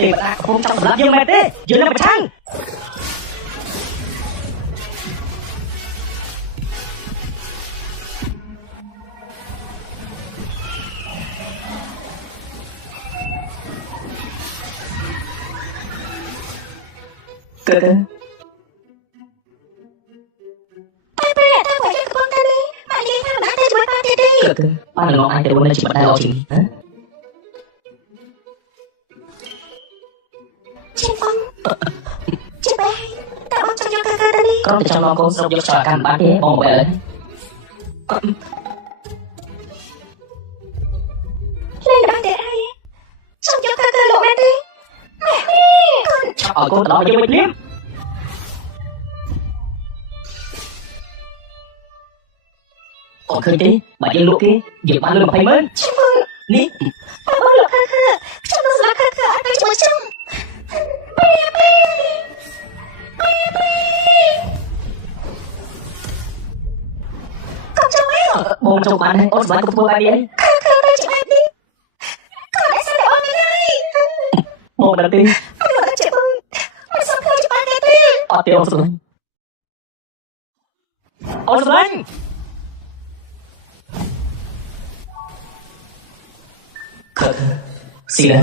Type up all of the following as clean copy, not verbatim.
ទេវតាកំពុងចង់សម្លាប់យើងមែនទេយើងនឹងប្រឆាំងគឺបានងងអាចទៅនៅជាមួយដែរអត់ជាងហ៎ជាបងជាបែតើបងចង់យកកាកាទៅនេះក្រុមតែចង់មកកូនស្រុកយកចោលកម្មបានទេបងបែរលេងបានទេអីចង់យកកាកាលោកមែនទេម៉ែកូនឆាប់ឲ្យកូនទៅដល់យើងវិញភ្លាមអូឃើញទេបើយើងលក់គេយើងបានលុយ200000នេះបងលក់កាកាខ្ញុំនឹងស្លាប់កាកាឲ្យទៅជាមួយខ្ញុំកុំចាំមើលបងចង់បានអូនស្បាយកុំធ្វើបែបនេះកាកាទៅជាបែបនេះកូនអីស្ដីអូននេះបងដឹងទេបងដឹងជាបងមិនសំខាន់ច្បាស់ទេទេអត់ទេអូនស្លាញ់អូនស្លាញ់ស៊ីឡា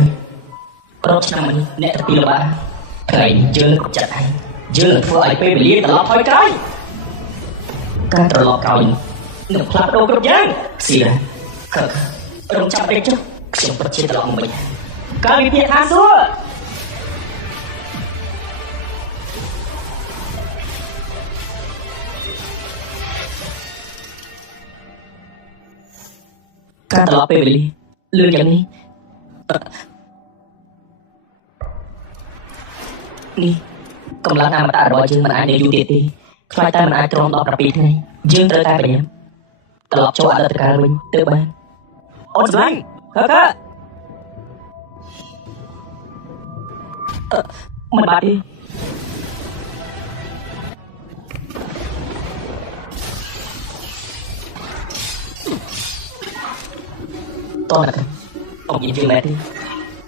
ប្រកឆ្នាំនេះអ្នកទៅពីលបាថ្ងៃនេះយើងនឹងចាត់ឲ្យយើងនឹងធ្វើឲ្យពេលវេលាត្រឡប់ហើយក្រោយការត្រឡប់ក្រោយនឹងផ្លាស់ប្ដូរគ្រប់យ៉ាងស៊ីឡារំចាំពេកចុះខ្ញុំប្រជិះត្រឡប់មកវិញកាលវិភាគអាសួរការត្រឡប់ពេលវេលាលឿនយ៉ាងនេះនេះកម្លាំងអមតៈរបស់យើងមិនអាចនៅយូរទៀតទេខ្លាចតែមិនអាចទ្រាំដល់7ថ្ងៃយើងត្រូវតែប្រញាប់ត្រឡប់ចូលអតីតកាលវិញទើបបានអូនស្លាញ់កាមិនបាត់ទេតោះណាអត់និយាយមែនទេ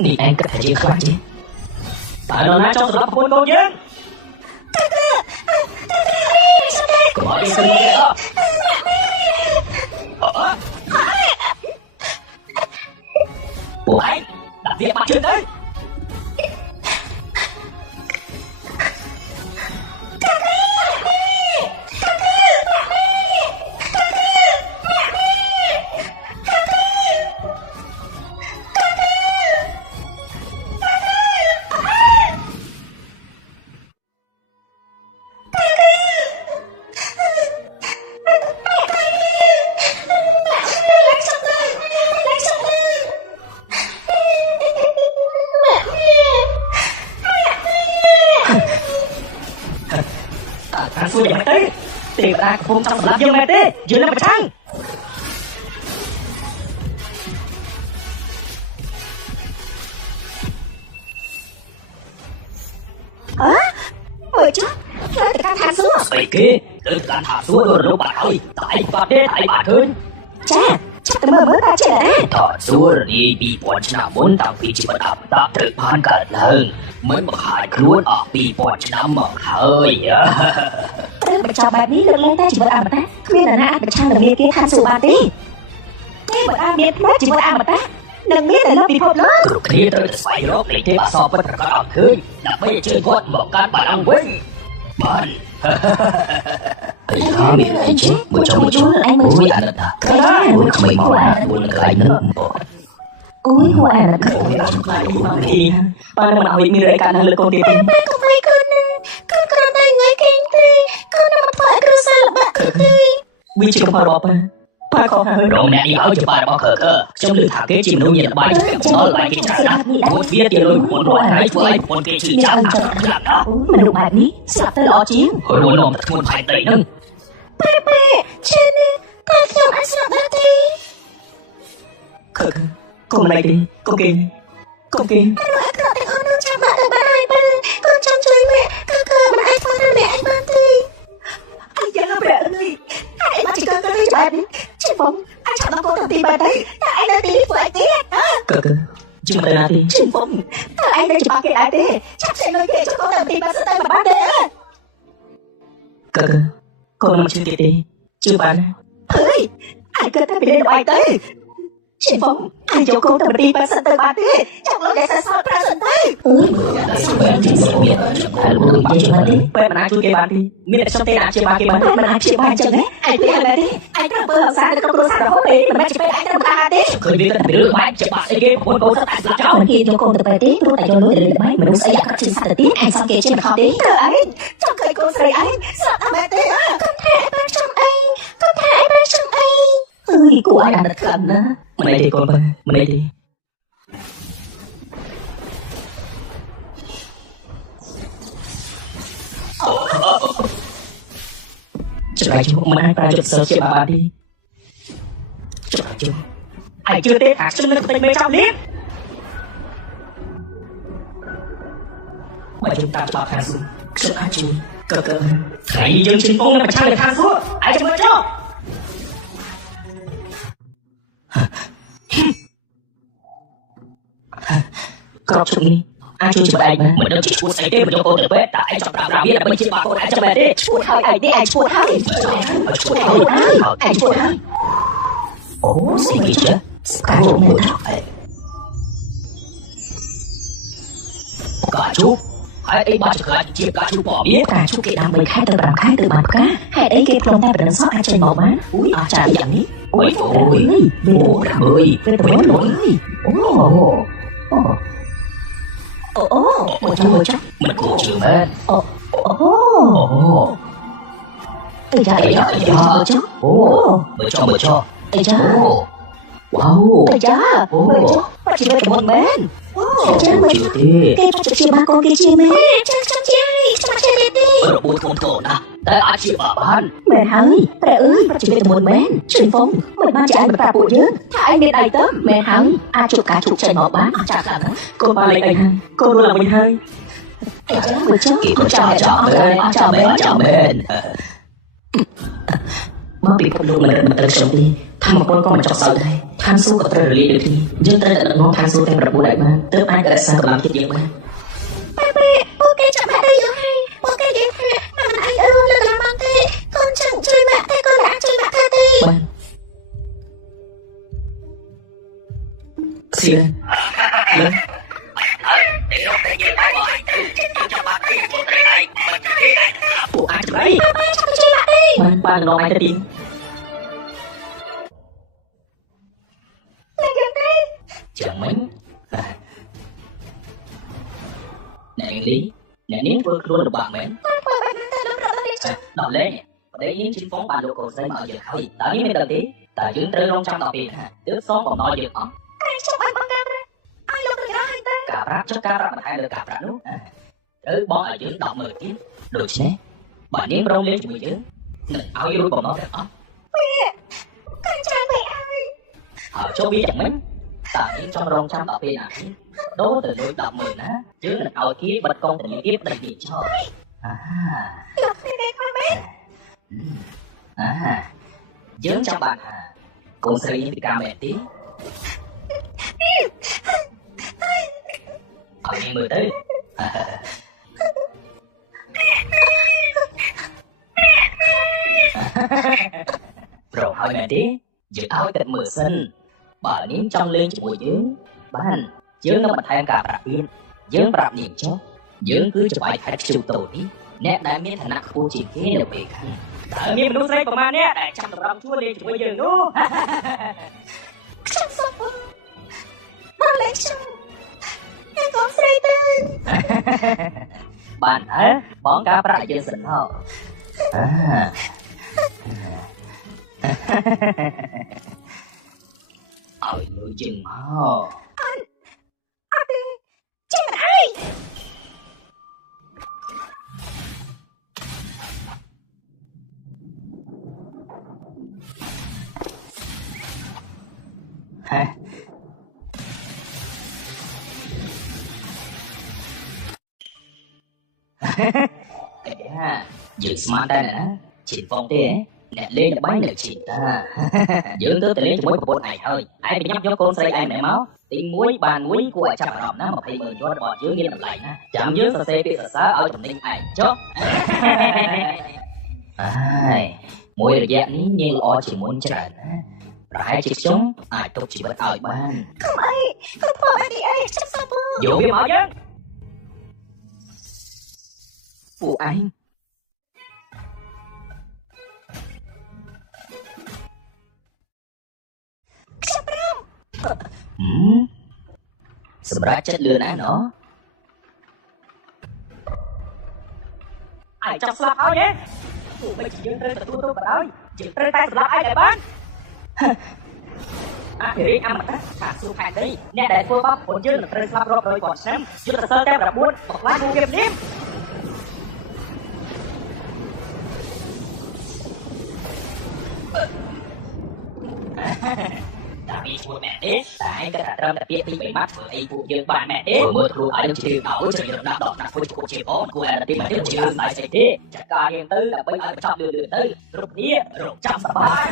នេះឯងគិតថាយើងខ្លាចទេតើនរណាចង់សម្រាប់ប្រពន្ធកូនយើងកុំឲ្យស្រីទេពួកឯងដាក់វាបាត់ជើងទៅសួរយ៉ាងម៉េចទៅទេវតាកំពុងចង់សម្លាប់យើងមែនទេយើងនឹងប្រឆាំងមើលចុះធ្វើទៅការថាសួរស្អីគេលើកការថាសួររកបាត់ហើយតែឯងបាត់ទេតែឯងបាត់ឃើញចាចាប់ទៅមើលតើជាណាថាសួរនេះ2000ឆ្នាំមុនតាំងពីជីវិតអមតៈត្រូវបានកើតឡើងមិនបង្ហាញខ្លួនអស់2000ឆ្នាំមកហើយត្រូវបញ្ចប់បែបនេះលើកលែងតែជីវិតអមតៈគ្មាននរណាអាចប្រឆាំងនឹងមាគេថាសួរបានទេទេវតាមានផ្នែកជីវិតអមតៈនឹងមានតែលើពិភពលោកគ្រប់គ្នាត្រូវតែស្វែងរកលេខទេពអក្សរពិតប្រាកដឲ្យឃើញដើម្បីអញ្ជើញគាត់មកកាន់បារាំងវិញបានអីថាមានអីជិះមួយចុងឯងមើលមួយអានតាក្រោយមួយក្មេងមកមួយកន្លែងនោះអូយហួរអានតាអូយអត់ខ្លាចមកទីបានមកឲ្យមានរៃការលើកូនទៀតទេកុំឲ្យកូនគ្រាន់តែងាយគេងទេកូនមកធ្វើឲ្យគ្រួសារលំបាកទេវាជាកំហុសរបស់ប៉ាខុសហើយរងអ្នកនេះឲ្យជាប៉ារបស់ខ្ញុំឮថាគេជាមនុស្សមានបាយជាផ្ដល់បាយគេច្រើនណាស់មួយវាជាលុយ900ហើយធ្វើឲ្យប្រពន្ធគេឈឺចាប់ខ្លាំងណាស់មនុស្សបែបនេះស្លាប់ទៅល្អជាងហើយរួមនាំតែធ្ងន់ផែនដីនឹងប៉ាឈឺនេះកូនខ្ញុំអាចស្លាប់បានទេកុំណៃទេកុំគេមនុស្សអាក្រក់ទាំងអស់នោះចាំបាក់ទៅបានហើយកូនចាំជួយម៉ែគឺមិនអាចធ្វើដល់អ្នកឯងបានទេអាយ៉ាបែបនេះហើយមកជាកូនទៅបែបនេះជាបងអាចឆាប់ដល់កូនទៅទីបែបទៅតែឯងនៅទីនេះធ្វើអីទៀតជិះមកទៅណាទីជាបងតែឯង ai đây chỉ bảo kệ lại đi chắc sẽ nói kệ cho con làm đi mà sẽ tay mà bán đi á cơ con làm chưa kịp đi chưa bán ơi ai cơ ta bị lên ngoài tới Triển Phong ai cho con ta mà đi mà sẽ tay bán đi trong lúc để sẽ sao ra sân tay bạn ai chui cái bàn đi miễn là trong tay đã chia ba cái bàn mà ai chia ba chân ấy ai biết là đi ai ta bơ học xa được con xa đó đi mà mẹ chỉ phải ai ta ta đi khơi biết cái được bạn chia ba cái con câu rất tại sao cháu mình kia cho con tập tí tôi tại cho lối để máy mình sẽ dạy các chính sách tí ai xong kia trên mặt họ tí trời ấy trong cây cô sợi ấy sợ ta mẹ tí á không thể bên trong ấy không thể bên trong ấy ơi của ai làm được cần á mình đây thì con mình đây thì chụp lại chú mình ai ta chụp sơ chia ba đi chụp lại chú ai chưa tết hạt chân nó tình mê trong liếp mà chúng ta chụp hàng xuống chụp ai chú cơ hãy dừng Triển Phong nó phải trang được hàng xuống ai chụp cho Cọp chụp đi ai chui chụp anh mà mình đâu chỉ chui sấy tên mình cho cô được biết tại anh chụp đạo biết là mình chỉ bảo cô ai chụp về đi chui hơi ai đi ai chui hơi ai chui hơi ố gì vậy chứ cả chụp mình cả chụp hãy ấy ba chục lại chia cả chụp bỏ biết cả chụp kỹ năng mình khai từ bàn cá hãy ấy cái plong tay bên sót ai trên màu má úi trả dạng đi ôi ôi về bốn lỗi một trăm mình cổ trường bên ơi cha mở cho ơi cha wow ơi cha bắt chỉ với một bên cha mình cái bắt chỉ ba con kia chia mẹ cha chơi đi ở bộ thôn thổ nè tại ai chỉ bảo ban mẹ hằng mẹ ơi bắt chỉ với một bên Triển Phong mình mang chạy mình bộ chứ thà anh đến đây tớm mẹ hằng a chụp cả chụp chạy bỏ bán chả cả cô ba lấy anh hai cô luôn là mình hai vừa trước chào mẹ mà bị phụ nữ mình tự sống đi tham một con mình chọc sợ đây tham số của tôi được đi nhưng tôi đã ngon tham số thêm bộ đại mà tớ ai đã sang làm cái gì mà mẹ ok chậm lại đây rồi hay ok vậy thôi mà anh ơi là làm bằng thế con chẳng chơi mẹ thế con đã chơi mẹ thế đi xì lên lên bộ ai chụp đấy ba nó ai ta tin chẳng mấy nè lý nè nín vừa luôn được bạn mến đọc lên để những Triển Phong bàn đồ cổ xây mở dược khơi tại những tầng tí tại những tới trong trăm đọc tiền tứ số còn nói dược ống cả rap cho cả rap hai được cả rap đúng tứ bọn ở dưới đọc 10 tiếng được chứ bạn những rong lên chùi chứ áo yêu còn nói được ống con trai mẹ ơi họ cho biết chẳng mấy tại những trong rong trăm đọc tiền nào đố từ đôi đọc 10 ná chứ là áo kia bật công tình kiếp định gì cho đọc thì đây con biết dưỡng trong bạn cùng xây những ca mẹ tí ở những người tới rồi hỏi mẹ tí giữ áo tịch 10 sinh bà nín trong lên cho mùi dưỡng ban dưỡng nó mà thay cả bạc viên dưỡng bạc nhìn cho dưỡng cứ cho bài thay chịu tổ tí nét đã miễn thành nặng khu chỉ kế đều bị khăn ở miễn mình xây của mà nét để chăm tập răm chua lên cho mùi dưỡng đúng Trong sọc Con lấy chồng Em có xây tư bạn hả bón cá bạc dân sinh hò ôi nuôi chừng hò Anh đi Chị là ai Giữ smart đây nè Triển Phong thế nè lên là bánh được chị ta dưỡng tớ từ lên cho mỗi một bốn này thôi ai bị nhấp vô con xây ai mẹ máu tiếng muối bàn muối của ai chạm rộng nó mà phải mượn cho bọn dưỡng như làm lại na chạm dưỡng sơ xe bị sơ xá ở trong ninh ai chốt ai muối được dạng ní như lo chỉ muốn tràn rồi hai chiếc súng ai tốt chỉ bất ở ban không ai không bỏ ai thì ai chắc sao bơ dù biết mở chứ phụ anh seberat chất lươn á nó ai trong slap áo nhé tụi mình chỉ dừng tới tụi tôi vào đó dừng tới tay slap ai đại bán thì riêng ăn mà ta thả xuống hàng đi nè đại phương pháp bốn chứ là tới slap rồi rồi còn xem chứ là sơ tem là buôn hoặc lá ngu game lim ta bị chua mẹ đế tại cái trầm là biết bị bắt vừa ấy phụ dương bạn mẹ đế vừa thua ở trong chiều ảo chơi được đọc đặt với cuộc chiều bốn của là tim mà tiếp chiều lại sẽ thế chắc cả hiện tư là bây giờ trong đường tư rụt đĩa rụt trăm ba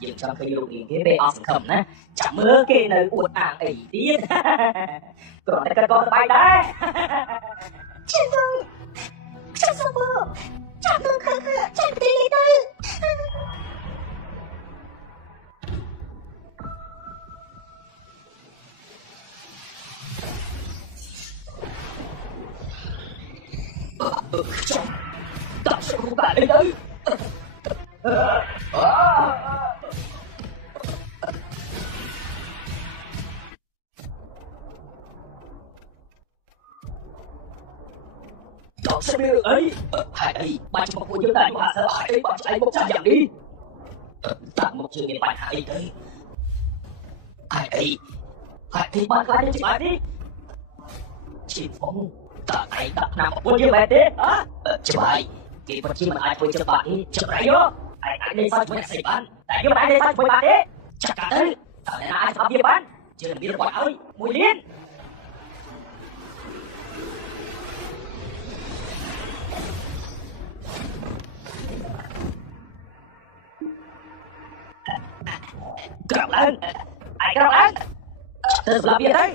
dừng trong khi lục điện thế bê ong khẩm á chẳng mơ kê nơi uột ảng ấy tiết còn cái con bay đấy Trên vâng chắc sao bơ chẳng vâng khả khả chẳng đi đi tư Tại sao không bạn đến đây? Cậu xem được ấy hãy đây bạn cho một cô dương đại hòa sợ hãy đây bạn cho anh một trăm giảm đi tặng một chương điện bạn hãy đây hãy đây bạn khai cho chị bạn đi chị Phong ta thấy đặt nằm một cô dương mẹ thế hả chị bài kỳ vật chi mà ai thôi cho bạn đi chậm rãi vô ai đây sao chúng mình xây bạn tại vô ai đây sao chúng bạn thế chắc cả đấy tại là ai cho bạn bán chưa biết được bạn ơi mùi liên Cậu lên ai cậu lên tôi làm việc đấy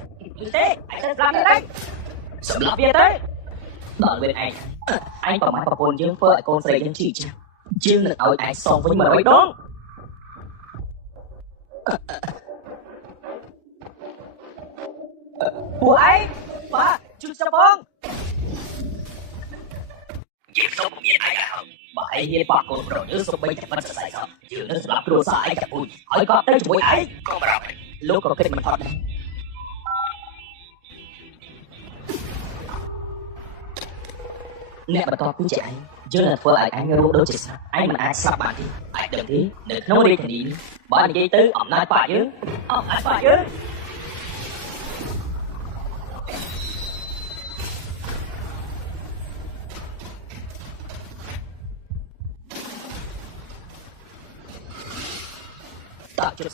thế anh làm việc đấy làm việc đấy đợi bên anh còn mãi vào cồn dương phơi cồn sấy dân chỉ chăng dương là tội ai xong với mà nói đúng của anh và chú sa bông dịp xong một miền ai cả không mà hãy hiên bạc cồn rồi nhớ xong bây giờ vẫn sẽ xảy ra dương nó làm đồ sai anh cả bùi hỏi có tới chuỗi ấy có mà rồi lúc có cái mình thoát đây nè bà con cứ chạy chứ là phơi lại anh ngô đôi chỉ sao anh mà ai sắp bạn thì ai đừng thế đừng nói đi thì đi bạn gì tứ ẩm lại phải chứ ẩm lại phải chứ tạo chút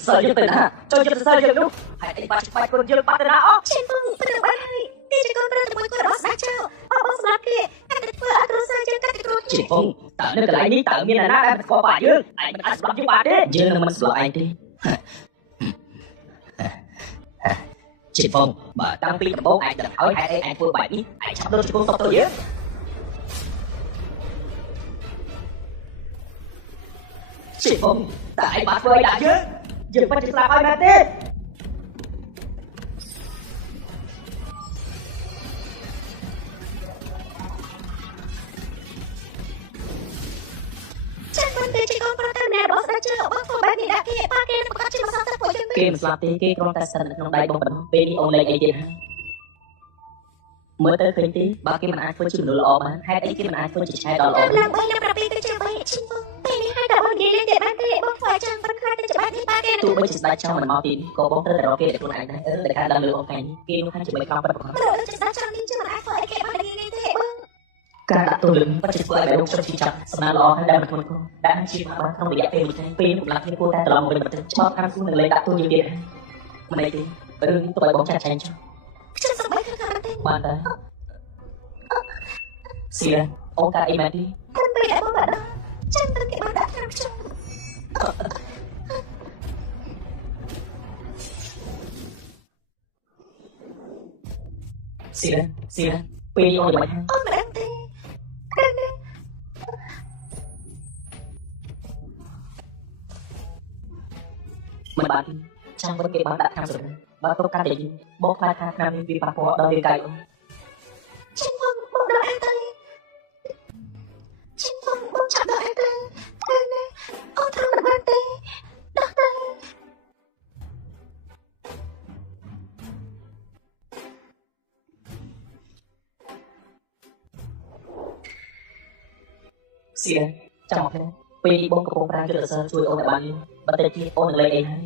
sơ chưa tình ha cho chút sơ chưa đúng hãy đi ba chục bài con chưa bắt được nào Trên vâng bất được bán hay đi cho con ra được một cửa đó xa chào bóng slap kia các địch vừa ở cửa xa trên các địch rốt chị Phong tạo nên cái lại ní tạo nhiên là nó đang có bà chứ anh mình ăn slap với bà đấy chứ là mình slap anh đi chị Phong bà tăng pin bố anh đừng hỏi hai anh vừa bảy anh sắp đôi cho con tóc tôi chứ chị Phong tại bà phơi đã chứ dừng phải slap ai mà thế Trên vâng để chỉ con ra nè đó xa chào bóng phòng bạn thì đã kia ba kia nó có trên mà sao ta của chân Kim slap tí cái con ta sân trong đây bông bẩn bên ông lấy ai tiền mới tới khuyến tí ba cái mình ai phơi chịu nửa lọ mà hai cái mình ai phơi chỉ hai đỏ lọ làm bấy năm đi tới chơi bấy trên vâng bên này hai đạo ôn đi lên để bán thế bóng phải chăng vẫn khai tới chơi bán thì ba kia tụi bây giờ cho mình mau tin cô bóng tới là ok để con này đấy để khai làm được ông này kia nó khai chỉ mấy con bắt đầu rồi chơi ra chăng đi chứ mà ai phải kệ bán đi lên thế bâng cả đã tôi lưng bắt chước lại đúng trong chi chặt sna lo hay đang mình thôi đang chi mà bán không bị dạy mình thấy pin cũng làm như cô ta từ lòng mình bật cho khăn xuống lấy đã tôi nhiều tiền mình đây thì tôi bóng chặt chanh cho chân sao bấy khả bán thế mà ta xì ra ông ta im đi thân bị lại bóng bạn đó ចឹងទៅគេបានដាក់ខ្ញុំខ្ញុំ Xì lên Pi ôi vậy hả អូនមិនដឹងទេគ្រាន់តែ Mình bạn Chẳng vẫn kê bạn đã tham dự Bạn tốt ca để gì Bố khai thác nam vì bà phó đôi vì cài ចេញមកបងដល់អីទៅចេញមកបងចាប់ដល់អីទៅគ្រាន់តែអូនធ្វើមិនបានទេដល់ទៅ Xì lên Trong một thế Pi bố cặp bông ra cho đỡ sơ chui ôn lại bạn Bạn tên chi ôn lại em hay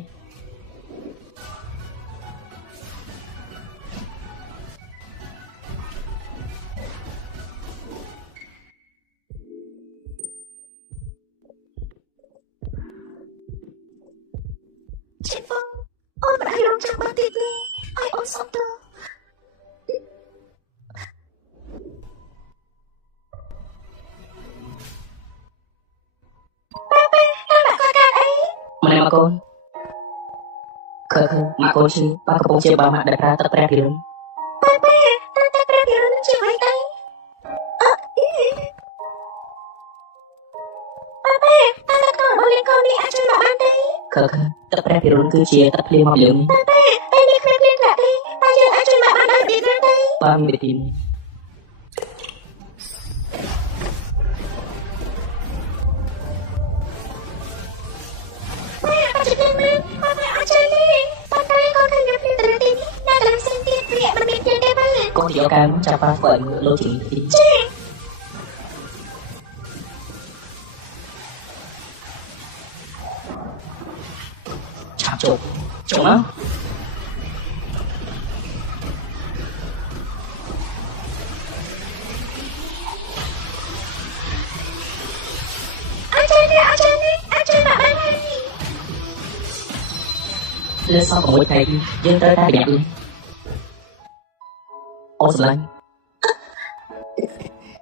ចេញមកអូនមិនអាចរងចាំបានទៀតទេឲ្យអូនសុំទៅ Mana makon Khờ makon chi Ba cặp bông chia ba mặt đại ra tất rap luôn តែព្រះវិរុទ្ធជាអ្វីទៅអឺតែកូនរបស់លេងកូននេះអាចជួយមកបានទេ Khờ tất rap luôn cứ chia tất liên mọc lượng តែនេះគ្មានគ្រាខ្លះទេតែយើងអាចជួយមកបានដោយរបៀបណាទេ Ba mình để tìm តែជំនាញមែនគាត់មិនអាចជួយទេតែកូនឃើញវាព្រៀបទៅទីនេះតែកន្លងសិនទៀតវាមិនមានជាទេបើ Con thì có cam chào ba phở lô trình thì ចេះ Chào chụp Chụp á អាចជួយមកបានហើយ Lên sau của mỗi thầy Dương tới ta đẹp luôn Ô sẵn lạnh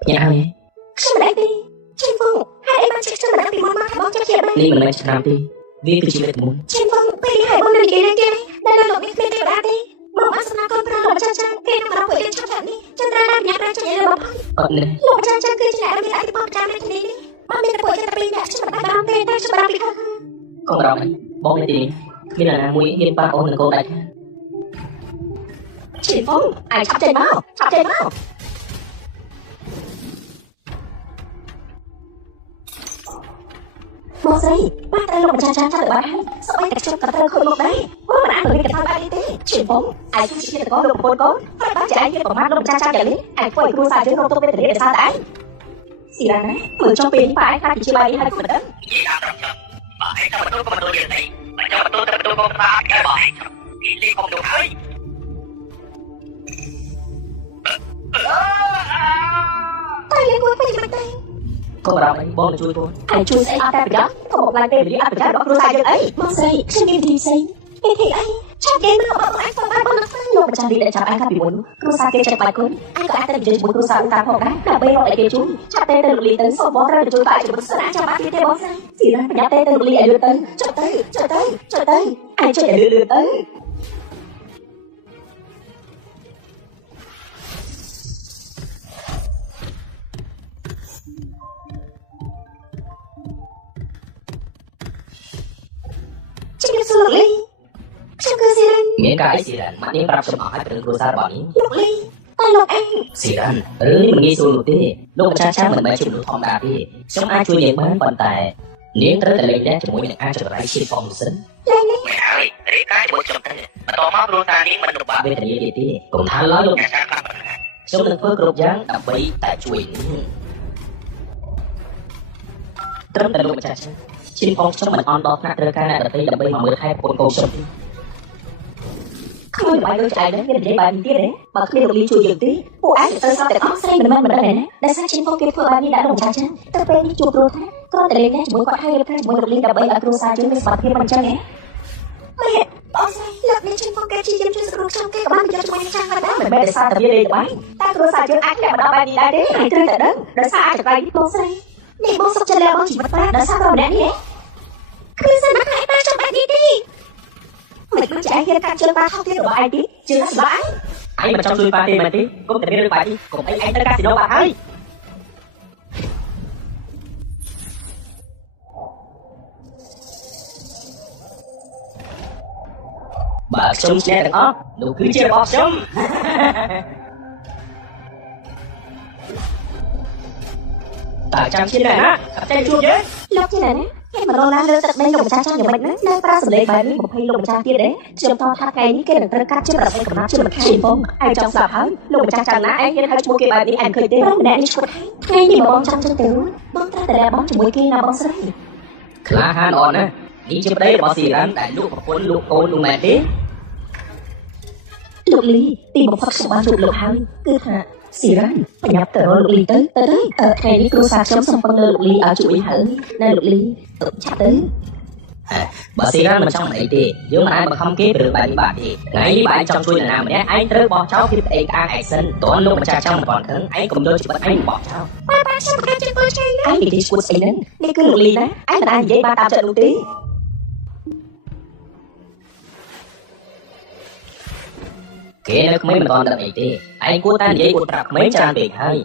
Nhà ai vậy ខ្ញុំមិនដឹងទេចេញមកហើយអីបានចេះខ្ញុំមិនដឹងពីមុនមកថាបងចេះជាបែប Ni mình lên chẳng làm đi Vì cứ chỉ biết muốn ចេញមកពេលនេះហើយបងនៅនិយាយទេដែលលោកមានគ្មានទេបាទទេបងអសនាកូនប្រុសលោកចាចាគេនឹងរកពួកយើងឆាប់ឆាប់នេះចន្ទ្រាណាបញ្ញាប្រាជ្ញារបស់ផង nè លោកចាចាគឺជាអ្នកមានអធិបតេយ្យប្រចាំនៅទីនេះបងមានពួកយើងតែពីរនាក់ខ្ញុំមិនដឹងទេតែខ្ញុំបានពីខាង Con rộng này Bông lên tìm Khi là mũi hiên ba ôn là cô đánh ចេញមកអាចឆាប់ចេញមកឆាប់ចេញមកបងស្រីបានតែលោកចាចាចាប់ទៅបានហើយសូម្បីតែខ្ញុំក៏ត្រូវខូចមកដែរបងមិនអាចនិយាយកថាបានទេចេញមកអាចជាតកលោកប្រពន្ធកូនហើយបានចាយប្រមាណលោកចាចាយ៉ាងនេះអាចធ្វើឲ្យគ្រូសាយើងរកទៅពេលទៅរៀនសារតែឯងស៊ីឡាណាមើលចុះពេលនេះប៉ាឯងខ្លាចជាបាយហើយគាត់មិនដឹង Hãy subscribe cho kênh Ghiền Mì Gõ để không bỏ lỡ những video hấp dẫn តែយើងគួរធ្វើយ៉ាងម៉េចដែរ Con rộng này Bông là chui thôi អាចជួយស្អីអត់តែប្រយោជន៍ក៏មកឡើងពេលវេលាអត់ប្រយោជន៍របស់គ្រូសាយើងអីបងស្រីខ្ញុំមានវិធីផ្សេងវិធីអីឆាប់គេមកបងអាចធ្វើបានបងនឹងធ្វើលោកប្រចាំទីដែលចាប់អានកាពីមុនគ្រូសាគេចេះបាយគុណអាចក៏អាចទៅនិយាយជាមួយគ្រូសាតាមផងដែរដើម្បីរកឲ្យគេជួយឆាប់ទៅលោកលីទៅសូមបងត្រូវជួយបាយជាមួយស្នាចាំបានទៀតទេបងស្រីស៊ីឡាប្រញាប់ទៅលោកលីឲ្យលឿនទៅចុះទៅអាចជួយឲ្យលឿនទៅ Chị biết Lục Ly Trong cơ xì ranh Miễn cái xì ranh Mà nếu bà chồng hỏi từ cô xa bỏ ní Lục Ly Tay Lục Anh Xì ranh mình nghĩ xô lụt đi Lúc cha cha mình mới chụp được thong đạp đi Xong ai chui điện bán vận tài Nếu tới là lên đá cho mỗi những ai cho lại xin phòng xính Lên đi Mẹ ơi Để cái cho bố chồng ta Mà to máu luôn ta nếu mình đục bà bên này đi tí Cũng thả lói luôn Xong đừng phước rụt dáng đập bấy tại chuyện Trâm tại lúc cha cha Xin phong cho mình on đọc nát đưa ca nạ đập bấy đập bấy mà mới hai con cô sống đi Không được bài đôi chạy đấy Nên để bài mình tiếp đấy Bà khi Lục Ly chui dừng tí Bộ ái tự sao để có xây mình đây nè Đã sao chính phong kia phở bài đã đồng cha cha Tập bên đi chụp rồi thế Có thể lên nhé Mỗi quạt hay mỗi Lục Ly đập bấy là cru xa chứ mình bật kia bằng chân nhé Mẹ Bỏ xây Lục Ly chính phong kia chi dân chuyên sự trong kia Có bán mình cho chúng mình trang vào đó Mình mẹ để sao tập viên đi được bài Ta cru xa chứ ai kẹo đó bài đi đã đấy Hãy tư tại đó Đã sao ai chụp bài đi bỏ xây នេះបងសុខចិត្តលះបង់ជីវិតប្រាដោយសារតែម្នាក់នេះគឺសិនណាឯងបានចង់បែបនេះទេមិនដូចជាឯងហ៊ានកាត់ជើងបានថោកទៀតរបស់ឯងទេជឿណាស់សម្រាប់ឯង ឯងមិនចង់ជួយប៉ាទេមែនទេកុំតែមានរឿងបែបនេះកុំអីឯងទៅកាស៊ីណូបាត់ហើយបើខ្ញុំឈ្នះទាំងអស់នោះគឺជារបស់ខ្ញុំតើចាំឈ្នះដែរណាកាប់តែជួបយើង លោកជាណាគេមករងឡើងលើទឹកដីលោកម្ចាស់ចង់យ៉ាងម៉េចណានៅប្រើសម្លេងបែបនេះ20លោកម្ចាស់ទៀតទេខ្ញុំតថាថ្ងៃនេះគេនឹងត្រូវកាត់ជាប្រវត្តិកំណត់ជាមិនខានបងឯងចង់ស្លាប់ហើយលោកម្ចាស់ចាំណាឯងហ៊ានហៅឈ្មោះគេបែបនេះឯងឃើញទេម្នាក់នេះឈ្មោះថ្ងៃនេះបងចង់ចឹងទៅបងត្រូវតែបងជាមួយគេណាបងស្រី ក្លាហានអត់ណានេះជាប្តីរបស់ស៊ីរ៉ាន់ដែលលោកប្រពន្ធលោកកូននោះមែនទេ លោកលីទីបំផុតខ្ញុំបានជួបលោកហើយគឺថាស៊ីរ៉ាន់បញ្ញាប់ទៅរកលោកលីទៅថ្ងៃនេះគ្រូសាខ្ញុំសូមពឹងលើលោកលីឲ្យជួយហើយណាលោកលីឆាប់ទៅ បើស៊ីរ៉ាន់មិនចង់អីទេយើងមិនអាចបង្ខំគេពីរឿងបែបនេះបានទេថ្ងៃនេះបើឯងចង់ជួយនរណាម្នាក់ឯងត្រូវបោះចោលភាពឯកអាងឯសិនតើលោកម្ចាស់ចង់មិនបានខឹងឯងកុំយកជីវិតឯងបោះចោល បាទខ្ញុំប្រកាសជិះពលជ័យឯងនិយាយឈួតស្អីហ្នឹងនេះគឺលោកលីណាឯងមិនអាចនិយាយបានតាមចិត្តនោះទេ គេនៅក្មេងមិនទាន់ដឹងអីទេឯងគួរតែនិយាយអួតប្រាប់ក្មេងច្រើនពេកហើយ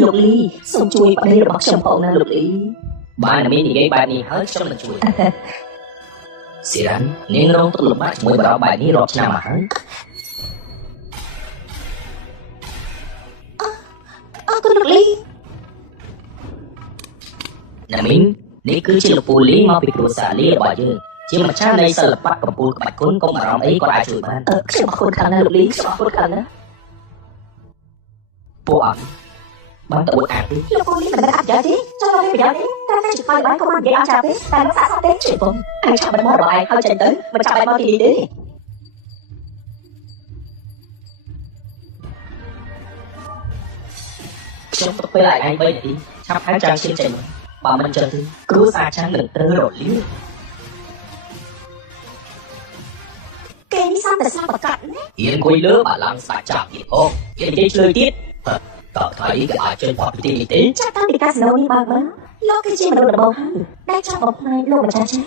លោកលីសូមជួយប្តីរបស់ខ្ញុំផងណាលោកលី បានតែមាននិយាយបែបនេះហើយខ្ញុំនឹងជួយស៊ីរ៉ាន់នាងរងទុក្ខលំបាកជាមួយបរិបទបែបនេះរាប់ឆ្នាំមកហើយ អរគុណលោកលី ណាមីងនេះគឺជាលោកពូលីមកពីគ្រួសារលីរបស់យើងជាម្ចាស់នៃសិល្បៈកំពូលក្បាច់គុណកុំអារម្មណ៍អីក៏អាចជួយបាន ខ្ញុំអរគុណខ្លាំងណាស់លោកលីខ្ញុំអរគុណខ្លាំងណាស់ ពួកអត់បានទៅអួតអាងទេ លោកពូលីមិនដឹងអត់យ៉ាងទេចូលមកប្រយោជន៍ទេតែតែជួយបានកុំនិយាយអត់ចាប់ទេតែលោកសាកសោះទេជួយបងឯងឆាប់បានមករបស់ឯងហើយចេញទៅមិនចាំបាច់មកទីនេះទេ ខ្ញុំទៅពេលឲ្យឯង3នាទីឆាប់ហៅចាំឈាមចេញបើមិនចឹងទេគ្រូសាចាំងនឹងត្រូវរលា គេនេះសំតែស្លាប់ប្រកាសណា ហ៊ានអង្គុយលើបាឡាំងស្ដាច់ចាប់ទៀតអូហ៊ាននិយាយឆ្លើយទៀតតើថ្ងៃនេះគេអាចចេញផុតពីទីនេះទេ ចាត់តាំងពីកាស៊ីណូនេះបើកមកលោកគឺជាមនុស្សដំបូងហើយដែលចង់បំផ្លាញលោកម្ចាស់ចា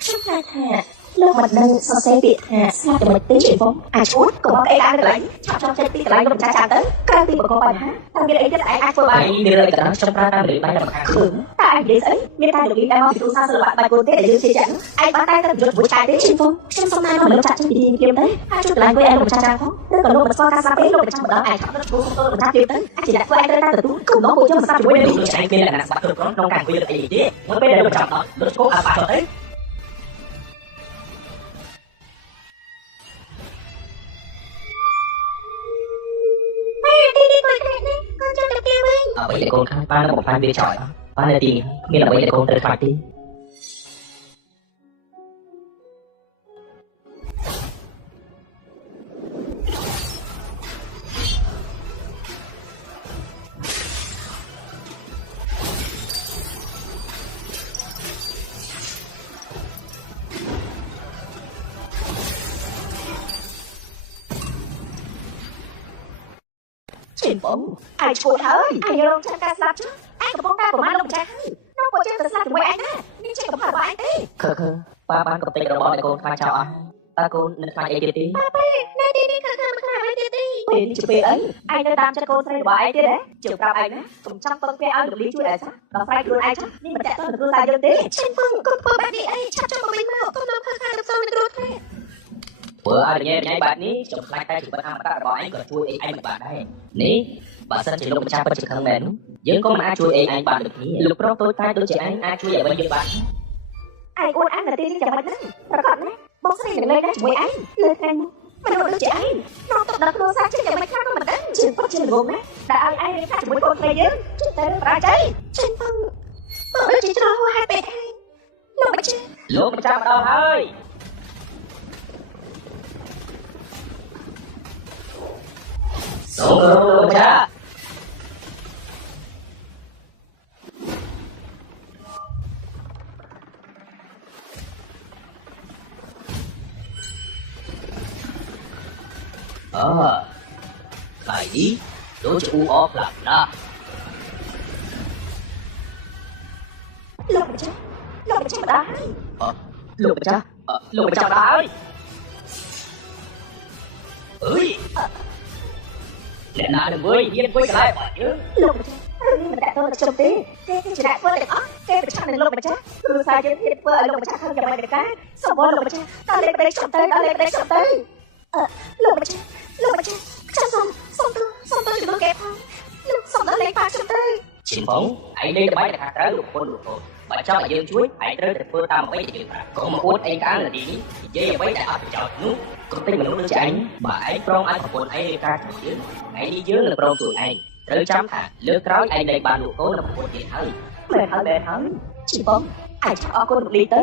ខ្ញុំថាលោកមិនដឹងសរសេរពាក្យថាស្លាប់តែមិនទេជួយបងអាចឈួតក៏បងអីឡើងកន្លែងឆាប់ចេញពីកន្លែងលោកម្ចាស់ចាទៅក្រៅពីបកកបញ្ហាតែមានអីទៀតឯងអាចធ្វើបាន ឯងមានរឿងអីក៏ដោយខ្ញុំប្រើតាមលេខបាយតែមកខាង ឃើញតែឯងនិយាយស្អីមានតែលោកលីដែលមកពីគ្រូសាស្ត្រសិល្បៈបែបគោលទេដែលយើងជឿជាក់ឯងបានតែទៅយកមួយឆាយទេជួយបងខ្ញុំសុំណែនាំលោកចាក់ចេញពីទីនេះទៅអាចជួយកន្លែងវិញឯងលោកម្ចាស់ចាផងឬក៏លោកមិនស្គាល់ការស្លាប់ទេលោកម្ចាស់ម្ដងឯងឆាប់ទៅគ្រូសុំទៅលោកម្ចាស់ទៀតទៅអាចជាអ្នកធ្វើឯងត្រូវតែទទួលគុំដល់ពួកយើងមិនស្ដាប់ជាមួយនឹង លោកឯងមានលក្ខណៈស្បាក់គ្រប់គ្រាន់ក្នុងការអង្គុយលើអីទេមកពេលដែលលោកចាប់ដល់លោកឈោអាបាក់ទៅ អ្វីដែលកូនខ្លាចបានបំផ្លាញវាចោលបាននៅទីនេះគ្មានអ្វីដែលកូនត្រូវខ្លាចទេជួយបងឯងឈួតហើយឯងរងចាំការស្លាប់ចុះឯងកំពុងតែប្រមាថលោកម្ចាស់ហើយនោះពួកយើងទៅស្លាប់ជាមួយឯងណានេះជាកំហុសរបស់ឯងទេ ខឺប៉ាបានកំទេចរបស់ដែលកូនខ្លាចចោលអស់តើកូននឹងខ្លាចអីទៀតទេ នៅទីនេះគឺមិនខ្លាចអីទៀតទេពេលនេះជាពេលអីឯងនៅតាមចិត្តកូនស្រីរបស់ឯងទៀតហ៎ជឿប្រាប់ឯងណាកុំចាំពឹងពាក់ឲ្យលោកលីជួយឯងសោះដល់ស្រីខ្លួនឯងចុះនេះមិនតាក់ទងនឹងគ្រួសារយើងទេឈិនពឹងកុំធ្វើបែបនេះអីឆាប់ចុះមកវិញមកកុំនាំខើខាទៅផ្សំនឹងគ្រួសារ ព្រោះឲ្យញ៉ៃបែបនេះខ្ញុំខ្លាចតែជីវិតអមតៈរបស់ឯងក៏ជួយឯងមិនបានដែរនេះបើសិនជាលោកម្ចាស់ពិតជាខឹងមែនយើងក៏មិនអាចជួយឯងបានដូចគ្នាលោកប្រុសតូចតាចដូចជាឯងអាចជួយឲ្យវិញយើងបាន ឯងអួតអាននៅទីនេះចាំបាច់ណាប្រកាសណាបងស្រីនឹងលេងជាមួយឯងលើថ្ងៃនេះមនុស្សដូចជាឯងក្នុងទឹកដល់គ្រួសារជាយ៉ាងម៉េចខ្លះក៏មិនដឹងជឿពិតជាល្ងងណាដែលឲ្យឯងរៀនថាជាមួយកូនស្រីយើងជឿតែប្រាជ័យឈិនពឹងបើដូចជាច្រឡំហួសហេតុពេកហើយលោកម្ចាស់ លោកម្ចាស់មកដល់ហើយសូមគោរពលោកម្ចាស់ ថ្ងៃនេះដូចជាអ៊ូអរខ្លាំងណាស់ លោកម្ចាស់ម្ដាយ លោកម្ចាស់ម្ដាយអើយអ្នកណានឹងវិញហ៊ានវិញកន្លែងរបស់យើង លោកម្ចាស់រឿងនេះមិនដាក់ទៅនឹងខ្ញុំទេគេជាអ្នកធ្វើទាំងអស់គេប្រឆាំងនឹងលោកម្ចាស់គ្រូសាយើងហ៊ានធ្វើឲ្យលោកម្ចាស់ខឹងយ៉ាងម៉េចដែរសូមលោកម្ចាស់តើលេខប្តីខ្ញុំទៅលោកម្ចាស់ខ្ញុំសូមទៅជាមួយគេផងលោកសូមដល់លេខប៉ាខ្ញុំទៅ ឈិនបងឯងលេងល្បែងតែខាងក្រៅលោកប្រពន្ធបើចង់ឲ្យយើងជួយឯងត្រូវតែធ្វើតាមអ្វីដែលយើងប្រាប់កុំអួតឯងកាលនាទីនេះនិយាយអ្វីដែលអត់ប្រយោជន៍នោះកុំតែមនុស្សដូចឯងបើឯងព្រមឲ្យប្រពន្ធឯងរៀបការជាមួយយើងថ្ងៃនេះយើងនឹងព្រមជួយឯងត្រូវចាំថាលើក្រោយឯងលែងបានលោកកូននិងប្រពន្ធទៀតហើយ មែនហើយជីបងអាចអរគុណលោកលីទៅ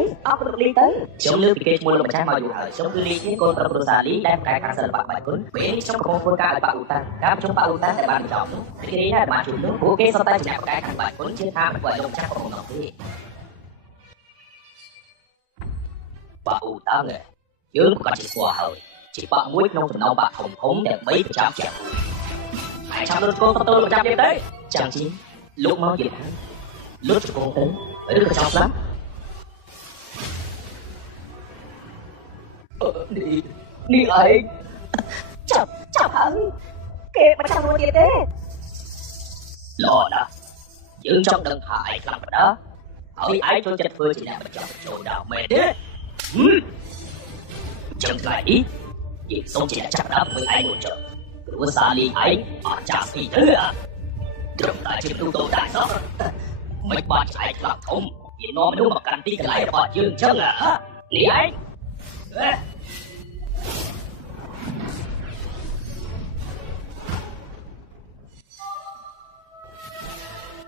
ខ្ញុំលើកពីគេឈ្មោះលោកម្ចាស់មកយូរហើយខ្ញុំគឺលីជាកូនប្រពន្ធសាលីដែលប្រកែកខាងសិល្បៈបាយគុណពេលនេះខ្ញុំកំពុងធ្វើការឲ្យបាក់ឧតាការប្រជុំបាក់ឧតាដែលបានបញ្ចប់នោះគេនេះដែលបានជួបនោះពួកគេសុទ្ធតែជាអ្នកប្រកែកខាងបាយគុណជាថាមិនធ្វើឲ្យលោកម្ចាស់កំពុងនោះទេបាក់ឧតាយើងប្រកាសជាស្គាល់ហើយជាបាក់មួយក្នុងចំណោមបាក់ធំដើម្បីប្រចាំជាហើយចាំរត់កូនទៅលោកចាប់ទៀតទៅចាំជីលោកមកទៀតហើយលុតកូនទៅឬក៏ចោលស្លាប់នេះឯងចាប់ហើយគេមិនចាំរួចទៀតទេល្អណាស់យើងចង់ដឹងថាឯងខ្លាំងប៉ុណ្ណាហើយឯងចូលចិត្តធ្វើជាអ្នកបញ្ចប់ចូលដល់មែនទេចឹងថ្ងៃនេះយើងសូមជាអ្នកចាប់ដាក់មួយឯងមួយចុះព្រោះសាលីឯងអត់ចាស់ស្អីទេត្រឹមតែជាទូទៅដែរសោះមិនបានឆ្អែតខ្លាំងធំវានាំមនុស្សមកកាន់ទីកន្លែងរបស់យើងអញ្ចឹងនេះឯង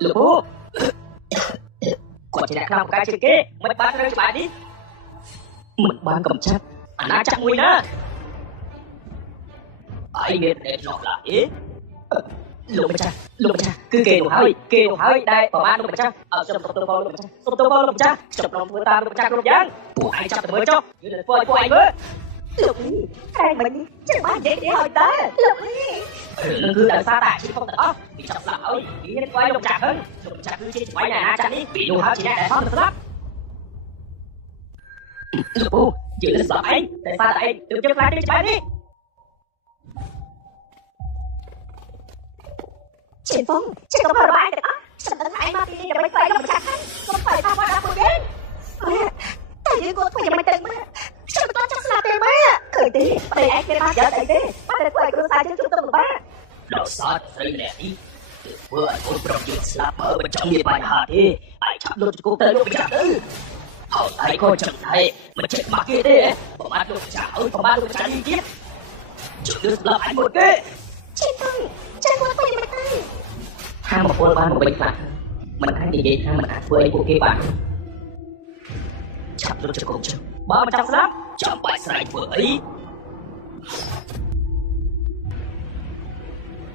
លោកគាត់ជាអ្នកខ្លាំងប្រកែកជាងគេមិនបានត្រូវច្បាប់នេះមិនបានកំចាត់អាណាចក្រមួយណាឯងមានតែឆ្លោះឡាអេលោកម្ចាស់គឺគេនោះហើយដែលប្រមាណលោកម្ចាស់ខ្ញុំទៅលោកម្ចាស់ខ្ញុំព្រមធ្វើតាមលោកម្ចាស់គ្រប់យ៉ាងពួកឯងចាប់ទៅមើលចុះយើងនឹងធ្វើឲ្យពួកឯងមើលលោកនេះឯងមិនចឹងបាននិយាយទេហើយតើលោកនេះនឹងគឺដោយសារតែអាជីពទាំងអស់វាចាប់ស្លាប់ហើយវានឹងធ្វើឲ្យលោកម្ចាស់គឺជាឆ្វៃនៃអាណាចក្រនេះពីនោះហើយជាអ្នកដែលខំទៅស្លាប់លោកយើងនឹងស្លាប់ឯងតែសារតែឯងទើបយើងខ្លាចទេច្បាស់នេះឈិនហ្វុងចេះកំហុសរបស់ឯងទាំងអស់ខ្ញុំដឹងថាឯងមកទីនេះដើម្បីធ្វើឲ្យលោកម្ចាស់ខឹងកុំធ្វើឲ្យថាមកដល់ពួកយើងតែយើងគួរធ្វើយ៉ាងម៉េចទៅខ្ញុំមិនទាន់ចង់ស្លាប់ទេម៉ែឃើញទេតែឯងគេបានយកអីទេបានតែធ្វើឲ្យគ្រួសារយើងជួបទុកលំបាកដល់សារស្រីម្នាក់នេះធ្វើឲ្យកូនប្រុសយើងស្លាប់ហើយមិនចង់មានបញ្ហាទេឯងឆាប់លុបជង្គង់ទៅលោកម្ចាស់ទៅហើយក៏ចឹងដែរមិនចេះមកគេទេប្រមាថលោកម្ចាស់ហើយប្រមាថលោកម្ចាស់នេះទៀតជួយលើស្លាប់ឯងមួយគេឈិនហ្វុងចាំគាត់ធ្វើយ៉ាងម៉េចទៅថាមកពលបានមកវិញខ្លះមិនអាចនិយាយថាមិនអាចធ្វើឲ្យពួកគេបានឆាប់លុបជង្គង់ចុះបើមិនចង់ស្លាប់ចាំបាច់ស្រែកធ្វើអី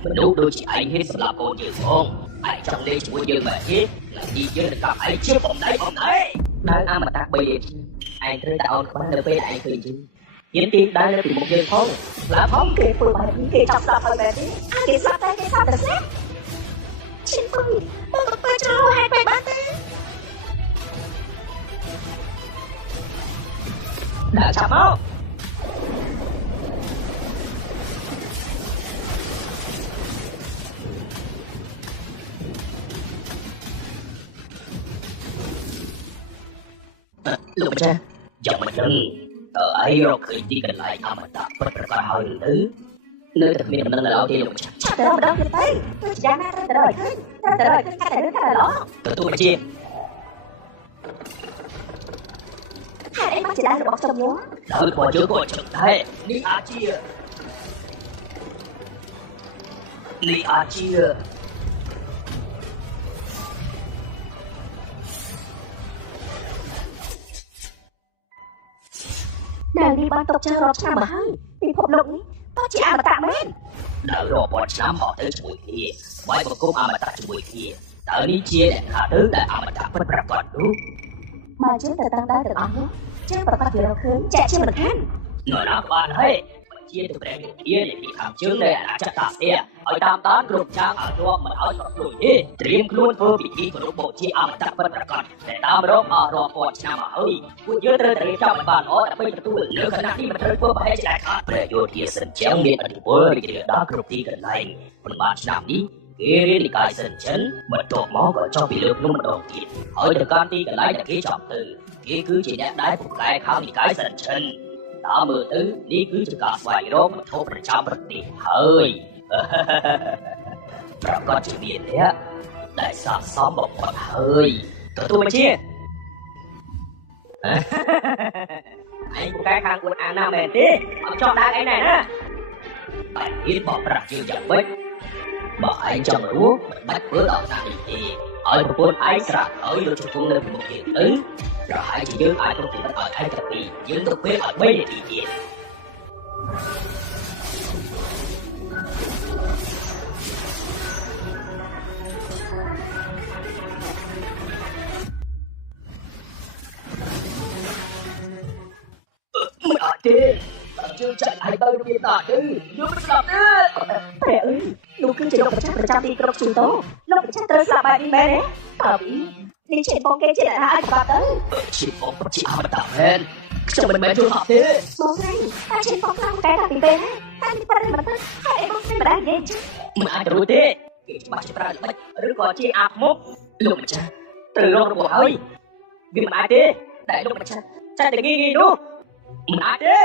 មនុស្សដូចជាឯងហ៊ានសម្លាប់កូនយើងផងឯងចង់លេងជាមួយយើងបែបនេះឡើងទីយើងនឹងកាប់ឯងជាបំណែដែលអមតៈ3លេខឯងត្រូវតែអោនក្បាលនៅពេលឯងឃើញយើងហ៊ានទីដើរនៅពីមុខយើងផងស្លាប់ផងគេធ្វើបែបនេះគេចាប់ស្លាប់ហើយបែបនេះគេស្លាប់តែគេស្លាប់តែស្លាប់ឈិនហ្វុងមកទៅពេលចូលហេតុបែបបានទេដាក់ចាប់មកលោកម្ចាស់យ៉ាងមិនដឹងអីរកឃើញទីកន្លែងអមតៈពិតប្រាកដហើយឬទៅនៅតែមានដំណឹងឡើយទេលោកម្ចាស់ឆាប់ទៅម្ដងទៀតទៅទោះជាយ៉ាងណាត្រូវតែរកឃើញកាត់តែរឿងថាល្អទទួលបញ្ជាហេតុអីមកជាដើមរបស់ខ្ញុំខ្ញុំដោយរបស់យើងក៏ចឹងដែរនេះអាចជាដែលនេះបានតបចាស់រាប់ឆ្នាំមកហើយពិភពលោកនេះក៏ជាអមតៈមែនដល់រាប់ពាន់ឆ្នាំហោះទៅជាមួយគ្នាបាយបង្គំអមតៈជាមួយគ្នាតើនេះជាអ្នកថាទៅដែលអមតៈពិតប្រាកដនោះបើយើងទៅតាំងដែរទាំងអស់នោះចាំប្រកាសជារកឃើញចាក់ជាមិនខាននរណាបានហើយ ជាទៅព្រះរាជានិយាយខាងជើងនៃអាណាចក្រតាសៀឲ្យតាមដានគ្រប់យ៉ាងឲ្យរកមិនឲ្យប្រព្រឹត្តទេត្រៀមខ្លួនធ្វើពិធីគោរពបូជាអមតៈពិតប្រាកដតែតាមរកអស់រាប់ពាន់ឆ្នាំមកហើយពួកយើងត្រូវតែរៀបចំឲ្យបានល្អដើម្បីទទួលលើគណៈនេះមិនត្រូវធ្វើប្រហែលជាដាច់ខាតព្រះយោធាសិនជាងមានអធិពលរីករាលដាលគ្រប់ទីកន្លែងប៉ុន្មានឆ្នាំនេះគេរៀននិកាយសិនចិនបន្ទាប់មកក៏ចុះពីលើភ្នំម្ដងទៀតហើយទៅកាន់ទីកន្លែងដែលគេចង់ទៅគេគឺជាអ្នកដែលពូកែខាងនិកាយសិនចិនតាមមើលទៅនេះគឺជាការស្វែងរកវត្ថុប្រចាំប្រទេសហើយប្រកាសជាមានអ្នកដែលស័ក្តិសមបំផុតហើយទទួលបញ្ជាឯងពូកែខាងអួតអាណាមែនទេអត់ចង់ដាក់ឯណែណាតែហ៊ានបោកប្រាស់យើងយ៉ាងម៉េចបើឯងចង់រស់មិនបាច់ធ្វើដល់ណានេះទេឲ្យប្រពន្ធឯងស្រាក់ហើយលោកជង្គង់នៅពីមុខទៀតទៅប្រហែលជាយើងអាចប្រតិបត្តិឲ្យឯងទៅពីយើងទៅពេលឲ្យ3នាទីទៀតមិនអត់ទេយើងចាក់ឲ្យទៅរបៀបណាទេយើងមិនស្ដាប់ទេព្រះអើយលោកគឺជាលោកម្ចាស់ប្រចាំទីក្រុងជូតូលោកម្ចាស់ត្រូវស្លាប់បែបនេះមែនទេតើនេះជាបងគេជាអ្នកណាឲ្យច្បាប់ទៅជាបងជាអមតៈមែនខ្ញុំមិនមែនយល់អត់ទេបងស្រីតែជាបងខាងកែតាពីពេលតែពីប្រមិនទៅហើយឯងបងស្រីមិនដែរនិយាយមិនអាចរួចទេគេច្បាស់ជាប្រើល្បិចឬក៏ជាអាប់មុខលោកម្ចាស់ត្រូវរករបួសហើយវាមិនអាចទេតែលោកម្ចាស់ចាតែងាយនោះមិនអាចទេ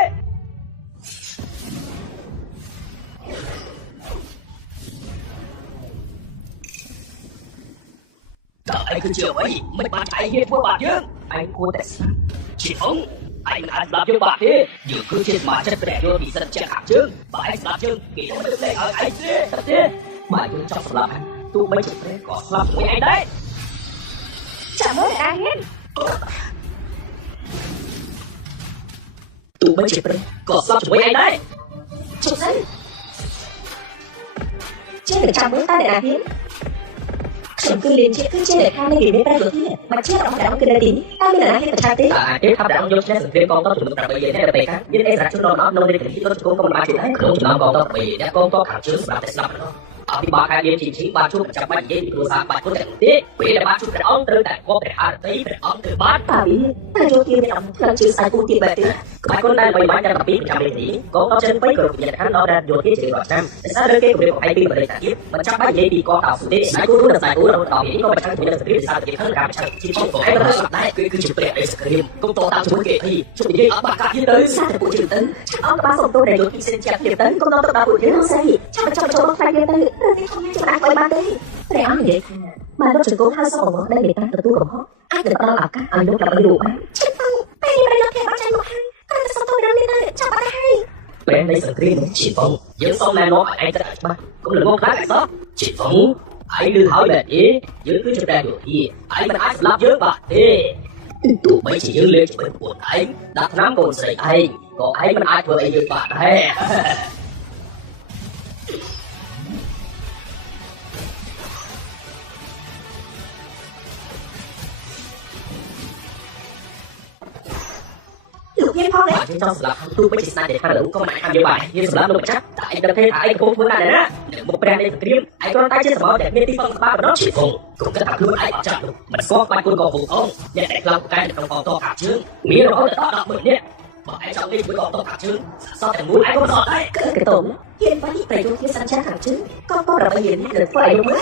តើឯងគឺជាអ្វីមិនបានឯងហ៊ានធ្វើបាបយើងឯងគួរតែស្លាប់ជាអង្គឯងមិនអាចស្លាប់យើងបាត់ទេយើងគឺជាសមាជិកព្រះយោធាសិនជាខាងជើងបើឯងស្លាប់យើងគេមិនលើកលែងឲ្យឯងទេបើយើងចង់ស្លាប់ទោះបីជាព្រះក៏ស្លាប់ជាមួយឯងដែរចាំមើលឯងហ៊ានទោះបីជាព្រះក៏ស្លាប់ជាមួយឯងដែរជុំសិនចេះតែចាំមើលតើអ្នកណាហ៊ានខ្ញុំគឺលៀនជាគឺជាអ្នកខាងនៃវិមានប្រយោជន៍ទៀតមកជារបស់ដើមគឺនៅទីនេះតើមានអ្នកណាហ៊ានប្រឆាំងទេទេថាដើមយកឈ្នះសង្គ្រាមកងទ័ពជំនុំ8យើងនៅពេលខាងយើងឯកសារជនរងនៅរាជធានីរត់ជង្គង់ក៏មិនបានជាដែរក្នុងចំណោមកងទ័ព8អ្នកកងទ័ពខាងជើងសម្រាប់តែស្ដាប់នោះអភិបាលការងារជីបានជួបប្រចាំបាច់និយាយពីគ្រួសារបាច់ខ្លួនទាំងទេពេលដែលបានជួបព្រះអង្គត្រូវតែគប់ព្រះハរតីព្រះអង្គគឺបានតើយោធាមានអង្គក្នុងជើងខ្សែគូទៀតបែបទេក្បាច់គុណដែលបីបាច់ទាំងពីរប្រចាំលេខនេះកងទ័ពចិន3គ្រប់វិញ្ញាណដល់រដ្ឋយោធាជារាប់ឆ្នាំតែសារលើគេគម្រាមកំហែងពីបរិយាកាសទៀតមិនចាំបាច់និយាយពីកងទ័ពទេស្ដេចគូរដល់ស្ដេចគូរដល់នេះក៏ប្រឆាំងជាមួយនឹងសង្គ្រាមសារទៀតក្នុងការប្រឆាំងជាផងឯងរត់ស្ដេចគឺជាព្រះឯសង្គ្រាមកងទ័ពតាមជាមួយគេទីជួយនិយាយអត់បាក់កាទៀតទៅសារតែពួកជើងទៅអង្គបានសុំទោសដែលយោធាសិនជាទៀតទៅកងទ័ពទៅដល់ពួកយើងស្អីចាំចូលខ្លាចទៀតទៅនេះខ្ញុំចាំអាចឲ្យបានទេព្រះអង្គនិយាយថាបានរត់ជង្គង់ហើយសូមអង្វរដែលមេត្តាទទួលកំហុសអាចទៅដល់ឱកាសឲ្យលោកដើម្បីរួចបានខ្ញុំទៅពេលប្រយោជន៍គេបានចាញ់មកហើយតែសុំទោសដល់នេះទៅចាប់បានហើយព្រះនៃសង្គ្រាមជាផងយើងសូមណែនាំឲ្យឯងទៅច្បាស់កុំល្ងងខ្លាំងអីសោះជាផងឯងឮហើយបែបនេះយើងគឺជាព្រះយោធាឯងមិនអាចសម្លាប់យើងបានទេទោះបីជាយើងលេងជាមួយពួកឯងដាក់ថ្នាំកូនស្រីឯងក៏ឯងមិនអាចធ្វើអីយើងបានដែរហ៊ានផងទេយើងចង់ស្លាប់ទោះបីជាស្នាដៃខាងលើក៏មិនអាចធ្វើបានយើងសម្លាប់លោកម្ចាស់តែឯងដឹងទេថាឯងកំពុងធ្វើណាស់ណាមកព្រះនៃសង្គ្រាមឯងគ្រាន់តែជាសមរដែលមានទីពឹងស្បាប៉ុណ្ណោះជាផងគង់គិតថាខ្លួនឯងអត់ចាស់នោះមិនស្គាល់បាច់គុណក៏ពុំអងអ្នកដែលខ្លាំងពូកែនៅក្នុងកងទ័ពខាងជើងមានរហូតដល់100000នាក់បើឯងចង់លេងជាមួយកងទ័ពខាងជើងសតតែមួយឯងក៏មិនអត់ដែរកតុំហ៊ានបាញ់ប្រយោជន៍ជាសញ្ចាខាងជើងកងទ័ពរបស់យើងនឹងធ្វើឲ្យយំណា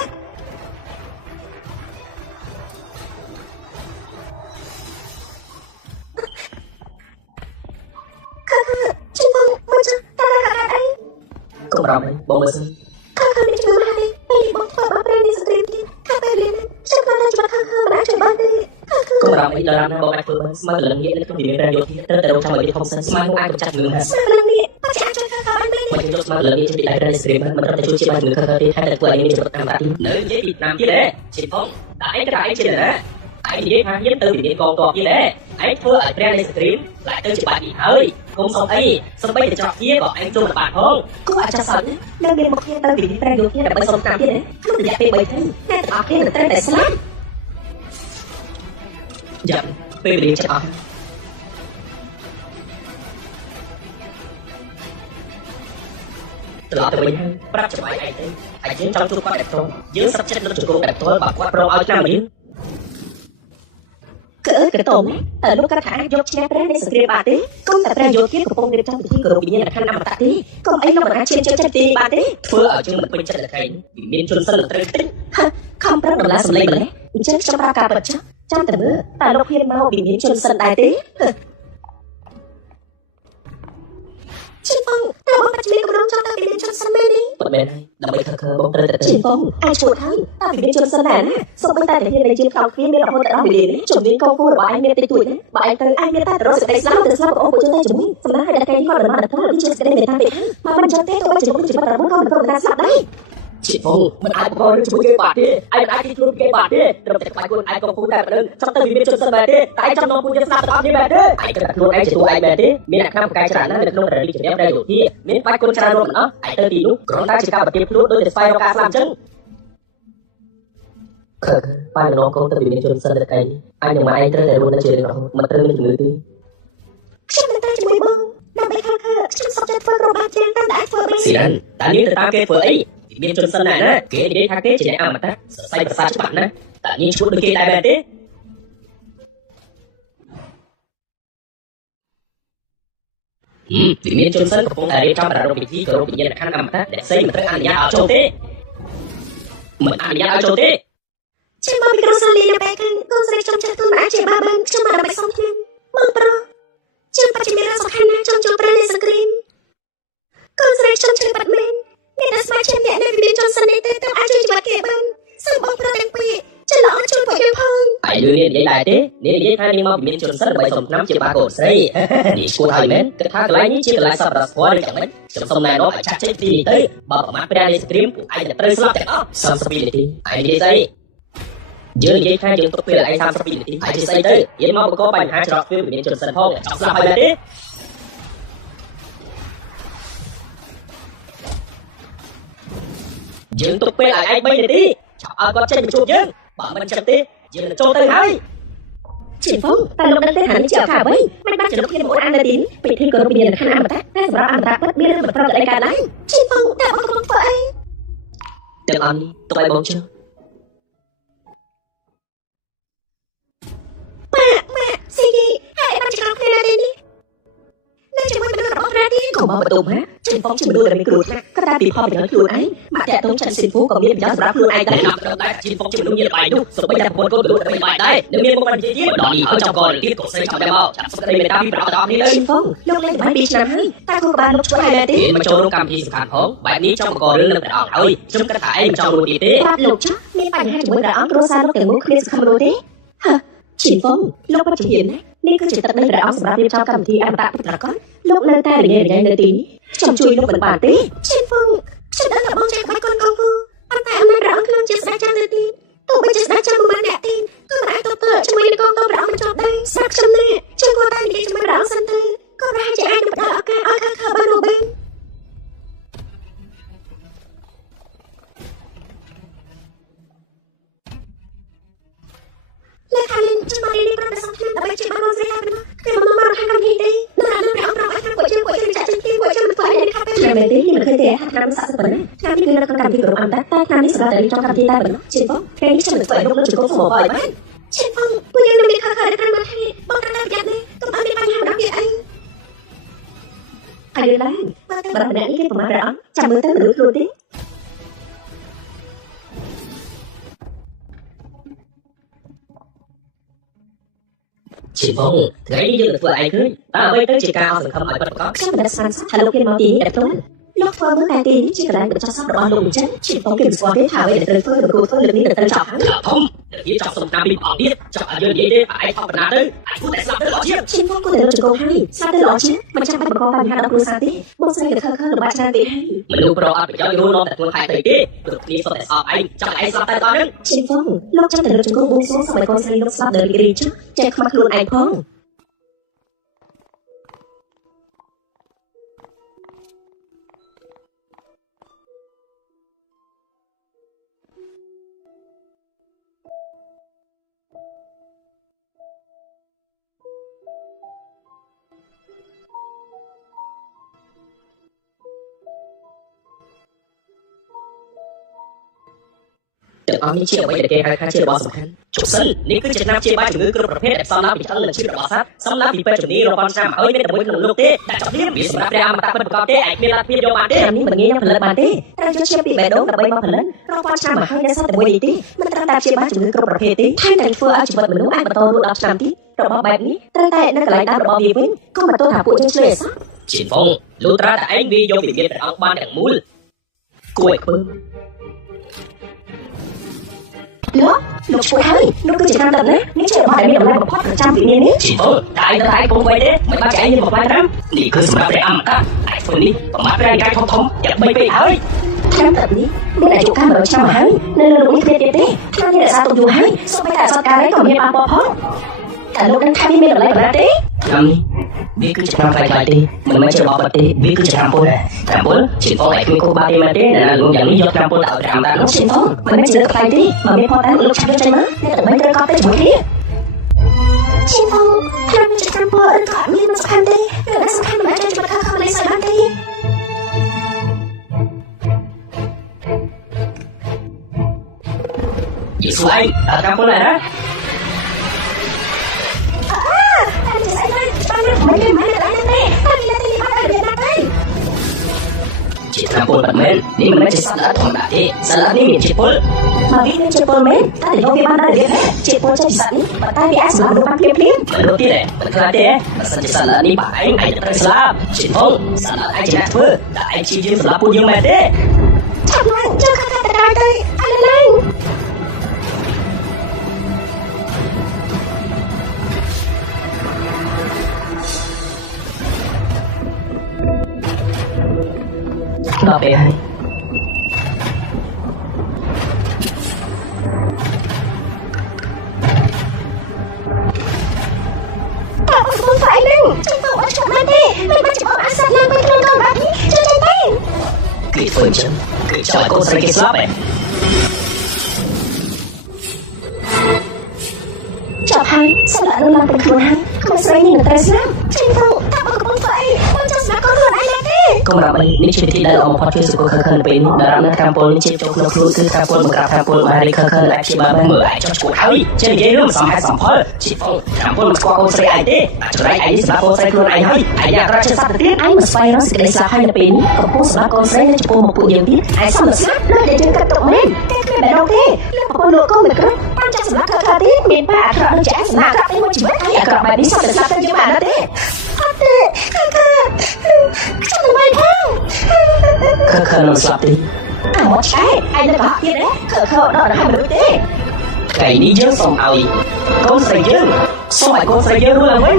ฉันบอกมันจะตายอะไร ก็เราไม่บอกมาสิข้าไม่ช่วยมาเลยไม่บอกว่าบ้านเป็นสตรีมที่ข้าไปเรียนฉันก็น่าจะมาข้ามาช่วยบ้านเลยก็เราไม่ได้นะบอกมาเพื่อนสมัครเรื่องนี้แล้วก็มีเรื่องโยที่แต่เราทำอะไรที่ทำสันสมัครง่ายกับจัดเงินฮะสมัครเรื่องนี้ไม่ใช่ช่วยข้าบ้านเลยไม่ใช่สมัครเรื่องนี้จะมีอะไรในสตรีมมันต้องจะช่วยชีวิตเงินข้าที่ให้แต่ตัวเองจะทำอะไรเนื้อเยอะติดน้ำที่ไหนชินพงแต่ไอ้กระไรชินนะไอ้ที่ทางยืนตื่นในกองตัวที่ไหนไอ้เพื่อไอ้แบรนด์ในสตรีมหลายตื่นจะบาดอีกเฮ้ยกงสองไอ้สมัยจะจับที่ก่อนไอ้โจมบาดห้องก็อาจจะสั่นเรื่องเรียนบอกที่ตื่นในแบรนด์อยู่ที่ไหนไปสมตามที่ไหนถ้ามันอยากไปไปที่แน่แต่อาเคนแต่แต่สลับอย่าไปเรียนจะเอา ត្រឡប់ទៅវិញហើយប្រាប់ច្បាស់ឯងទៅហើយយើងចង់ជួបគាត់តែត្រង់យើងសឹកចិត្តនឹងជង្គង់តែផ្ទាល់បើគាត់ប្រងឲ្យឆ្នាំយើងកតុំតើលោកគាត់ថាអាចយកឈ្នះព្រះនៃសង្គ្រាមបានទេកុំតែព្រះយោធាកំពុងរៀបចំពិធីគោរពវិញ្ញាណក្ខន្ធអមតៈទេកុំអីលោកមិនអាចឈានជឿចិត្តទេបានទេធ្វើឲ្យយើងមិនពេញចិត្តតែឯងមានជនសិលត្រូវទិញខំប្រឹងដំណើរសម្លេងម្លេះអញ្ចឹងខ្ញុំប្រាប់ការពិតចាស់ចាំតែមើលតើលោកហ៊ានមកវិមានជនសិនដែរទេជីហ្វុងតើបងបាច់មានកម្រងចង់ទៅវិមានជនសិនមែនទេប៉ុន្មានហើយដើម្បីខើបងត្រូវតែទៅជីហ្វុងអាចឈួតហើយតើវិមានជនសិនដែរណាសូម្បីតែហ៊ានលេងជាខោគ្មានមានរហូតដល់វិមានជំនាញកងគូរបស់ឯងមានតិចតួចណាបើឯងទៅឯងមានតែរកសេចក្តីស្លាប់ទៅស្លាប់បងពួកយើងតែជំនាញសម្រាប់ឲ្យតែគេគាត់មិនបានទៅធ្វើជាសេចក្តីមេត្តាពេកហើយមកមិនចឹងទេទោះបីជាមុខជីវិតរបស់ក៏មិនប្រកាសស្លាប់ដែរជីហ្វុងមិនអាចបង្ករឿងជាមួយគេបាត់ទេឯងមិនអាចជួយគេបាត់ទេត្រឹមតែខ្លាចខ្លួនឯងក៏គូតែប៉ុណ្្នឹងចង់ទៅវិមានជនសិនមែនទេតែឯងចង់នាំពួកយើងស្លាប់ទាំងអស់គ្នាមែនទេឯងគិតថាខ្លួនឯងជាតួឯងមែនទេមានអ្នកខ្លះប្រកែកច្រើនណាស់នៅក្នុងរលីជំនះព្រះយោធាមានបាច់គុណច្រើនរួមម្ដងឯងទៅទីនោះគ្រាន់តែជាការបន្ទាបខ្លួនដោយតែស្វែងរកការស្លាប់អញ្ចឹងបាយនាំកូនទៅវិមានជនសិនទៅឯងអញនឹងមកឯងត្រូវតែរស់នៅជារៀងរហូតមិនត្រូវមានជំងឺទេខ្ញុំមិនទៅជាមួយបងដើម្បីខំខ្ញុំសុខចិត្តធ្វើគ្រប់បែបយ៉ាងតាមដែលអាចធ្វើបានស៊ីនតើនាងទៅតាមគេធ្វើអីមានជនសិនណាគេនិយាយថាគេជាអ្នកអមតៈសរសៃប្រសាច្បាស់ណាតើនាងឈ្មោះដូចគេដែរមែនទេវិមានជនសិនកំពុងតែរៀបចំប្រារព្ធពិធីគោរពវិញ្ញាណក្ខន្ធអមតៈដែលផ្សេងមិនត្រូវអនុញ្ញាតឲ្យចូលទេមិនអនុញ្ញាតឲ្យចូលទេខ្ញុំមកពីក្រុងសាលីនៅពេលខាងកូនស្រីខ្ញុំចាស់ទូនអាចជាបាបានខ្ញុំមកដើម្បីសុំខ្ញុំបងប្រុសខ្ញុំបច្ចុប្បន្នមានសំខាន់ណាស់ចង់ចូលព្រះនៃសង្គ្រាមកូនស្រីខ្ញុំឆ្លៀតបាត់មែនមានតែស្មារតីអ្នកនៅវិមានជនសិននេះទៅអាចជួយជីវិតគេបានសូមបងប្រុសទាំងពីរច្រឡំជួយពួកយើងផងឯងលឿននិយាយដែរទេនាងនិយាយថានាងមកវិមានជនសិនដើម្បីសុំឆ្នាំជាបាកូនស្រីនេះឈួតហើយមែនគិតថាកន្លែងនេះជាកន្លែងសប្បុរសធម៌ឬយ៉ាងម៉េចខ្ញុំសូមណែនាំឲ្យចាស់ចេញទីនេះទៅបើប្រមាថព្រះនៃសង្គ្រាមពួកឯងจะត្រូវស្លាប់ទាំងអស់32នាទីឯងនិយាយស្អីយើងនិយាយថាយើងទុកពេលឯង32នាទីឯងនិយាយស្អីទៅយើងមកបង្កបញ្ហាច្រកពេលវិមានជនសិនផងចង់ស្លាប់ហើយមែនទេយើងទុកពេលឲ្យឯង3នាទីចាប់ឲ្យគាត់ចេញមកជួបយើងបើមិនចឹងទេយើងនឹងចូលទៅហើយជីហ្វុងតើលោកដឹងទេថានេះជាអ្វីមិនបានជាលោកហ៊ានមកអាននៅទីនេះពិធីគោរពវិញ្ញាណក្ខន្ធអមតៈតែសម្រាប់អមតៈពិតមានរឿងមិនប្រក្រតីកើតឡើងជីហ្វុងតើបងកំពុងធ្វើអីទាំងអស់នេះទុកឲ្យបងជឿម៉ាក់ស៊ីគីហើយបានចង់គ្នាណានេះនៅជាមួយមនុស្សរបស់ព្រះទីកុំមកបន្ទោសណាជីហ្វុងជាមនុស្សដែលមានគ្រោះថ្នាក់ក៏តែពីផលប្រយោជន៍ខ្លួនឯងម៉ាក់តាក់ទងចិនស៊ីហ្វូក៏មានប្រយោជន៍សម្រាប់ខ្លួនឯងដែរតែជីហ្វុងជាមនុស្សមានបាយនោះសូម្បីតែប្រពន្ធកូនក៏ដូចតែបាយដែរនឹងមានមុខមិនជាទៀតម្ដងនេះឲ្យចាំកលទៀតក៏ស្រីចាំតែមកចាំសុខដីមេតាពីប្រដៅដល់នេះលើជីហ្វុងលោកលេងបាយ2ឆ្នាំហើយតែគូបានលោកជួយហើយមែនទេមកចូលរួមកម្មវិធីសំខាន់ផងបែបនេះចង់បង្ករឿងនឹងតែអង្គហើយខ្ញុំគិតថាឯងមិនចង់រួចទៀតទេប្រាប់លោកចាស់មានបញ្ហាជាមួយព្រះអង្គគ្រួសារលោកទាំងមូលគ្មានសង្ឃឹមនោះទេហ៎ជីហ្វុងលោកពិតជាហ៊ានណានេះគឺជាទឹកដីព្រះអង្គសម្រាប់រៀបចំកម្មវិធីអមតៈពិតប្រាកដលោកនៅតែរញ៉េរញ៉ៃនៅទីនេះខ្ញុំជួយលោកមិនបានទេជីហ្វុងខ្ញុំដឹងថាបងចង់បាច់កូនកងគូប៉ុន្តែអំណាចព្រះអង្គខ្លួនជាស្ដេចចៅទៅទីទោះបីជាស្ដេចចៅមួយអ្នកទីក៏មិនអាចទៅធ្វើជាមួយនឹងកងទ័ពព្រះអង្គមិនចប់ដែរស្រាប់ខ្ញុំណាខ្ញុំគាត់តែនិយាយជាមួយព្រះអង្គសិនទៅក៏ប្រហែលជាអាចនឹងផ្ដល់ឱកាសឲ្យខាងបាននោះបានលេខាលិនចាំមកនេះប្រទេសខ្ញុំដើម្បីជួយបានស្រីហើយប៉ុណ្ណោះខ្ញុំមកខាងកម្មវិធីទេដល់ព្រះអង្គប្រោសខាងពួកយើងចាក់ចេញទីពួកយើងមិនធ្វើឲ្យខាងតែមែនទេមិនឃើញទេថាតាមសាក់ប៉ុណ្ណាខាងនេះគឺនៅក្នុងកម្មវិធីក្រុមអន្តរតែខាងនេះសម្រាប់តែtrongកម្មវិធីតែប៉ុណ្ណោះជិះបងថ្ងៃនេះខ្ញុំនឹងធ្វើឲ្យលោកលើជង្គង់សមបាយបានជិះបងពួកយើងនឹងមានខខនៅក្នុងមួយថ្ងៃបងត្រូវតែប្រយ័ត្ននេះកុំឲ្យមានបញ្ហាម្ដងទៀតអីហើយឡើងបើម្នាក់នេះគេប្រមាថព្រះអង្គចាំមើលទៅមនុស្សខ្លួនទេជីហ្វុងថ្ងៃនេះយើងនឹងធ្វើឯងឃើញតើអ្វីទៅជាការអស់សង្ឃឹមឲ្យពិតប្រាកដខ្ញុំមិនដឹងស្មានថាលោកគេមកទីនេះតែខ្លួនលោកធ្វើមើលតែទីនេះជាកន្លែងបញ្ចុះសពរបស់លោកអញ្ចឹងជីហ្វុងគេមិនស្គាល់ទេថាអ្វីដែលត្រូវធ្វើឬគ្រូធ្វើលើកនេះត្រូវចប់ហើយធំនិយាយចប់សំតាមពីបងទៀតចប់ឲ្យយើងនិយាយទេឯងថតបណ្ណាទៅឯងគួរតែស្លាប់ទៅល្អជាងជីហ្វុងគួរតែរកជង្គង់ហើយស្លាប់ទៅល្អជាងមិនចាំបាច់បង្កបញ្ហាដល់គ្រួសារទេបងស្រីទៅខើលំបាកច្រើនទេហើយមនុស្សប្រអត់ប្រយោជន៍រួមតែខ្លួនខែទៅទេព្រោះគ្នាសុទ្ធតែស្អប់ឯងចង់ឯងស្លាប់តែតោះនឹងជីហ្វុងលោកចាំតែរកជង្គង់បួងសួងសម្រាប់កូនស្រីលោកស្លាប់ដល់រីចចេះខ្មាស់ខ្លួនឯងផង ទាំងអស់នេះជាអ្វីដែលគេហៅថាជារបស់សំខាន់ជប់សិននេះគឺជាឆ្នាំព្យាបាលជំងឺគ្រប់ប្រភេទដែលផ្សំឡើងពីឆ្អឹងនិងឈាមរបស់សត្វសំឡើងពីពេទ្យជំនាញរាប់ពាន់ឆ្នាំហើយមានតែមួយក្នុងលោកទេដាក់ចាប់នេះវាសម្រាប់ព្រះអមតៈពិតប្រាកដទេអាចមានលទ្ធភាពយកបានទេអានេះមិនងាយផលិតបានទេត្រូវយកឈាមពីបេះដូងដើម្បីមកផលិតរាប់ពាន់ឆ្នាំមកហើយនៅសត្វតែមួយនេះទេមិនត្រឹមតែព្យាបាលជំងឺគ្រប់ប្រភេទទេថែមទាំងធ្វើឲ្យជីវិតមនុស្សអាចបន្តរស់ដល់ឆ្នាំទៀតរបស់បែបនេះត្រូវតែនៅកន្លែងដើមរបស់វាវិញក៏មិនទោះថាពួកយើងឆ្លើយអសោះជីនហ្វុងលុះត្រាតែឯងវាយកវិញ្ញាណព្រះអង្គបានទាំងមូលគួរឲ្យខ្ពើមលោកជួយហើយនោះគឺជាតាមដំណើរនេះជារបស់ដែលមានតម្លៃបំផុតប្រចាំវិញ្ញាណនេះជីនហ្វុងតែឯងពុំໄວទេមិនបាច់ឯងមានមកបានតាមនេះគឺសម្រាប់ព្រះអមតៈឯងធ្វើនេះប្រមាថព្រះកាយធំយ៉ាងបីពេកហើយឆ្នាំទឹកនេះមានអាយុកាល100ឆ្នាំហើយនៅលើលោកនេះគ្មានទៀតទេឆ្នាំនេះរក្សាទុកយូរហើយសូម្បីតែអសតកាលនេះក៏មានប៉ះពាល់ផងតែលោកនឹងថាវាមានតម្លៃប៉ុណ្ណាទេឆ្នាំនេះវាគឺជាឆ្នាំខ្លីៗទេមិនមែនជារបស់ពិតទេវាគឺជាឆ្នាំពុលឆ្នាំពុលជាផងឯងគ្មានគោលបាទេមែនទេណាលោកយ៉ាងនេះយកឆ្នាំពុលទៅឲ្យតាមដែរលោកជាផងមិនមែនជាលើកខ្លីទេមកមានផងតែលោកឆាប់យកចេញមកអ្នកតែមិនត្រូវកប់ទៅជាមួយគ្នាជាផងឆ្នាំជាឆ្នាំពុលអត់ក៏មានសំខាន់ទេរឿងដែលសំខាន់មិនអាចជួយបត់ខំលេងសើបានទេយីស្វែងអត់កម្មពុលណាជាឆ្នាំពុលបាត់មែននេះមិនមែនជាសត្វល្អិតធម្មតាទេសត្វល្អិតនេះមានជាតិពុលមកវាមានជាតិពុលមែនតែយកវាបានដល់របៀបណាជាតិពុលចេញពីសត្វនេះប៉ុន្តែវាអាចសម្លាប់មនុស្សបានភ្លាមមនុស្សទៀតមិនខ្លាចទេបើសិនជាសត្វល្អិតនេះបាក់ឯងអាចត្រូវស្លាប់ជាផងសត្វល្អិតឯងជាអ្នកធ្វើតែឯងជាយើងសម្លាប់ពួកយើងមែនទេចាប់ឡើងចូលខាងតែដល់ទៅអត់ឡើងដល់ពេលហើយតែបងស្រីនឹងចេញទៅអត់ច្បាស់មែនទេមិនបាច់ច្បាស់អាសាឡើងទៅក្នុងកណ្ដាលនេះចេញទៅគេធ្វើអញ្ចឹងគេចោលកូនស្រីគេស្លាប់ឯងចាប់ហើយស្លាប់នៅឡើងទៅខ្លួនហើយកូនស្រីនេះនឹងត្រូវស្លាប់ចេញទៅតែបងកំពុងធ្វើអីបងចង់ស្លាប់កូនខ្លួនឯងទេកុំរាប់អីនេះជាវិធីដែលល្អបំផុតជួយសុខភាពខឹងពេលនេះដែលរំលឹកតាមពលនេះជាចូលក្នុងខ្លួនគឺតាមពលបង្ក្រាបតាមពលមហារីខឹងដែលព្យាបាលមើលអាចចោះឈួតហើយជានិយាយរឿងសំហេតុសំផលជាផងតាមពលមិនស្គាល់កូនស្រីឯងទេចំណែកឯងនេះសម្រាប់កូនស្រីខ្លួនឯងហើយឯងអាក្រក់ជាសត្វទៅទៀតឯងមិនស្វែងរកសេចក្តីស្លាប់ហើយនៅពេលនេះកំពុងសម្រាប់កូនស្រីនៅចំពោះមកពួកយើងទៀតឯងសំស្លាប់ដូចដែលយើងគិតទុកមែនគេគ្មានបែរនោះទេលោកប្រពន្ធលោកកូនមិនក្រឹបតាមចាក់សម្រាប់ខើទៀតមានប៉ាអាក្រក់ដូចចាក់សម្រាប់អាក្រក់តែមួយជីវិតហើយអាក្រក់បែបនេះសត្វទៅស្លាប់ទៅយើងបានអត់ទេអត់ទេខ្ញុំមិនផងខើនឹងស្លាប់ទេអាមកឆ្កែឯងនៅកោះទៀតទេខើដល់ដល់ហើយមនុស្សទេថ្ងៃនេះយើងសូមឲ្យកូនស្រីយើងសូមឲ្យកូនស្រីយើងរស់ឡើងវិញ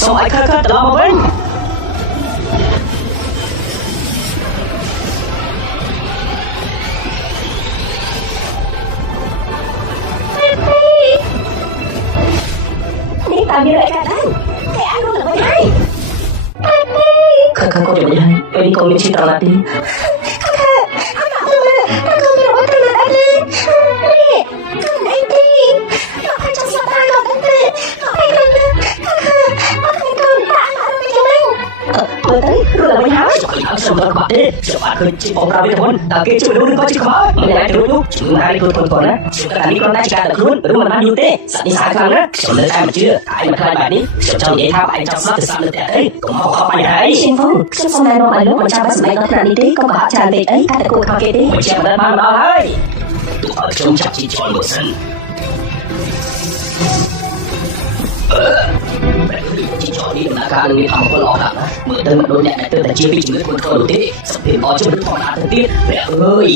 សូមឲ្យខើត្រឡប់មកវិញនេះតើមានอะไรกันដែរគេអាចរស់ឡើងវិញហើយខើកូនជួយហើយពេលនេះកូនមានជាតិត្រឡាទីសម្រាប់បាត់ទេច្បាស់ឃើញជីបងប្រាវិធនតើគេជួយមនុស្សក៏ជាខ្មោចមិនអាចរួចនោះជំនាញខ្លួនខ្លួនគាត់ណាជាតែនេះគ្រាន់តែជាការដល់ខ្លួនឬមិនបានយូរទេសត្វនេះស្អាតខ្លាំងណាស់ខ្ញុំនៅតែមិនជឿឯងមិនខ្លាចបែបនេះខ្ញុំចង់និយាយថាឯងចង់ស្លាប់ទៅស្លាប់នៅផ្ទះអីកុំមកខកបញ្ហាអីရှင်ហ្វុងខ្ញុំសូមណែនាំឲ្យលោកមិនចាំបាច់សម្ដែងដល់ថ្នាក់នេះទេកុំកុហកច្រើនពេកអីតែគួរខកគេទេមិនជាមិនបានដល់ហើយទោះឲ្យខ្ញុំចាប់ជីជន់មកសិនជីចនេះដំណើរការនឹងមានធម្មពលល្អណាស់មើលទៅមិនដូចអ្នកដែលទើបតែជាពីជំងឺធ្ងន់ធ្ងរនោះទេសភាពល្អជាងធម្មតាទៅទៀតព្រះអើយ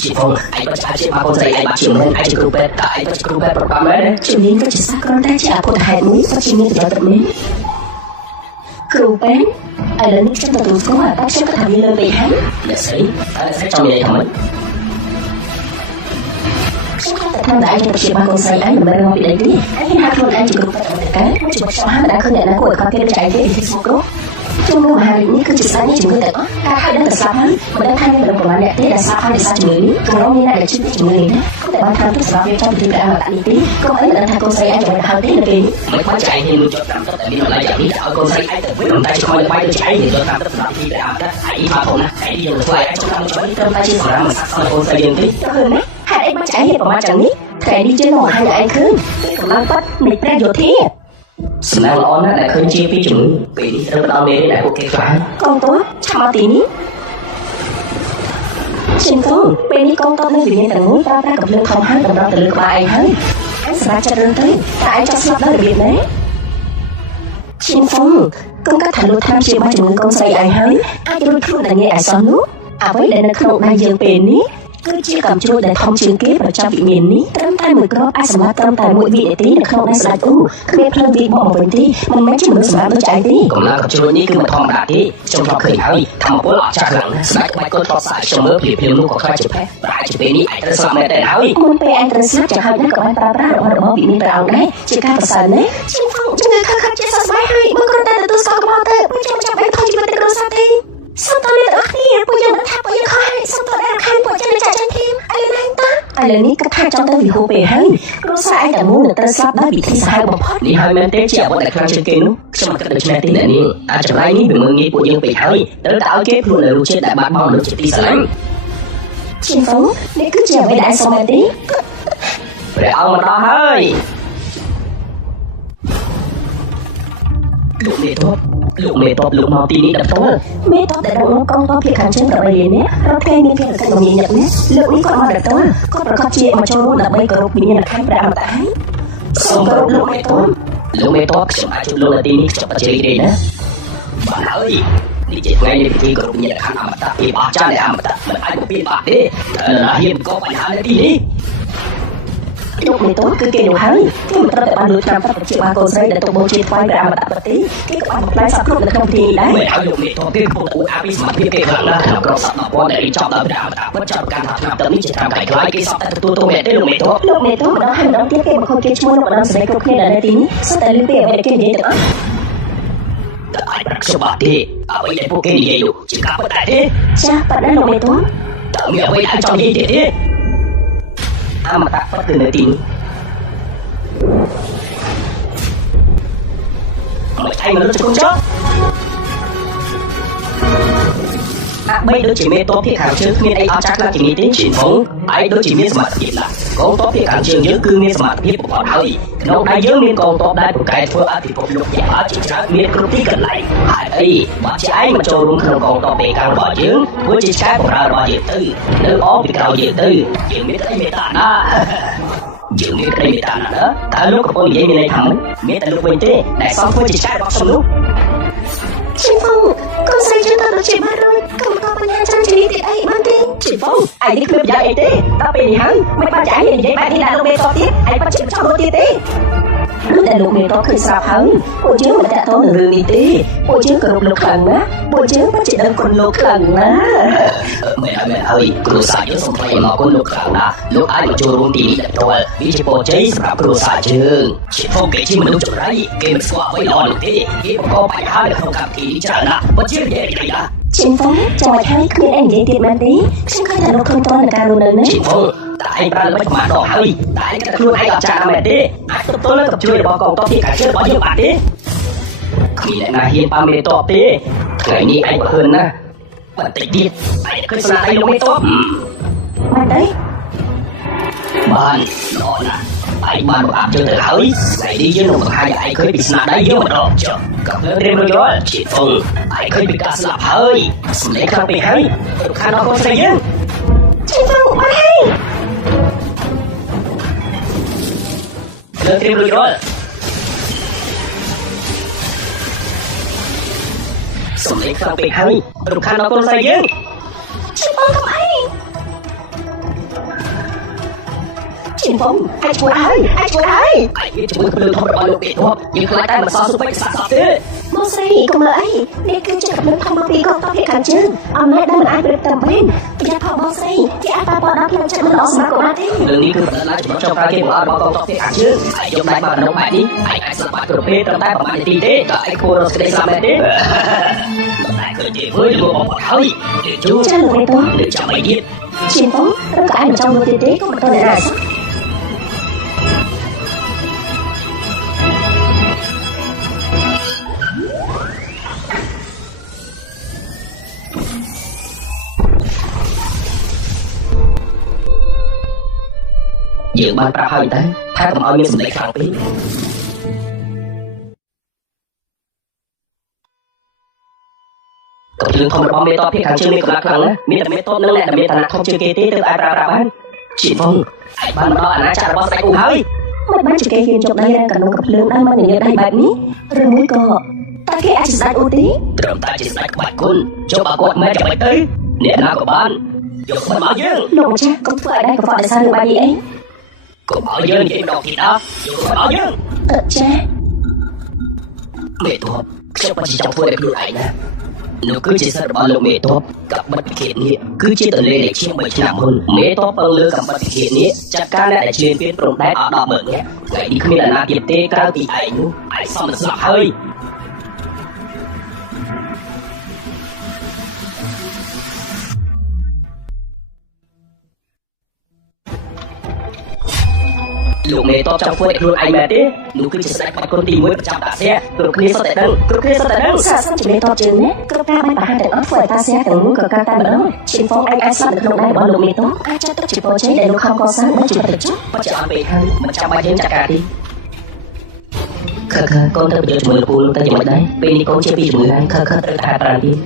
ជីផងឯងក៏អាចជាមកកូនស្រីឯងបានជាមិនឯងជាគ្រូពេទ្យតែឯងក៏ជាគ្រូពេទ្យប្រកាសមែនជំនាញក៏ជាសាស្ត្រគ្រាន់តែជាអពុទ្ធហេតុមួយសុទ្ធជាមានប្រយោជន៍ទៅនេះគ្រូពេទ្យឥឡូវនេះខ្ញុំទទួលស្គាល់តែខ្ញុំក៏ថាមានលើពេកហើយអ្នកស្រីតែស្រីចង់និយាយថាម៉េចខ្ញុំតែឯងទៅព្យាបាលកូនស្រីឯងមិនមែនមកពីដីទេឯងហាក់ខ្លួនឯងជាគ្រូពេទ្យអមតកមួយជីវិតឆ្លាស់មិនដែលឃើញអ្នកណាគួរឲ្យខកគេដូចឯងទេពីស្មោកជំងឺមហារីកនេះគឺជាស្ដេចនៃជំងឺទាំងអស់ការហើយដឹងតែស្លាប់ហើយមិនដឹងថាមានមនុស្សប្រមាណអ្នកទេដែលស្លាប់ហើយដោយសារជំងឺនេះកម្រមានអ្នកដែលជឿពីជំងឺនេះណាតែ បានថាទស្សនវិជ្ជាពីព្រះអមតនីទីកុំអីមិនដឹងថាកូនស្រីឯងចាំហៅទេនៅពេលនេះមិនបាច់ចែកហ៊ានលួចយកតាមទឹកតែមានតម្លៃយ៉ាងនេះឲ្យកូនស្រីឯងទៅវិញតែឆ្លងបាយទៅឆ្អែកយកតាមទឹកសម្រាប់ពីព្រះអមតឯងថាកូនណាឯងយកធ្វើឲ្យចង់តាមជួយត្រឹមតែជាសម្រាប់មិនសាក់កូនស្រីយើងទេទៅហឺណាហេតុអីបានឆ្អែកប្រមាថចឹងនេះថ្ងៃនេះជឿមកឲ្យឯងឃើញពីកម្លាំងប៉ាត់នៃព្រះយោធាសំណាងល្អណាស់ដែលឃើញជាពីជំងឺពេលនេះត្រូវផ្ដល់មេដែលពួកគេខ្លាចកងទ័ពឆាប់មកទីនេះชินฟงពេលនេះកងទ័ពនៅវិមានទាំងមួយប្រើប្រាស់កម្លាំងធំហើយតម្រូវទៅលើក្បាលឯងហើយអញសម្រាប់ចាត់រឿងទៅតែឯងចង់ស្លាប់ដោយរបៀបណាชินฟงកុំកាត់ថាលោកថាជាបាច់ជំងឺកូនស្រីឯងហើយអាចរួចខ្លួនតែងាយឯសោះនោះអ្វីដែលនៅក្នុងដៃយើងពេលនេះគឺជាកំជ្រួចដែលធំជាងគេប្រចាំវិមាននេះត្រឹមតែមួយគ្រាប់អាចសម្រាប់ត្រឹមតែ1វិនាទីនៅក្នុងដៃស្ដេចអ៊ូគ្មានភ្លើងទីបកមកវិញទេមិនមែនជាមនុស្សសម្រាប់ដូចឯងទេកម្លាំងកំជ្រួចនេះគឺមិនធម្មតាទេខ្ញុំធ្លាប់ឃើញហើយធម្មពលអស្ចារ្យខ្លាំងណាស់ស្ដេចក្បាច់កូនធ្លាប់សាកខ្ញុំមើលភ្លាមនោះក៏ខ្លាចជាផេះប្រហែលជាពេលនេះឯងត្រូវស្លាប់មែនទេហើយមុនពេលឯងត្រូវស្លាប់ចាំហើយណាក៏បានប្រើប្រាស់របស់វិមានព្រះអង្គដែរជាការប្រសើរណាស់ខ្ញុំផងជំងឺខឹកជាសស្បាយហើយមកគ្រាន់តែទទួលស្គាល់កំហុសទៅពួកខ្ញុំចាំបែកថយជីវិតទៅគ្រួសារទេសូមតើអ្នកទាំងអស់គ្នាពួកយើងមិនថាពួកយើងខុសហើយសូមតើដែលរំខានពួកយើងចាក់ចាញ់ធីមឥឡូវណាតាឥឡូវនេះគាត់ថាចង់ទៅវិហូពេលហើយគ្រួសារឯងតែមួយនឹងត្រូវស្លាប់ដោយវិធីសាហាវបំផុតនេះហើយមែនទេជាអ្វីដែលខ្លាំងជាងគេនោះខ្ញុំមិនគិតដូច្នេះទេអ្នកនាងអាចចម្លើយនេះវាមើលងាយពួកយើងពេកហើយត្រូវតែឲ្យគេព្រួយនៅរសជាតិដែលបាត់បង់ដូចជាទីស្រឡាញ់ឈិនហ្វងនេះគឺជាអ្វីដែលសមមែនទេព្រះអង្គមកដល់ហើយលោកមេតបលោកមកទីនេះដល់ផ្ទាល់មេតបដែលរងកងទ័ពភាគខាងជើង8លាននេះរត់ថ្ងៃមានភារកិច្ចមមាញឹកនេះលោកនេះគាត់មកដល់ផ្ទាល់គាត់ប្រកាសជាមកចូលរួមដើម្បីគោរពវិញ្ញាណក្ខន្ធព្រះអមតៈហើយសូមគោរពលោកមេតបខ្ញុំអាចជួបលោកនៅទីនេះខ្ញុំពិតជារីករាយណាស់បាទហើយនេះជាថ្ងៃនៃពិធីគោរពវិញ្ញាណក្ខន្ធអមតៈភាពអស្ចារ្យនៃអមតៈមិនអាចបំពេញបានទេតែហ៊ានក៏បញ្ហានៅទីនេះលោកមេតបគឺគេនោះហើយគេមិនត្រូវតែបានលួចតាមប្រជាបានកូនស្រីដែលទុកបូជាថ្វាយព្រះអមតៈប្រតិគេក៏បានបំផ្លាញសពគ្រប់នៅក្នុងទីនេះដែរមិនឲ្យលោកមេតបគេកំពុងអួតអាពីសមត្ថភាពគេខ្លាំងណាស់ក្នុងក្រុមសត្វ1000ដែលរៀបចំដោយព្រះអមតៈពិតចាត់ការថាឆ្នាំទឹកនេះជាតាមកាយខ្លាយគេសពតែទទួលទោសមែនទេលោកមេតបម្ដងហើយម្ដងទៀតគេបង្ខំគេឈ្មោះនៅម្ដងស្ដីគ្រប់គ្នាដែលនៅទីនេះសុទ្ធតែលឺពីអ្វីដែលគេនិយាយទាំងអស់តែអាចប្រកបទេអ្វីដែលពួកគេនិយាយនោះជាការពិតដែរទេចាស់ប៉ាត់ណាលោកមេតបតើមានអ្វីដែលចង់និយាយទៀតទេអមតៈពិតគឺនៅទីនេះមកឆ្អែមនុស្សជុំចុះបីដូចជាមេតបភាគខាងជើងគ្មានអីអស្ចារ្យខ្លាំងជាងនេះទេជីនហ្វងឯងដូចជាមានសមត្ថភាពណាស់កងទ័ពភាគខាងជើងយើងគឺមានសមត្ថភាពបំផុតហើយក្នុងដៃយើងមានកងទ័ពដែលប្រកែកធ្វើអធិភពលោកយ៉ាងជាច្រើនមានគ្រប់ទីកន្លែងហើយអីបើជាឯងមកចូលរួមក្នុងកងទ័ពពេកាំងរបស់យើងធ្វើជាឆ្កែបម្រើរបស់យើងទៅនៅអពីក្រោយយើងទៅយើងមានតែមេត្តាណាយើងមានក្តីមេត្តាណាស់តើលោកកំពុងនិយាយមានន័យថាមិនមានតែលោកវិញទេដែលសងធ្វើជាឆ្កែរបស់ខ្ញុំនោះឈិនហ្វងកូនស្រីជឿទៅដូចជាបានរួចកុំក៏បញ្ហាចាំជំនាញទៀតអីបានទេឈិនហ្វងឯងនេះគ្មានប្រយោជន៍អីទេដល់ពេលនេះហើយមិនបាច់ចាយនិយាយបែបនេះដល់លោកមេតបទៀតឯងបាត់ជាចង់រួចទៀតទេនោះតែលោកមេតបឃើញស្រាប់ហើយពួកយើងមិនតាក់ទងនឹងរឿងនេះទេពួកយើងគោរពលោកខ្លាំងណាស់ពួកយើងពិតជាដឹងគុណលោកខ្លាំងណាស់មែនហើយគ្រូសាយើងសូមថ្លែងអំណរគុណលោកខ្លាំងណាស់លោកអាចមកចូលរួមទីនេះដោយផ្ទាល់វាជាពរជ័យសម្រាប់គ្រូសាយើងជាផងគេជាមនុស្សចម្រៃគេមិនស្គាល់អ្វីល្អនោះទេគេបង្កបញ្ហានៅក្នុងកម្មវិធីនេះច្រើនណាស់បើជានិយាយអីណាឈិនហ្វងចាំឲ្យហើយគ្មានអីនិយាយទៀតមែនទេខ្ញុំឃើញថាលោកឃើញតើនឹងការរស់នៅនេះឈិនហ្វងតែឯងប្រើល្បិចប្រមាណដងហើយតែឯងគិតខ្លួនឯងអត់ចាស់មែនទេអាចទប់ទល់នឹងកំជួយរបស់កងទ័ពភាគខាងជើងរបស់យើងបានទេគ្មានអ្នកណាហ៊ានប៉ាមេតបទេថ្ងៃនេះឯងបើហ៊ានណាបន្តិចទៀតឯងឃើញស្នាដៃលោកមេតបបានទេបានល្អណាស់ឯងបានបង្អាប់ជើងទៅហើយថ្ងៃនេះយើងនឹងបង្ហាញឲ្យឯងឃើញពីស្នាដៃយើងម្ដងចុះកំភ្លើងត្រៀមរួចរាល់ជាធំឯងឃើញពីការស្លាប់ហើយសម្លេងខ្លាំងពេកហើយរំខានដល់កូនស្រីយើងឈិនហ្វងបានហើយលើត្រៀមរួចរាល់សម្លេងខ្លាំងពេកហើយរំខានដល់កូនស្រីយើងឈិនហ្វងកុំអីឈិនហ្វងអាចជួយហើយឯងជួយភ្លើងធំរបស់លោកមេតបយើងខ្លាចតែមិនសល់សុបិចសាក់សក់ទេមកស្រីកុំលើអីនេះគឺជាកម្លាំងធំមកពីកងទ័ពភាគខាងជើងអំណាចដែលមិនអាចប្រៀបតាមវិញប្រយ័ត្នផងបងស្រីគេអាចប៉ះពាល់ដល់ផ្លូវចិត្តមិនល្អសម្រាប់កុមារទេរឿងនេះគឺបណ្ដាលឡើងចំណុចចុងក្រោយគេបង្អត់របស់កងទ័ពភាគខាងជើងហើយយកដៃបាត់ក្នុងបែបនេះឯងអាចស្លាប់បាត់គ្រប់ពេលត្រឹមតែប្រហែលនាទីទេតើឯងគួររកសេចក្តីស្លាប់មែនទេតែឃើញទេវើយលោកអត់ហើយជួយចាំលោកមេតបចាំអីទៀតឈិនហ្វងឬក៏ឯងមិនចង់រួចទេក៏មិនទៅអ្នកណា យើងបានប្រាប់ហើយតែថាកុំឲ្យមានសម្លេងខ្លាំងពេកក៏រឿងធំរបស់មេតបភាគខាងជើងមានកម្លាំងខ្លាំងណាស់មានតែមេតបនឹងអ្នកដែលមានឋានៈធំជាងគេទេទើបអាចប្រើប្រាស់បានជីវងអាចបានដល់អាណាចក្ររបស់ស្ដេចគូហើយមិនបានជាគេហ៊ានយកដៃរែងកណ្ដុងកំភ្លើងដល់មកញញើដៃបែបនេះឬមួយក៏តើគេអាចស្ដេចអូទីត្រឹមតែជាស្ដេចក្បាច់គុណចុះបើគាត់មិនចាំបាច់ទៅអ្នកណាក៏បានយកមិនមកយើងលោកម្ចាស់កុំធ្វើឲ្យដៃកខ្វក់ដោយសាររឿងបែបនេះអីកុំឲ្យយើងនិយាយម្ដងទៀតណាយកមិនមកយើងចាមេតបខ្ញុំមិនចង់ធ្វើឲ្យខ្លួនឯងណានោះគឺជាសិទ្ធិរបស់លោកមេតបកាបិតពិឃាតនេះគឺជាទន្លេនៃឈាម3ឆ្នាំមុនមេតបពឹងលើកាបិតពិឃាតនេះចាត់ការអ្នកដែលឈ្លានពានព្រំដែនអស់100000នាក់ថ្ងៃនេះគ្មានអាណាទៀតទេក្រៅពីឯងនោះឯងសមនឹងស្លាប់ហើយលោកមេតបចង់ធ្វើឲ្យខ្លួនឯងមែនទេនោះគឺជាស្ដេចបាត់គុណទី1ប្រចាំតាសៀគ្រប់គ្នាសុទ្ធតែដឹងសាសនាជំនឿតបជើងនេះគ្រប់ការបានប្រហារទាំងអស់ធ្វើឲ្យតាសៀទាំងនោះក៏កើតតែម្ដងឈិនហ្វងអាចស្លាប់នៅក្នុងដៃរបស់លោកមេតបអាចចាត់ទុកជាពលជ័យដែលលោកខំកសាងដោយជាប្រតិជនបច្ចុប្បន្នពេកហើយមិនចាំបាច់យើងចាត់ការទេខើកូនត្រូវទៅជាមួយលោកពូនោះទៅយ៉ាងម៉េចដែរពេលនេះកូនជាពីជំងឺហើយខើត្រូវថាប្រាំទៀត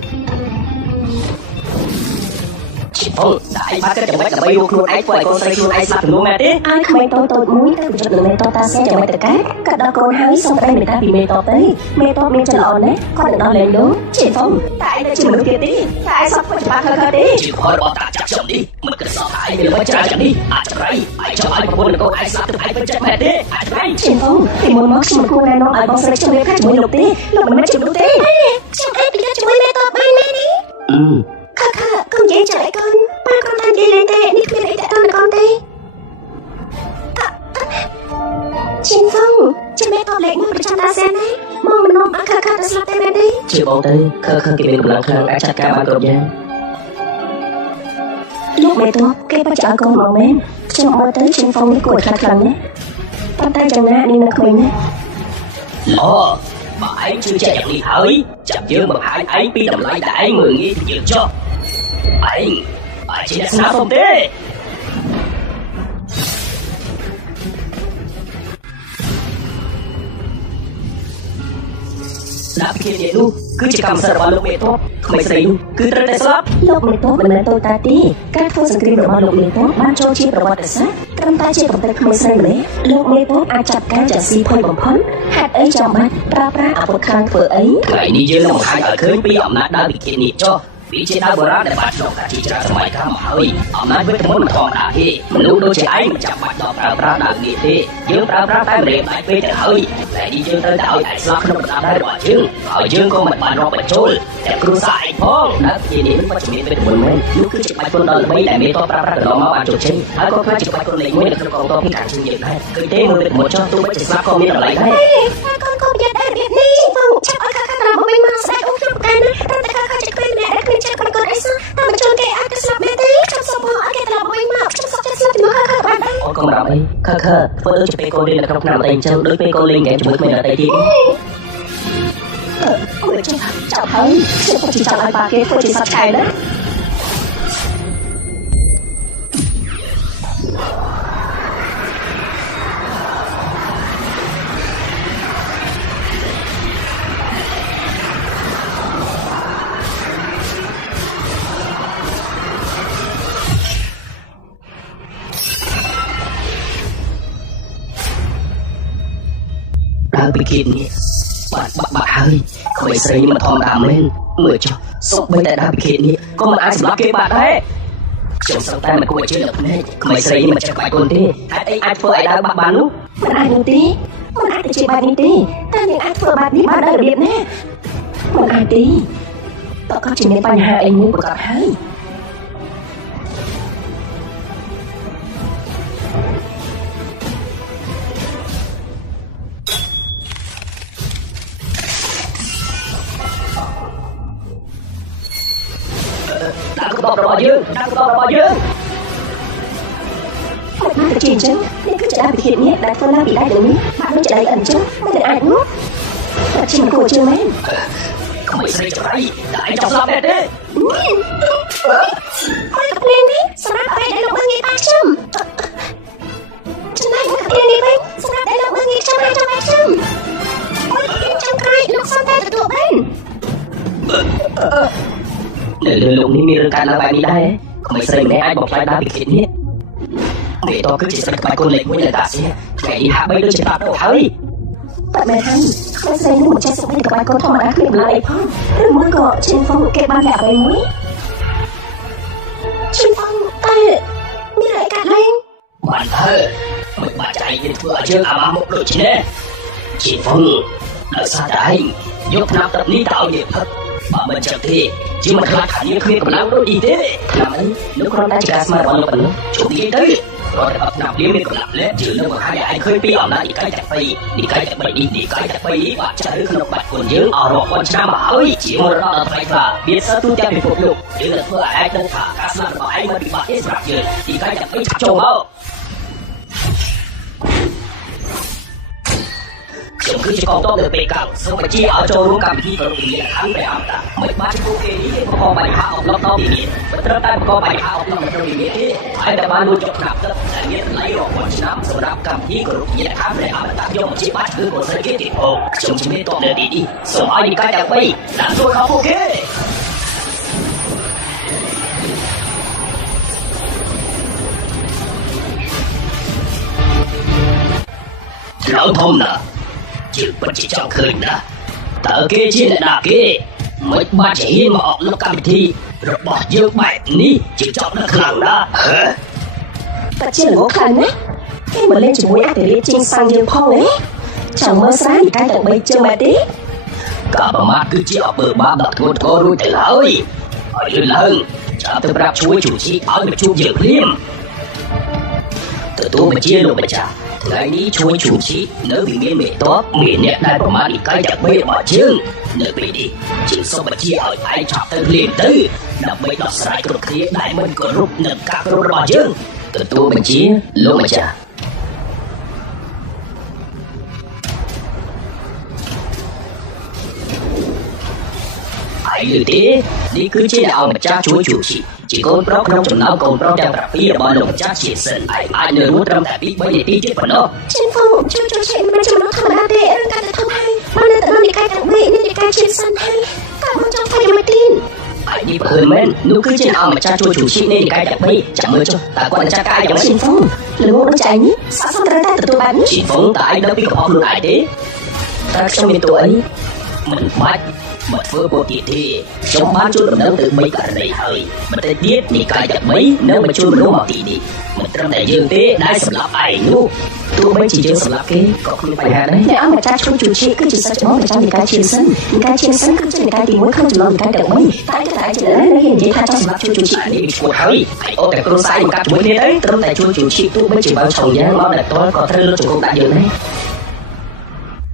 អូតែឯងបានគិតយ៉ាងម៉េចដើម្បីយកខ្លួនឯងធ្វើឲ្យកូនស្រីខ្លួនឯងស្លាប់ជំនួសមែនទេឲ្យក្មេងតូចមួយទៅប្រយុទ្ធនឹងមេតបតាសែយ៉ាងម៉េចទៅកើតកាត់ដល់កូនហើយសូមប្តីមេត្តាពីមេតបទៅមេតបមានចិត្តល្អណាស់គាត់នឹងដល់លេងលោកជាហ្វុងតែឯងទៅជាមនុស្សទៀតទេតែឯងសពច្បាស់ខើទេជាខររបស់តាចាក់ខ្ញុំនេះមិនគិតសោះថាឯងមានល្បិចច្រើនយ៉ាងនេះអាចចង្រៃឯងចង់ឲ្យប្រពន្ធនឹងកូនឯងស្លាប់ទៅឯងពេញចិត្តមែនទេអាចចង្រៃជាហ្វុងពីមុនមកខ្ញុំមិនគួរណែនាំឲ្យបងស្រីខ្ញុំរៀបការជាមួយលោកទេលោកមិនមែនជាមនុស្សទេខ្ញុំអាចពិនិត្យជាមួយមេតបបានមែនទេខើកុំនិយាយចាស់ឲ្យកូនប៉ាកូនតែនិយាយលេងទេនេះគ្មានអីតាក់ទងនឹងកូនទេជីនហ្វុងជាមេតបលេខ1ប្រចាំតាសែនទេមកមិននាំឲ្យខើទៅស្លាប់ទេមែនទេជាបងទៅខើគេមានកម្លាំងខ្លាំងអាចចាត់ការបានគ្រប់យ៉ាងលោកមេតបគេបាច់ឲ្យកូនមកមែនខ្ញុំមើលទៅជីនហ្វុងនេះគួរខ្លាំងណាស់ប៉ុន្តែចំណានេះនៅក្មេងណាអូបើឯងជឿជាក់យ៉ាងនេះហើយចាប់យើងបង្ហាញឯងពីតម្លៃដែលឯងមើលងាយយើងចុះឯងអាចជាអ្នកស្នាសុំទេដាក់ពីនេះនោះគឺជាកម្មសិទ្ធិរបស់លោកមេតបក្មេងស្រីនោះគឺត្រូវតែស្លាប់លោកមេតបមិនមែនតូចតាចទេការធ្វើសង្គ្រាមរបស់លោកមេតបបានចូលជាប្រវត្តិសាស្ត្រត្រឹមតែជាប្រទេសក្មេងស្រីម្លេះលោកមេតបអាចចាប់ការចាស៊ីភ័យបំផុតហេតុអីចាំបាច់ប្រើប្រាស់អាវុធខ្លាំងធ្វើអីថ្ងៃនេះយើងនឹងបង្ហាញឲ្យឃើញពីអំណាចដើមវិធាននេះចុះពីជាដើមបុរាណដែលបានឆ្លងកាត់ជាច្រើនសម័យកាលមកហើយអំណាចវិទ្យាមិនធម្មតាទេមនុស្សដូចជាឯងមិនចាំបាច់ដល់ប្រើប្រាស់ដើមនេះទេយើងប្រើប្រាស់តែម្លេះដាច់ពេកទៅហើយតែនេះយើងត្រូវតែឲ្យឯងស្លាប់ក្នុងប្រដាប់ដៃរបស់យើងហើយយើងក៏មិនបានរាប់បញ្ចូលតែគ្រូសាស្ត្រឯងផងដើមវិធាននេះមិនជាមានវិទ្យាមិនមែននោះគឺជាក្បាច់គុណដ៏ល្បីដែលមេតបប្រើប្រាស់កន្លងមកបានជោគជ័យហើយក៏គឺជាក្បាច់គុណលេខ1នៅក្នុងកងទ័ពពីខាងជើងយើងដែរគឺទេមើលវិទ្យាមិនចោះទោះបីជាស្លាប់ក៏មានតម្លៃដែរកូនយកតែរបៀបនេះបងចាប់ឲ្យខាត្រឡប់មកវិញមកស្ដេចអូខ្ញុំប្រកាន់ណាតែខាចិត្តគ្មានអ្នកដែលគ្មានចិត្តកូនអីសោះតែមិនជូនគេអាចទៅស្លាប់មែនទេខ្ញុំសូមបងឲ្យគេត្រឡប់មកវិញមកខ្ញុំសុខចិត្តស្លាប់ជាមួយខាបានដែរអូនកុំរាប់អីខាធ្វើដូចជាពេលកូនរៀននៅក្នុងឆ្នាំតែអញ្ចឹងដូចពេលកូនលេងហ្គេមជាមួយក្មេងដទៃទៀតអូយចាប់ហើយខ្ញុំក៏ចាប់ឲ្យប៉ាគេធ្វើជាសត្វខែណាដើរពីគៀននេះបាត់ហើយក្មេងស្រីនេះមិនធម្មតាមែនមើលចុះសូម្បីតែដើរពីគៀននេះក៏មិនអាចសម្លាប់គេបានដែរខ្ញុំសឹងតែមិនគួរជឿលើភ្នែកក្មេងស្រីនេះមិនចេះក្បាច់គុណទេហេតុអីអាចធ្វើឲ្យដើរបាត់បាននោះមិនអាចនោះទេមិនអាចទៅជាបែបនេះទេតែយើងអាចធ្វើបែបនេះបានដោយរបៀបណាមិនអាចទេតើក៏ជាមានបញ្ហាអីមួយប្រកបហើយដាក់កបរបស់យើងមកទៅជាអញ្ចឹងនេះគឺជាអាពិធីនេះដែលធ្វើឡើងពីដៃទាំងនេះបាក់ដូចដៃអញ្ចឹងមិនអាចនោះតែជាមិនគួរជឿមែនក្មេងស្រីចង្រៃតែឯងចង់ស្លាប់ទេមកកភ្លេងនេះសម្រាប់ពេលដែលលោកមើលងាយប៉ាខ្ញុំ លោកនេះមានរឿងការឡើងបែបនេះដែរក្មេងស្រីម្នាក់អាចបំផ្លាញដល់ពីគិតនេះមេតគឺជាស្រីក្បាច់គុណលេខ1នៅតាសៀថ្ងៃនេះហាក់បីដូចជាប្រាប់ទៅហើយតែមែនហើយក្មេងស្រីនេះមិនចេះសុខទេក្បាច់គុណធម្មតាគ្មានម្ល៉េះអីផងឬមួយក៏ឈិនហ្វុងគេបានដាក់អ្វីមួយឈិនហ្វុងតែមានអីកាត់ឡើងបានហើយមិនបាច់ចៃយើងធ្វើឲ្យយើងអាម៉ាមកដូចនេះឈិនហ្វុងដោយសារតែឯងយកថ្នាំទឹកនេះទៅឲ្យយើងផឹកបើមិនចឹងទេជាមិនខ្លាចថាយើងគ្មានកម្លាំងដូចនេះទេថ្នាំនេះលោកគ្រាន់តែជាការស្មានរបស់លោកប៉ុណ្ណោះជុំនិយាយទៅរត់តែថ្នាំនេះមានកម្លាំងលែយើងនឹងបង្ហាញឲ្យឯងឃើញពីអំណាចនិកាយទាំង2និកាយទាំង3នេះនិកាយទាំង2នេះបាក់ចៅក្នុងបាត់គុណយើងអស់រាប់ពាន់ឆ្នាំមកហើយជាមរតកដ៏ថ្លៃថ្លាមានសិទ្ធិទូទាំងពិភពលោកយើងនឹងធ្វើឲ្យឯងដឹងថាការស្លាប់របស់ឯងមិនពិបាកទេសម្រាប់យើងនិកាយទាំង2ឆាប់ចូលមកខ្ញុំគឺជាកងទ័ពនៅពេលកៅសូមបញ្ជាឲ្យចូលរួមកម្មវិធីប្រពៃណីខាងព្រះអមតាមិនបានជាពួកគេនេះបង្កបញ្ហាអប់រំដល់ពីនេះមិនត្រឹមតែបង្កបញ្ហាអប់រំដល់ពីនេះទេហើយតែបានលួចយកថ្នាំទឹកដែលមានតម្លៃរាប់ពាន់ឆ្នាំសម្រាប់កម្មវិធីប្រពៃណីខាងព្រះអមតាយកមកជាបាច់គឺពលស្រីគេទីអូខ្ញុំជំនាញតបនៅទីនេះសូមឲ្យនិកាយទាំង3ដាក់ចូលដល់ពួកគេเราធំណាស់ជាពិតជាចង់ឃើញណាតើគេជាអ្នកណាគេមិនបាច់ជាហ៊ានមកអុកលើកម្មវិធីរបស់យើងបែបនេះជាចង់ដល់ខ្លាំងណាស់តែជាល្ងខ្លាំងណាស់គេមកលេងជាមួយអតិរិទ្ធជាងសាំងយើងផងទេចាំមើលស្រានិកាយទាំង3ជើងបែបទេការប្រមាថគឺជាអបិលបាបដ៏ធ្ងន់ធ្ងររួចទៅហើយឲ្យលឿនឡើងចាំទៅប្រាប់ជួយជួជីឲ្យមកជួបយើងភ្លាមទទួលបញ្ជាលោកម្ចាស់ថ្ងៃនេះជួយជួបជីនៅវិមានមេតបមានអ្នកដែលប្រមាថនិកាយទាំង3របស់យើងនៅពេលនេះជាសូមបញ្ជាឲ្យឯងឆាប់ទៅភ្លាមទៅដើម្បីដោះស្រាយគ្រប់គ្នាដែលមិនគោរពនឹងការគោរពរបស់យើងទទួលបញ្ជាលោកម្ចាស់ឯងឮទេនេះគឺជាអ្នកអង្គម្ចាស់ជួយជួបជីជាកូនប្រុសក្នុងចំណោមកូនប្រុសទាំង7របស់លោកម្ចាស់ជាសិនឯងអាចនៅរស់ត្រឹមតែ2-3នាទីទៀតប៉ុណ្ណោះឈិនហ្វុងជួយឆែកមិនចំណុចធម្មតាទេរឿងការទៅធំហើយបាននៅតែនិកាយទាំង3នេះនិកាយជាសិនហើយការមកចង់ធ្វើយ៉ាងម៉េចទៀតឯនេះបើមែននោះគឺជាអ្នកអង្គម្ចាស់ជួយជួបជីនៃនិកាយទាំង3ចាំមើលចុះតើគាត់នឹងចាត់ការយ៉ាងម៉េចឈិនហ្វុងល្ងដូចឯងស័ក្តិសមត្រូវតែទទួលបានឈិនហ្វុងតើឯងដឹងពីកំហុសខ្លួនឯងទេតើខ្ញុំមានតួអីមិនបាច់មកធ្វើពោលទៀតទេខ្ញុំបានជួយដំណឹងទៅ3ករណីហើយបន្តិចទៀតនិកាយទាំង3នឹងបញ្ជូនមនុស្សមកទីនេះមិនត្រឹមតែយើងទេដែលសម្លាប់ឯងនោះទោះបីជាយើងសម្លាប់គេក៏គ្មានបញ្ហាដែរអ្នកអង្គម្ចាស់ជួយជួជីគឺជាសច្ចមប្រចាំនិកាយឈៀនសិននិកាយឈៀនសិនគឺជានិកាយទី1ក្នុងចំណោមនិកាយទាំង3តែតែជានៅហ៊ាននិយាយថាចង់សម្លាប់ជួយជួជីនេះឈ្មោះហើយឯអូតែគ្រូសាយមកកាត់ជាមួយគ្នាទៅត្រឹមតែជួយជួជីទោះបីជាបើឆោយ៉ាងមកដល់តក៏ត្រូវលុតជង្គង់ដាក់យើងដែរ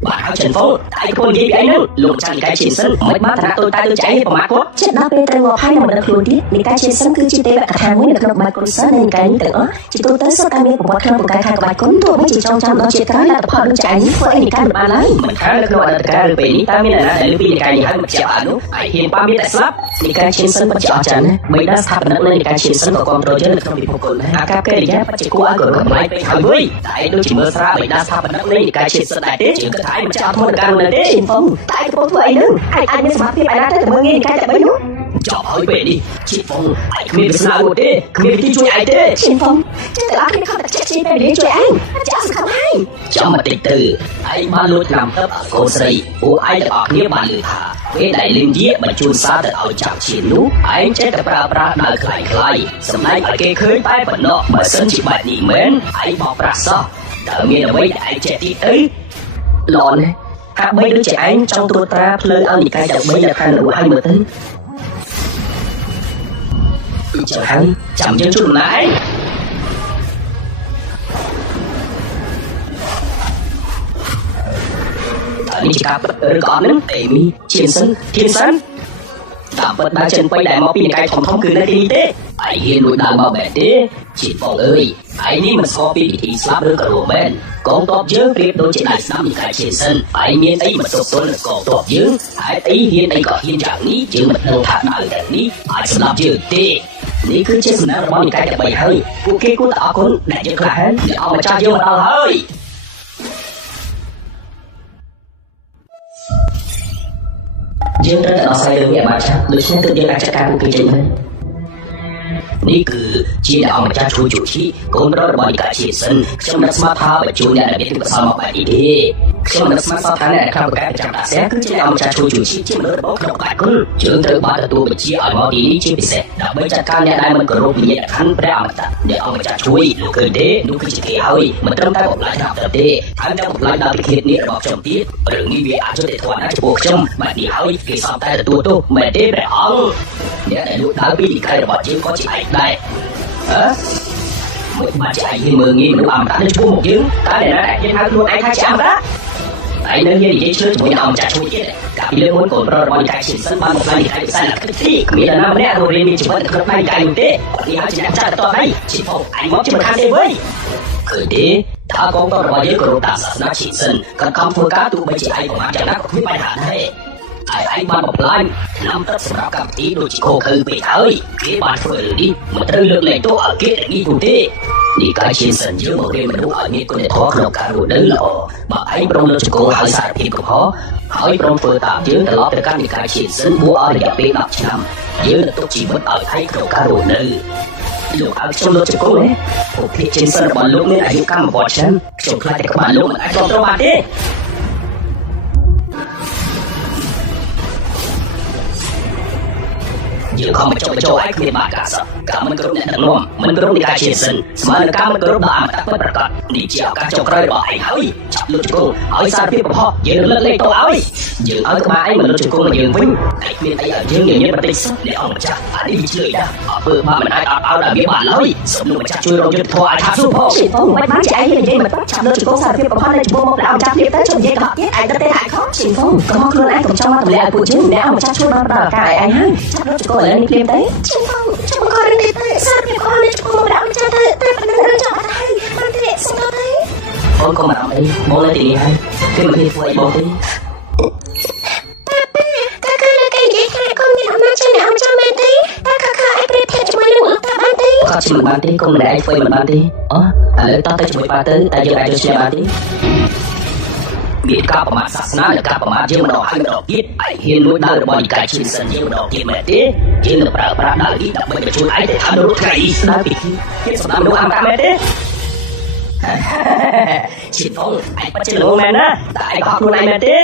បាទហើយចិនហ្វុងតែឯងពលនិយាយពីឯងនឹងលោកចាស់និកាយឈៀនសិនមិនបានឋានៈតូចតាចដូចចៃប្រមាថគាត់ចិត្តដល់ពេលត្រូវងាប់ហើយនឹងមិនដឹងខ្លួនទៀតនិកាយឈៀនសិនគឺជាទេវកថាមួយនៅក្នុងក្បាច់គុណសិននៃនិកាយនេះទាំងអស់ជាទូទៅសុទ្ធតែមានប្រវត្តិក្នុងពូកែខាងក្បាច់គុណទោះបីជាចងចាំដល់ជាតិក្រោយលទ្ធផលដូចចៃនេះធ្វើឲ្យនិកាយមិនបានឡើយមិនថានៅក្នុងអតីតកាលឬពេលនេះតើមានអ្នកណាដែលលើពីនិកាយនេះហើយមិនជាបាននោះឯងហ៊ានប៉ាមានតែស្លាប់និកាយឈៀនសិនពិតជាអស្ចារ្យណាស់បីដាស្ថាបនិកនៃនិកាយឈៀនសិនក៏គ្រប់គ្រងយើងនៅក្នុងពិភពគុណដែរអាការកិរិយាពិតជាគួរឲ្យគោរពកម្លាយពេកហើយវិញតែឯងដូចជាមើលស្រាបីដាស្ថាបនិកនៃនិកាយឈៀនសិនដែរទេជាងគិតថាឯងមិនចាស់ធម្មតានៅទេឈិនហ្វុងតែកំពុងធ្វើអីនឹងអាចមានសមត្ថភាពឯណាទៅមើលងាយនិកាយតែ3នោះចប់ហើយពេលនេះឈិនហ្វុងឯងគ្មានវាសនាមួយទេគ្មានវិធីជួយឯងទេឈិនហ្វុងចេះតែអត់គ្នាខំតែចេះជួយពេលវេលាជួយឯងចាស់សង្ឃឹមហើយចាំបន្តិចទៅឯងបានលួចថ្នាំទឹកឲ្យកូនស្រីពួកឯងទាំងអស់គ្នាបានឮថាពេលដែលលីងយាបញ្ជូនសារទៅឲ្យចាប់ឈៀននោះឯងចេះតែប្រើប្រាស់ដើរខ្លាយសម្ដែងឲ្យគេឃើញតែប៉ុណ្ណោះបើសិនជាបែបនេះមែនឯងបោកប្រាស់សោះតើមានអ្វីដែលឯងចេះទៀតទៅឡនហាក់បីដូចជាឯងចង់ត្រួតត្រាផ្លូវឲ្យនិកាយទាំង3នៅខាងនោះឲ្យមើលទៅចាំហើយចាំយើងជួបដំណើរឯងនេះជាការពិតឬក៏អត់នឹងអេមីឈៀនសិនធានសិនតាមពិតដើរចិន3ដែលមកពីនិកាយធំគឺនៅទីនេះទេឯងហ៊ានលួចដើរមកបែបទេឈៀនបងអើយឯងនេះមិនស្គាល់ពីពិធីស្លាប់ឬក៏រួមមែនកងទ័ពយើងប្រៀបដូចជាដៃស្ដាំនិកាយឈៀនសិនឯងមានអីមិនទប់ទល់នឹងកងទ័ពយើងហេតុអីហ៊ានអីក៏ហ៊ានយ៉ាងនេះយើងមិនដឹងថាដើរតែនេះអាចសម្លាប់យើងទេនេះគឺជាសំណាងរបស់និកាយទាំង3ហើយពួកគេគួរតែអរគុណដែលយើងក្លាហានដែលអម្ចាស់យើងមកដល់ហើយ យើងត្រូវតែដោះស្រាយរឿងនេះឲ្យបានឆាប់ដូច្នេះទើបយើងអាចចាត់ការពួកគេចេញទៅនេះគឺជាអ្នកអង្គម្ចាស់ជួយជួយជីកូនប្រុសរបស់និកាយជាសិនខ្ញុំនឹកស្មានថាបញ្ជូនអ្នកដែលមានទិសមកបែបនេះទេខ្ញុំនឹកស្មានថាអ្នកដែលខាងប្រកែប្រចាំតាសែគឺជាអ្នកអង្គម្ចាស់ជួយជួយជីជាមនុស្សរបស់ក្នុងកាយគុណយើងត្រូវបានទទួលបញ្ជាឲ្យមកទីនេះជាពិសេសដើម្បីចាត់ការអ្នកដែលមិនគោរពវិញ្ញាណក្ខន្ធព្រះអមតៈអ្នកអង្គម្ចាស់ជួយលោកឃើញទេនោះគឺជាគេហើយមិនត្រឹមតែបំផ្លាញតាមទៅទេថែមទាំងបំផ្លាញដល់ពិធីនេះរបស់ខ្ញុំទៀតរឿងនេះវាអាចទៅធន់ណាស់ចំពោះខ្ញុំបែបនេះហើយគេសោកតែទទួលទោសមែនទេព្រះអង្គអ្នកដែលលួចដើរពីនិកាយរបស់យើងក៏ជាឯកដែរមិនបាច់ជាឯងមើលងាយមនុស្សអមតៈនៅចំពោះមកយើងតើអ្នកណាដែលយើងហៅខ្លួនឯងថាជាអមតៈឯងនៅនិយាយជឿជាមួយអង្គម្ចាស់ជួយទៀតកាលពីលើមុនកូនប្រុសរបស់និកាយជាសិនបានបំផ្លាញនិកាយផ្សេងណាទឹកទីគ្មាននរណាម្នាក់រៀនមានជីវិតក្នុងផ្នែកនិកាយនោះទេនេះហើយជាអ្នកចាត់តទៅជាផងឯងមកជាមិនខានទេវើយឃើញទេថាកងទ័ពរបស់យើងគោរពតាមសាសនាឈីសិនក៏ខំធ្វើការទោះបីជាឯងប្រមាថយ៉ាងណាក៏គ្មានបញ្ហាដែរឯងបានបំផ្លាញឆ្នាំទឹកសម្រាប់កម្មវិធីដូចជាខូខើពេកហើយគេបានធ្វើរឿងនេះមិនត្រូវលើកលែងទោសឲ្យគេទាំងនេះនោះទេនេះកាយជាសិនយើងមករៀនមនុស្សឲ្យមានគុណធម៌ក្នុងការរស់នៅល្អបើឯងព្រមលើកចង្កូលឲ្យសារភាពកំហុសហើយព្រមធ្វើតាមយើងត្រឡប់ទៅកាន់និកាយជាសិនមួយអស់រយៈពេល10ឆ្នាំយើងនឹងទុកជីវិតឲ្យថៃក្នុងការរស់នៅលោកឲ្យខ្ញុំលើកចង្កូលទេពួកភាគជាសិនរបស់លោកមានអាយុកម្មប្រវត្តិឆ្នាំខ្ញុំខ្លាចតែក្បាលលោកមិនអាចគ្រប់គ្រងបានទេយើងខំបញ្ចុះបញ្ចូលឯងគ្មានបាកាសោះការមិនគ្រប់អ្នកដឹកនាំមិនគ្រប់និកាយជាសិនស្មើនឹងការមិនគ្រប់ដល់អមតៈពិតប្រាកដនេះជាឱកាសចុងក្រោយរបស់ឯងហើយចាប់លើកជង្គង់ឲ្យសារភាពកំហុសយើងលើកលែងទោសឲ្យយើងឲ្យក្បាលឯងមិនលើកជង្គង់មកយើងវិញឯងគ្មានអីឲ្យយើងញញឹមបន្តិចសិនអ្នកអង្គម្ចាស់អានេះឆ្លើយដែរអើបើមិនអាចអត់ឲ្យដល់វាបានឡើយសូមលោកម្ចាស់ជួយរកយុទ្ធធម៌ឲ្យថាស៊ូផងមិនបានជាឯងនិយាយមិនចាប់លើកជង្គង់សារភាពកំហុសនៅចំពោះមកព្រះអង្គម្ចាស់ទៀតទៅជុំនិយាយកុហកទៀតឯងទៅទេហាក់ខំឈិងផងកំហុសខ្លួនឯងកុំចង់មកទម្លាក់ឲ្យពួកយើងអ្នកអង្គម្ចាស់ជួយបានផ្ដល់ឱកាសឲ្យឯងហើយចាប់លើកជង្គង់ឥឡូវនេះព្រាមទៅខ្ញុំក៏រឹងទេសារភាពអស់នេះខ្ញុំមកដាក់មិនចាស់ទៅតែប៉ុណ្ណឹងរឿងចាំអត់ហើយបានទេសុំទៅទេអូនក៏មិនអត់អីមកនៅទីនេះហើយគេមិនហ៊ានធ្វើអីបងទេតែគឺលើគេនិយាយថាកូនមានអំណាចជាអ្នកអង្គចាំមែនទេតែខខឯងប្រៀបធៀបជាមួយនឹងលោកតាបានទេក៏ជាមិនបានទេកូនម្នាក់ឯងធ្វើមិនបានទេអូឥឡូវតោះទៅជាមួយប៉ាទៅតែយើងអាចជួយគ្នាបានទេមានការប្រមាថសាសនានិងការប្រមាថយើងម្ដងហើយម្ដងទៀតឯងហ៊ានលួចដើររបស់និកាយឈិនសិនយើងម្ដងទៀតមែនទេយើងនឹងប្រើប្រាស់ដើរនេះដើម្បីបញ្ជូនឯងទៅថានរកថ្ងៃនេះស្ដាប់ពីគេសម្រាប់មនុស្សអមតៈមែនទេឈិនផងឯងបាត់ជាលោកមែនណាតែឯងខកខ្លួនឯងមែនទេ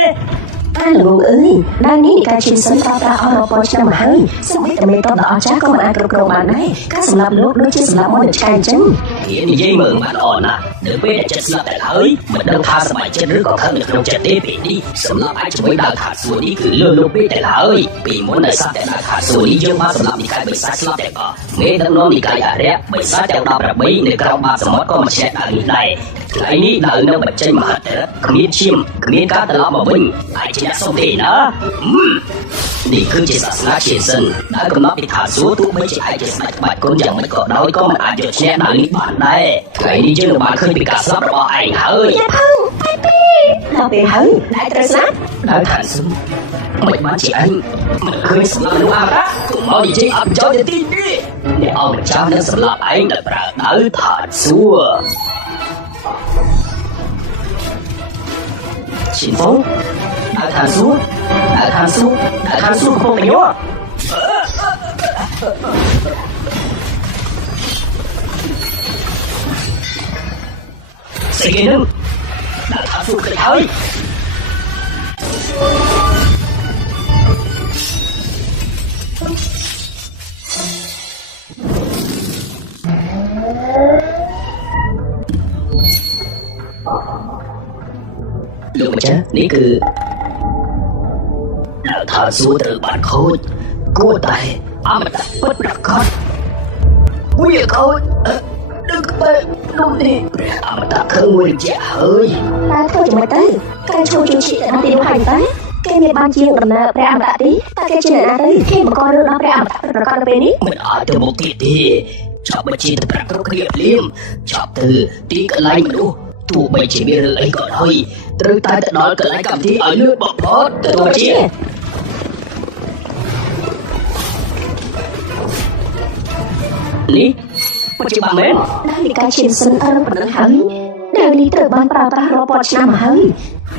អាលោកអើយដើមនេះនិកាយឈិនសិនប្រើប្រាស់អស់រាប់ពាន់ឆ្នាំមកហើយសូម្បីតែមេតបដ៏អស្ចារ្យក៏មិនអាចគ្រប់គ្រងបានដែរការសម្លាប់លោកដូចជាសម្លាប់មកនៅឆ្កែអញ្ចឹងគេនិយាយមើលបានល្អណាស់នៅពេលដែលចិត្តស្លាប់តែហើយមិនដឹងថាសប្បាយចិត្តឬក៏ខឹងនៅក្នុងចិត្តទេពេលនេះសម្លាប់អាចជាមួយដើរថាសួរនេះគឺលើលោកពេកតែហើយពីមុននៅសត្វតែដើរថាសួរនេះយើងបានសម្លាប់និកាយបិសាចស្លាប់តែក៏មេដឹកនាំនិកាយអរិយបិសាចទាំង18នៅក្រោមបាតសមុទ្រក៏មិនឆ្លៀតដើរនេះដែរថ្ងៃនេះដើរនៅបញ្ចេញមហិទ្ធិគ្មានឈាមគ្មានការត្រឡប់មកវិញអាចជាអ្នកសុំទេណានេះគឺជាសាសនាឈិនសិនដែលកំណត់ពីថាសួរទោះបីជាឯងជាស្ដេចក្បាច់គុណយ៉ាងម៉េចក៏ដោយក៏មិនអាចយកឈ្នះដើរនេះបានដែរថ្ងៃនេះយើងបានឃើញពីការស្លាប់របស់ឯងហើយយ៉ាផងតែដល់ពេលហើយដែលត្រូវស្លាប់ដើរខាងស៊ឹមមិនបានជាឯងមិនឃើញសម្លាប់មនុស្សអមតៈកុំមកនិយាយអបចោលទៅទីនេះអ្នកអង្គម្ចាស់នឹងសម្លាប់ឯងដោយប្រើដើរថាសួរឈិនផងដើរខាងស៊ួរដើរខាងស៊ួរដើរខាងស៊ួរកំពុងតែញ័រស្អីគេនឹងដើរខាងស៊ួរឃើញហើយលោកម្ចាស់នេះគឺដើរថាសួរត្រូវបានខូចគួរតែអមតៈពិតប្រាកដវាខូចដឹកទៅនោះនេះព្រះអមតៈឃើញមួយរយៈហើយតែធ្វើយ៉ាងម៉េចទៅការជួយជួយជីទៅដល់ទីនោះហើយតើគេមានបានជាងដំណើរព្រះអមតៈទេតែគេជាអ្នកណាទៅគេបង្ករឿងដល់ព្រះអមតៈប្រកបនៅពេលនេះមិនអាចទៅមុខទៀតទេចាប់បញ្ជាទៅប្រាក់គ្រប់គ្នាភ្លាមចាប់ទៅទីកន្លែងមនុស្សទោះបីជាមានរឿងអីក៏ដោយត្រូវតែទៅដល់កន្លែងកម្មវិធីឲ្យលឿនបំផុតទៅបញ្ជានេះបច្ចុប្បន្នមែនដែលនិកាយឈិនសិនអរប៉ុណ្ណឹងហើយដែលនេះត្រូវបានប្រើប្រាស់រាប់ពាន់ឆ្នាំមកហើយ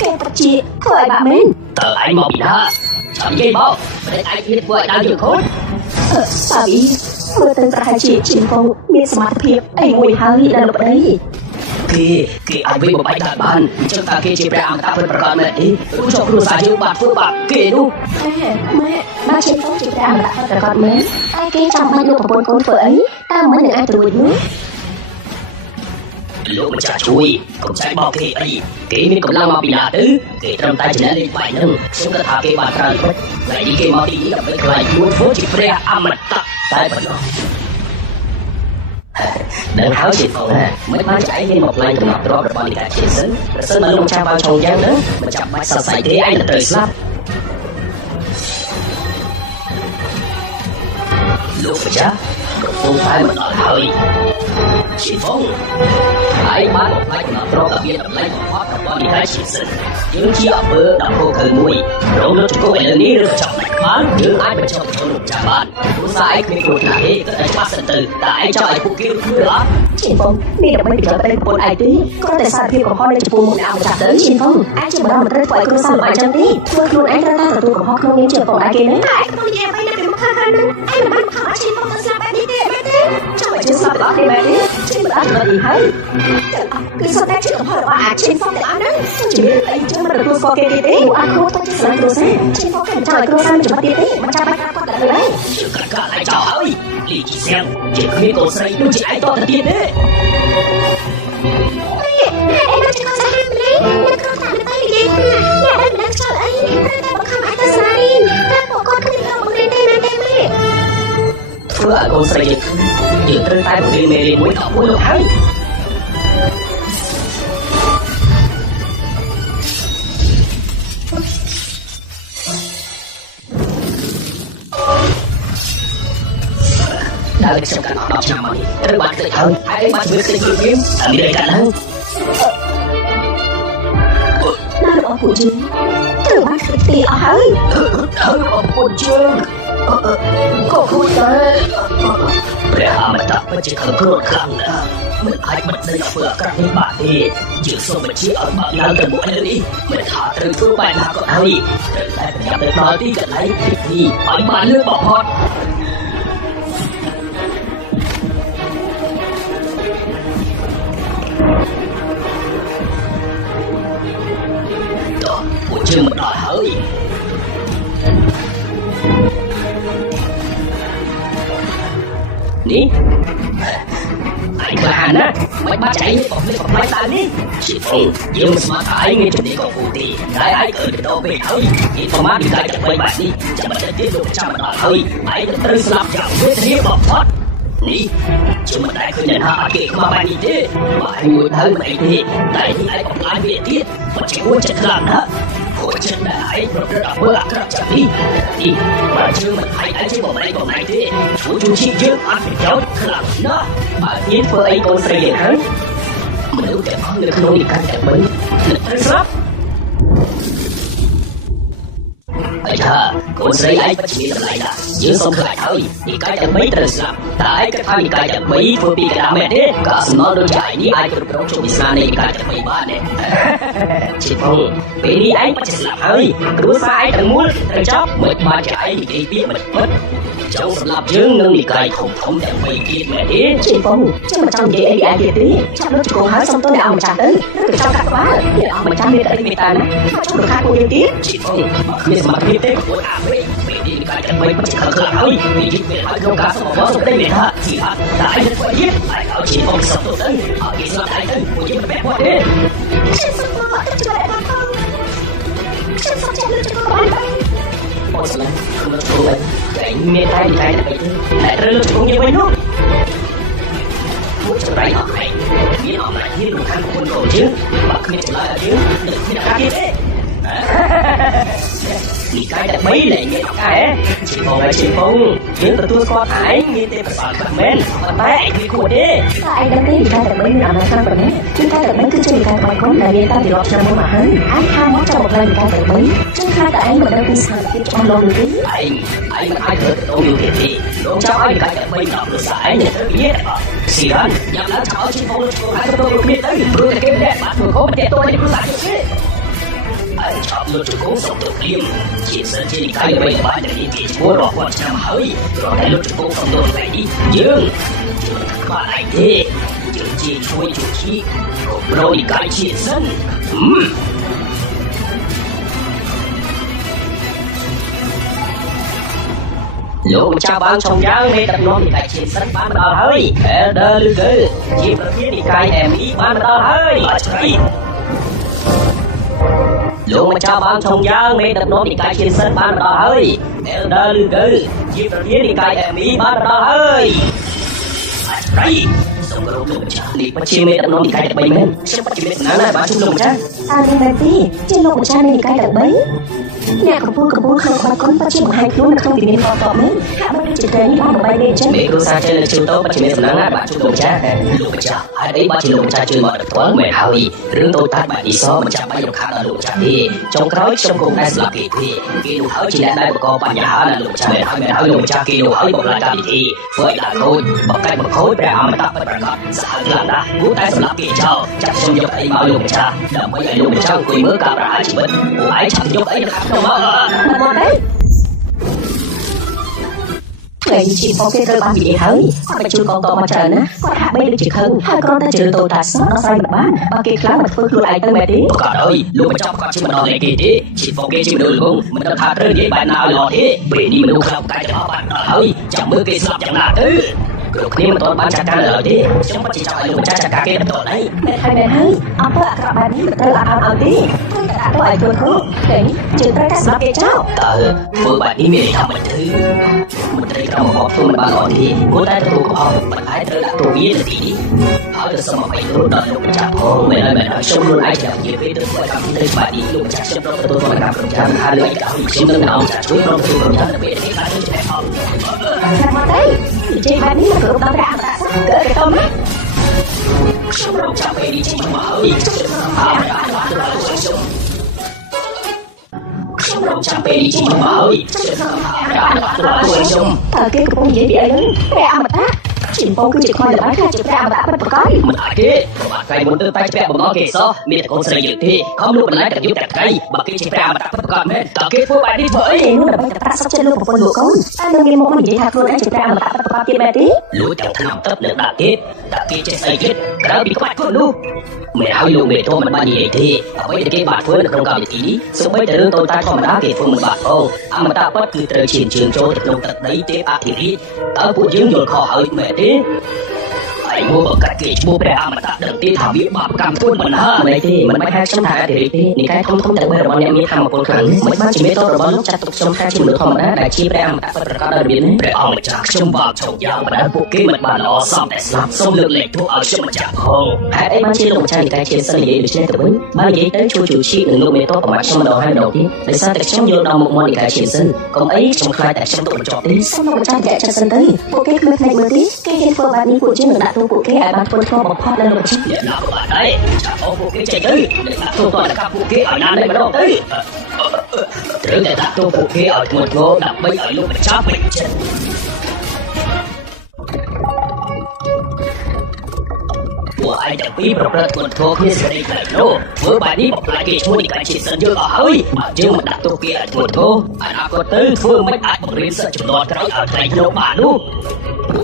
គេបច្ចុប្បន្នធ្វើឲ្យបាក់មែនតើឯងមកពីណា chẳng gì bao để ai biết vợ đang dừng khốn sao bị vừa từng ra chị chim phong miên smart thiệp ai ngồi hơi là lúc đấy khi ai biết một bài đàn bàn chúng ta khi chỉ ra ta phânประกอบnàyรู้choรู้sai chữ bạc phương bạc kể đủ mẹ ba chim phong chỉ ra mà taประกอบmẹ ai kia trong mấy lúc của con vợ ấy ta mới được ai tuổi nữa lúc mà trả chui cũng chạy bao kỳ ấy kỳ mình cũng làm mà bị đá tứ kỳ trong tay chỉ lên bài nâng xuống cái thả kỳ bàn trời bất lại đi kỳ mau tí là mới lại muốn phố chỉ pre amat tak tại bất ngờ đừng tháo chị phụ ha mới má chạy như một lần trong mặt đó rồi bọn đi cả chiến sứ rồi sân mà luôn tra vào trong giang đó mà chậm bách sao xảy thế anh là trời slap lúc mà chắc không phải mà đòi hơi chị phong ai bán một lạnh mà pro cả viên đập lạnh một hot đập bọn đi cả chiến sứ những chi ở bờ đập cô khởi mùi rồi lúc chúng tôi lầnนี้được chọn bán nhưng ai mà chọn cho lục trà bàn cũng sai khi cột là thế có thể phát sinh từ tại cho ai cũng kêu nữa chị phong đi đập mấy trở tay của ai tí có thể sao khi của họ đây chụp một nào chặt tới chị phong ai chỉ bảo một tới quậy cứ sao mà chân tí vừa luôn anh ta là tôi của họ không nên chụp vào ai kia đấy ai không nghe phải làm được một hai nữa ai mà bắt họ chị phong cứ sao bạn đi thế cho vậy chứ sao đó đi mẹ đi chị mà đã được gì hay cứ sao ta chưa họ là chị phong để ăn đấy chỉ biết là chứ mà được tôi có cái thế ăn không tôi chỉ sợ tôi sẽ chị phong phải trả lại tôi sao chụp thế mà cha bắt con lại đấy chứ cả lại chào ơi lý chỉ xem chỉ khi cổ xây đôi chị ấy to thật tiền đấy em nói cho con sẽ ham lấy nên con thả tay đi nhà đây mình đang chờ ấy ta bảo không ai ta sai ta bảo con không được một đêm đây mẹ vừa cổ xây dựng trên tay của mẹ đi mũi đỏ mũi lục hay đã được xem cả nó đọc nhằm mày các bạn tự hơn ai bạn biết tình yêu ở đây cả hơn nó được ở của chứ từ bác tự tì ở hơi ở của chứ có vui đấy để mà tập với chỉ cần cơ khăn nữa mình ai mình đây là vừa các những bạn đi dự số mình chỉ ở bạn làm gần mỗi lần đi mình thả từ thứ bài là có ai từ đây mình nhập được nói đi gần lấy thì ở bạn lương bỏ hot buổi trưa mình đòi hơi ní anh bà nè mấy ba chạy như bọc lên bọc máy ta đi chị phong dương mà thải nghe chuyện đi còn phụ thì đại ai cởi được đâu về hơi thì phong má đi đại chạy bay bạn đi chẳng mà tiếp tục trăm mà đòi hơi ai được tới slap chảo với thế bọc hot ní chứ mà đại khơi nhận hạ kệ mà bạn đi thế mà anh muốn thấy mày thì đại thì ai còn ai về tiết mà chỉ muốn chặt làm đó của chân đại rồi đã bơ các chặt đi đi mà chưa mà ai chứ bọn này thế chú chị trước ăn phải kéo làm nó mà nhiên phơi ấy con xây điện hết mà nếu kẻ có người không đi cắt kẻ mấy lực rất lắm ấy thà con xây ấy bắt chỉ là lại là giữa sông lại thôi thì cái chẳng mấy từ làm tại cái thay cái chẳng mấy phơi bị cái mẹ thế cả nó đôi chạy đi ai cũng trong chỗ bisa này cái chẳng mấy ba này chị phong vì đi anh bắt chỉ làm hơi cứ sai thằng muốn thằng chóp mệt mà chạy thì đi biết mệt mất cháu làm chứng nâng đi cài thống để mày biết mẹ thế chị phong chứ mà trong vậy em bị ai biết tí trong lúc cô hỏi xong tôi đã ông chặt tới nó được trong các quá để ông mà chăm biết ở đây người ta nữa mà trong được hai cô liên tiếp chị phong biết mà biết thế của à vậy đi cài chẳng mấy bắt chỉ khờ khờ hơi đi biết về hỏi câu cá xong bỏ xuống đây mẹ hả chị hả đại nhân phải biết ai bảo chị phong sập tôi tới ở kia sao đại nhân của chị mẹ quá thế chị phong mà tôi lại làm không chị phong chạy lên cho con bạn ôi sao không được cô ấy cái mẹ tay thì tay là vậy lại rơi lên chỗ như vậy nữa muốn cho tay họ này biết họ lại như một khăn của quân cổ chứ mà không biết lại là chứ đừng như là cá thế đi cái đã mấy lệ nghe học cái chị phong nhưng mà tôi có thái nghe tên phải bảo các men mà tay thì của đấy anh đang thấy cái đã mấy nào mà sang rồi đấy chúng ta đã mấy cứ chơi cái bài con là người ta bị lọt trong môn mà hắn ai tham mất trong một lần cái đã mấy chúng ta đã anh mà đâu đi sang cái trong lòng đi anh mà ai thở đâu điều kiện thì đâu cháu anh cái đã mấy nào được giải nhận tới biết à xì hắn nhận đã cháu chị phong luôn hai tôi biết tới rồi cái đẹp bắt tôi có để tôi đi cứ lại được thế ai chọn lựa chọn cố sống tự liêm chỉ sợ trên cái bây giờ bạn để chỉ cố rõ quan trọng hơi rồi cái lựa chọn cố sống tự này đi dương mà lại thế dương chỉ chui chủ khí rồi cái chiến sân Lúc cha ban trong giang mê đặt nón thì cái chiến sân ban đào hơi đơ lưu cơ chim đầu tiên thì cái em ý ban đào hơi Lúc cha ban trong giang mê đặt nón thì cái chiến sân ban đào hơi đơ lưu cơ chim đầu tiên thì cái em ý ban đào hơi Xong rồi lúc cha đi bắt chim mê đặt nón thì cái đặt bấy men xong bắt chim mê nán lại bán chung lúc cha đi bạn tí trên lúc cha này thì cái đặt bấy Nè cầm buôn không có con bắt chim hai luôn không thì nên to mấy hạ mới chỉ tới ba một bay lên chứ mẹ cô sa trên là chiều tối bắt chim mê nán lại bán chung lúc cha ai đấy bắt chim lúc cha chưa mở được thoáng mẹ hơi rừng tôi tát bạn đi xó mà cha bay được khá là lúc cha đi trong khói trong cùng đây là kỳ thi kỳ đủ hơi chỉ là đây của con bạn nhà là lúc cha mẹ hơi lúc cha kỳ đủ hơi một lại làm gì vậy là thôi một cái một khối bè mà ta phải bật sao làm đã cú tay là kỳ trao chắc trong dục ấy bao lúc cha đầm bây giờ lúc cha quỳ mới cả ra chỉ biết ai chẳng dục ấy được không mà đấy ngày chị phong cái rơi ban bị hơi phải chui con to mà trời nữa con hạ bay được chỉ hơn hai con ta chữ tôi ta sót nó sai mặt bán bao kia khá mặt phương lại tới mẹ tí cả đời lúc mà trong con chim nó lại kỳ thế chị phong cái chim được không mình đã thà rơi với bạn nào lo thế vì đi mình lúc không cái cho bạn hơi chẳng mơ cái sập chẳng là thứ lúcนี้มันตอนบ้านจัดการเลยดิฉันไม่จะไปลงจัดการเกมตัวไหนแม่ให้apaกลับมานี่เธอเอาดิตัวไอ้ตัวเขาเห็นจืดประกาศมาเกเจ้าvừa bạn đi miền thăm mình thứ mình thấy trong một hộp tôi mình bàn luận thì cố tay tôi cũng học mình thấy tôi đã tôi biết là gì hỏi được sao mà phải tôi đợi lục chặt thôi mình nói xong luôn ai chẳng nhiều với tôi phải làm thế bạn đi lục chặt xong rồi tôi còn làm lục chặt hai đứa cả xin lỗi nào chặt chuối không tôi còn chặt được biết cái cái tôi sẽ học mà đấy trên bànนี้มันก็ต้องได้เกิดต้มนะ xong rồi chặt về đi chỉ mà hơi xong rồi chặt về đi chỉ mà hơi thời cái cũng dễ bị ấy lớn mẹ mà ta chỉ phong cứ chỉ coi là bán ra chỉ ra mà đã bắt có mình lại thế bạn phải muốn đưa tay bẻ bằng nó kì sao miệt con xây dựng thì không lúc mình lấy được giúp đặt cây mà cái chỉ ra mà đã bắt còn hết cả cái phố bạn đi với thì nó là bây giờ ta sắp chơi luôn một con lụa con ta đừng nghe một con gì thật luôn đấy chỉ ra mà đã bắt con kia mẹ tí lúa chẳng thằng tấp được đặt tiếp đặt kia trên xây chết cái đó bị các bạn con luôn mẹ áo luôn mẹ tôi mình bao nhiêu thì bây giờ cái bạn phơi được không cao được tí xong bây giờ tôi ta cho mình đá kì phương mình bạn ô mà ta bắt cứ từ triển trường cho được lông tật đấy tiếp à thì đi ở phụ dưỡng rồi khó hơi mẹ tí anh mua một cái kịch mua bè mà ta đừng tin thảo biết bạc cầm tuôn mình ha này thì mình mới hai trăm thải thì đi những cái thông từ bây giờ bọn em biết tham một cuộc khẩn mới bắt chỉ biết tôi rồi bọn lúc chặt tục xong hai chim nữa thôi mà đã đại chi bè mà ta phải có đời biến bè ông chặt xong vào trồng dao mà đã buộc cái mình bàn nó xong để làm xong lượng lệ thuốc ở trong mà chặt không hai ấy ban chia lồng chai cái chiến sân gì được trên từ bến ban gì tới chu chủ chi đừng lô mê tốt của mặt trong đầu hai đầu tiên để sao tại trong vô đầu một món cái chiến sân còn ấy trong khai tại trong tụi trọt tí xong lồng chai chạy cho sân tới bộ cái mưa này mưa tí cái hiện phương bạn của chiến đã tu của cái ai bán quân kho bọc kho lên một chiếc điện nào của bạn đấy chả có vũ khí chạy tới để ta thu toàn là các vũ khí ở nam đây mà đâu tới tưởng để ta thu vũ khí ở một ngô đặt bấy ở lúc mà chắp mình chết của ai đã bí bọc ra tuần thua khi sẽ đi lại nô với bài đi bọc lại kỳ chua thì cái chỉ sân dương ở hơi mà chứ mà đặt tu kia ở tuần thua anh đã có tới phương mấy ai bọc lên sợ chụp lọt cái ở đây đâu mà luôn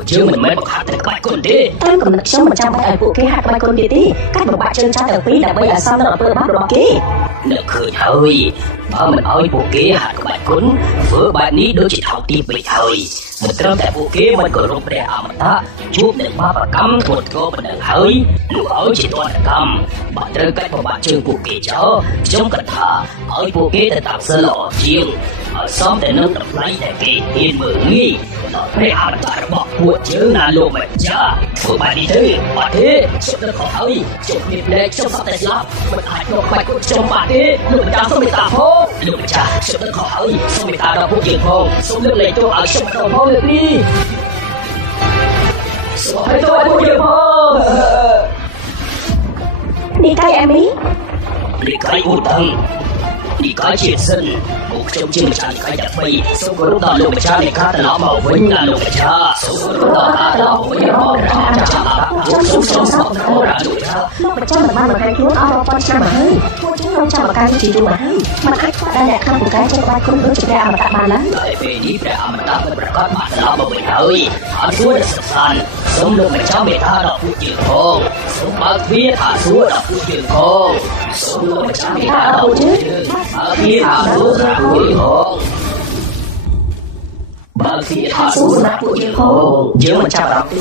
chứ mình mới bọc hạt thành các bạn con đi tôi còn được sống 100 bài phụ cái hạt bài con đi tí các bậc bạn chân cha từ phí là bây giờ sao nó vừa bắt được kia được khơi hơi mà mình ơi phụ kế hạt của bạn cuốn với bạn ní đôi chỉ thảo tim bị hơi một trong tại phụ kế mình còn rung rè mà ta chút để ba và cắm thuộc cô mình được hơi lúc ở chỉ toàn là cắm bạn trên cách của bạn trường phụ kế chó trong cẩn thận ở phụ kế để tạo sơ lọ chiêng ở xóm để nâng tập lấy để kỳ yên mừng nghi nó phải hạt ta bỏ của chứ là luôn mệt cha của bạn đi thế bạn thế sự rất khó hơi chụp nghiệp lệ trong sao tại lắm mình hãy đọc bài của trong bạn thế lúc ta không bị tạm hô lúc cha sự rất khó hơi xong bị ta đọc vô diện hô xong lượng lệ tôi ở trong đầu hô được đi xong hãy tôi vô diện hô đi cái em ý đi cái ưu thân đi cái chuyện sân cuộc trong chương trình cái đặc biệt số của lúc đó lúc cha này khác là màu với là lúc cha số của lúc đó là màu với màu cha cha là sống sống sống ra lúc cha លោកប្រចាំមិនបានបង្ហាញខ្លួនអស់រាប់ពាន់ឆ្នាំមកហើយពួកយើងរងចាំការជាយូរមកហើយមិនអាចខ្វះដែលអ្នកខាងពូកែចេះក្បាច់គុំដូចជាព្រះអមតៈបានឡើយហើយពេលនេះព្រះអមតៈមិនប្រកាសបានត្រឡប់មកវិញហើយអត់គួរសសានសូមលោកម្ចាស់មេត្តាដល់ពួកយើងផងសូមបើកទ្វារថាសួរដល់ពួកយើងផងសូមលោកម្ចាស់មេត្តាដល់ពួកយើងបើកទ្វារថាសួរដល់ពួកយើងផងបើទីថាសួរណាពួកយើងផងយើងមិនចាប់អារម្មណ៍ទេ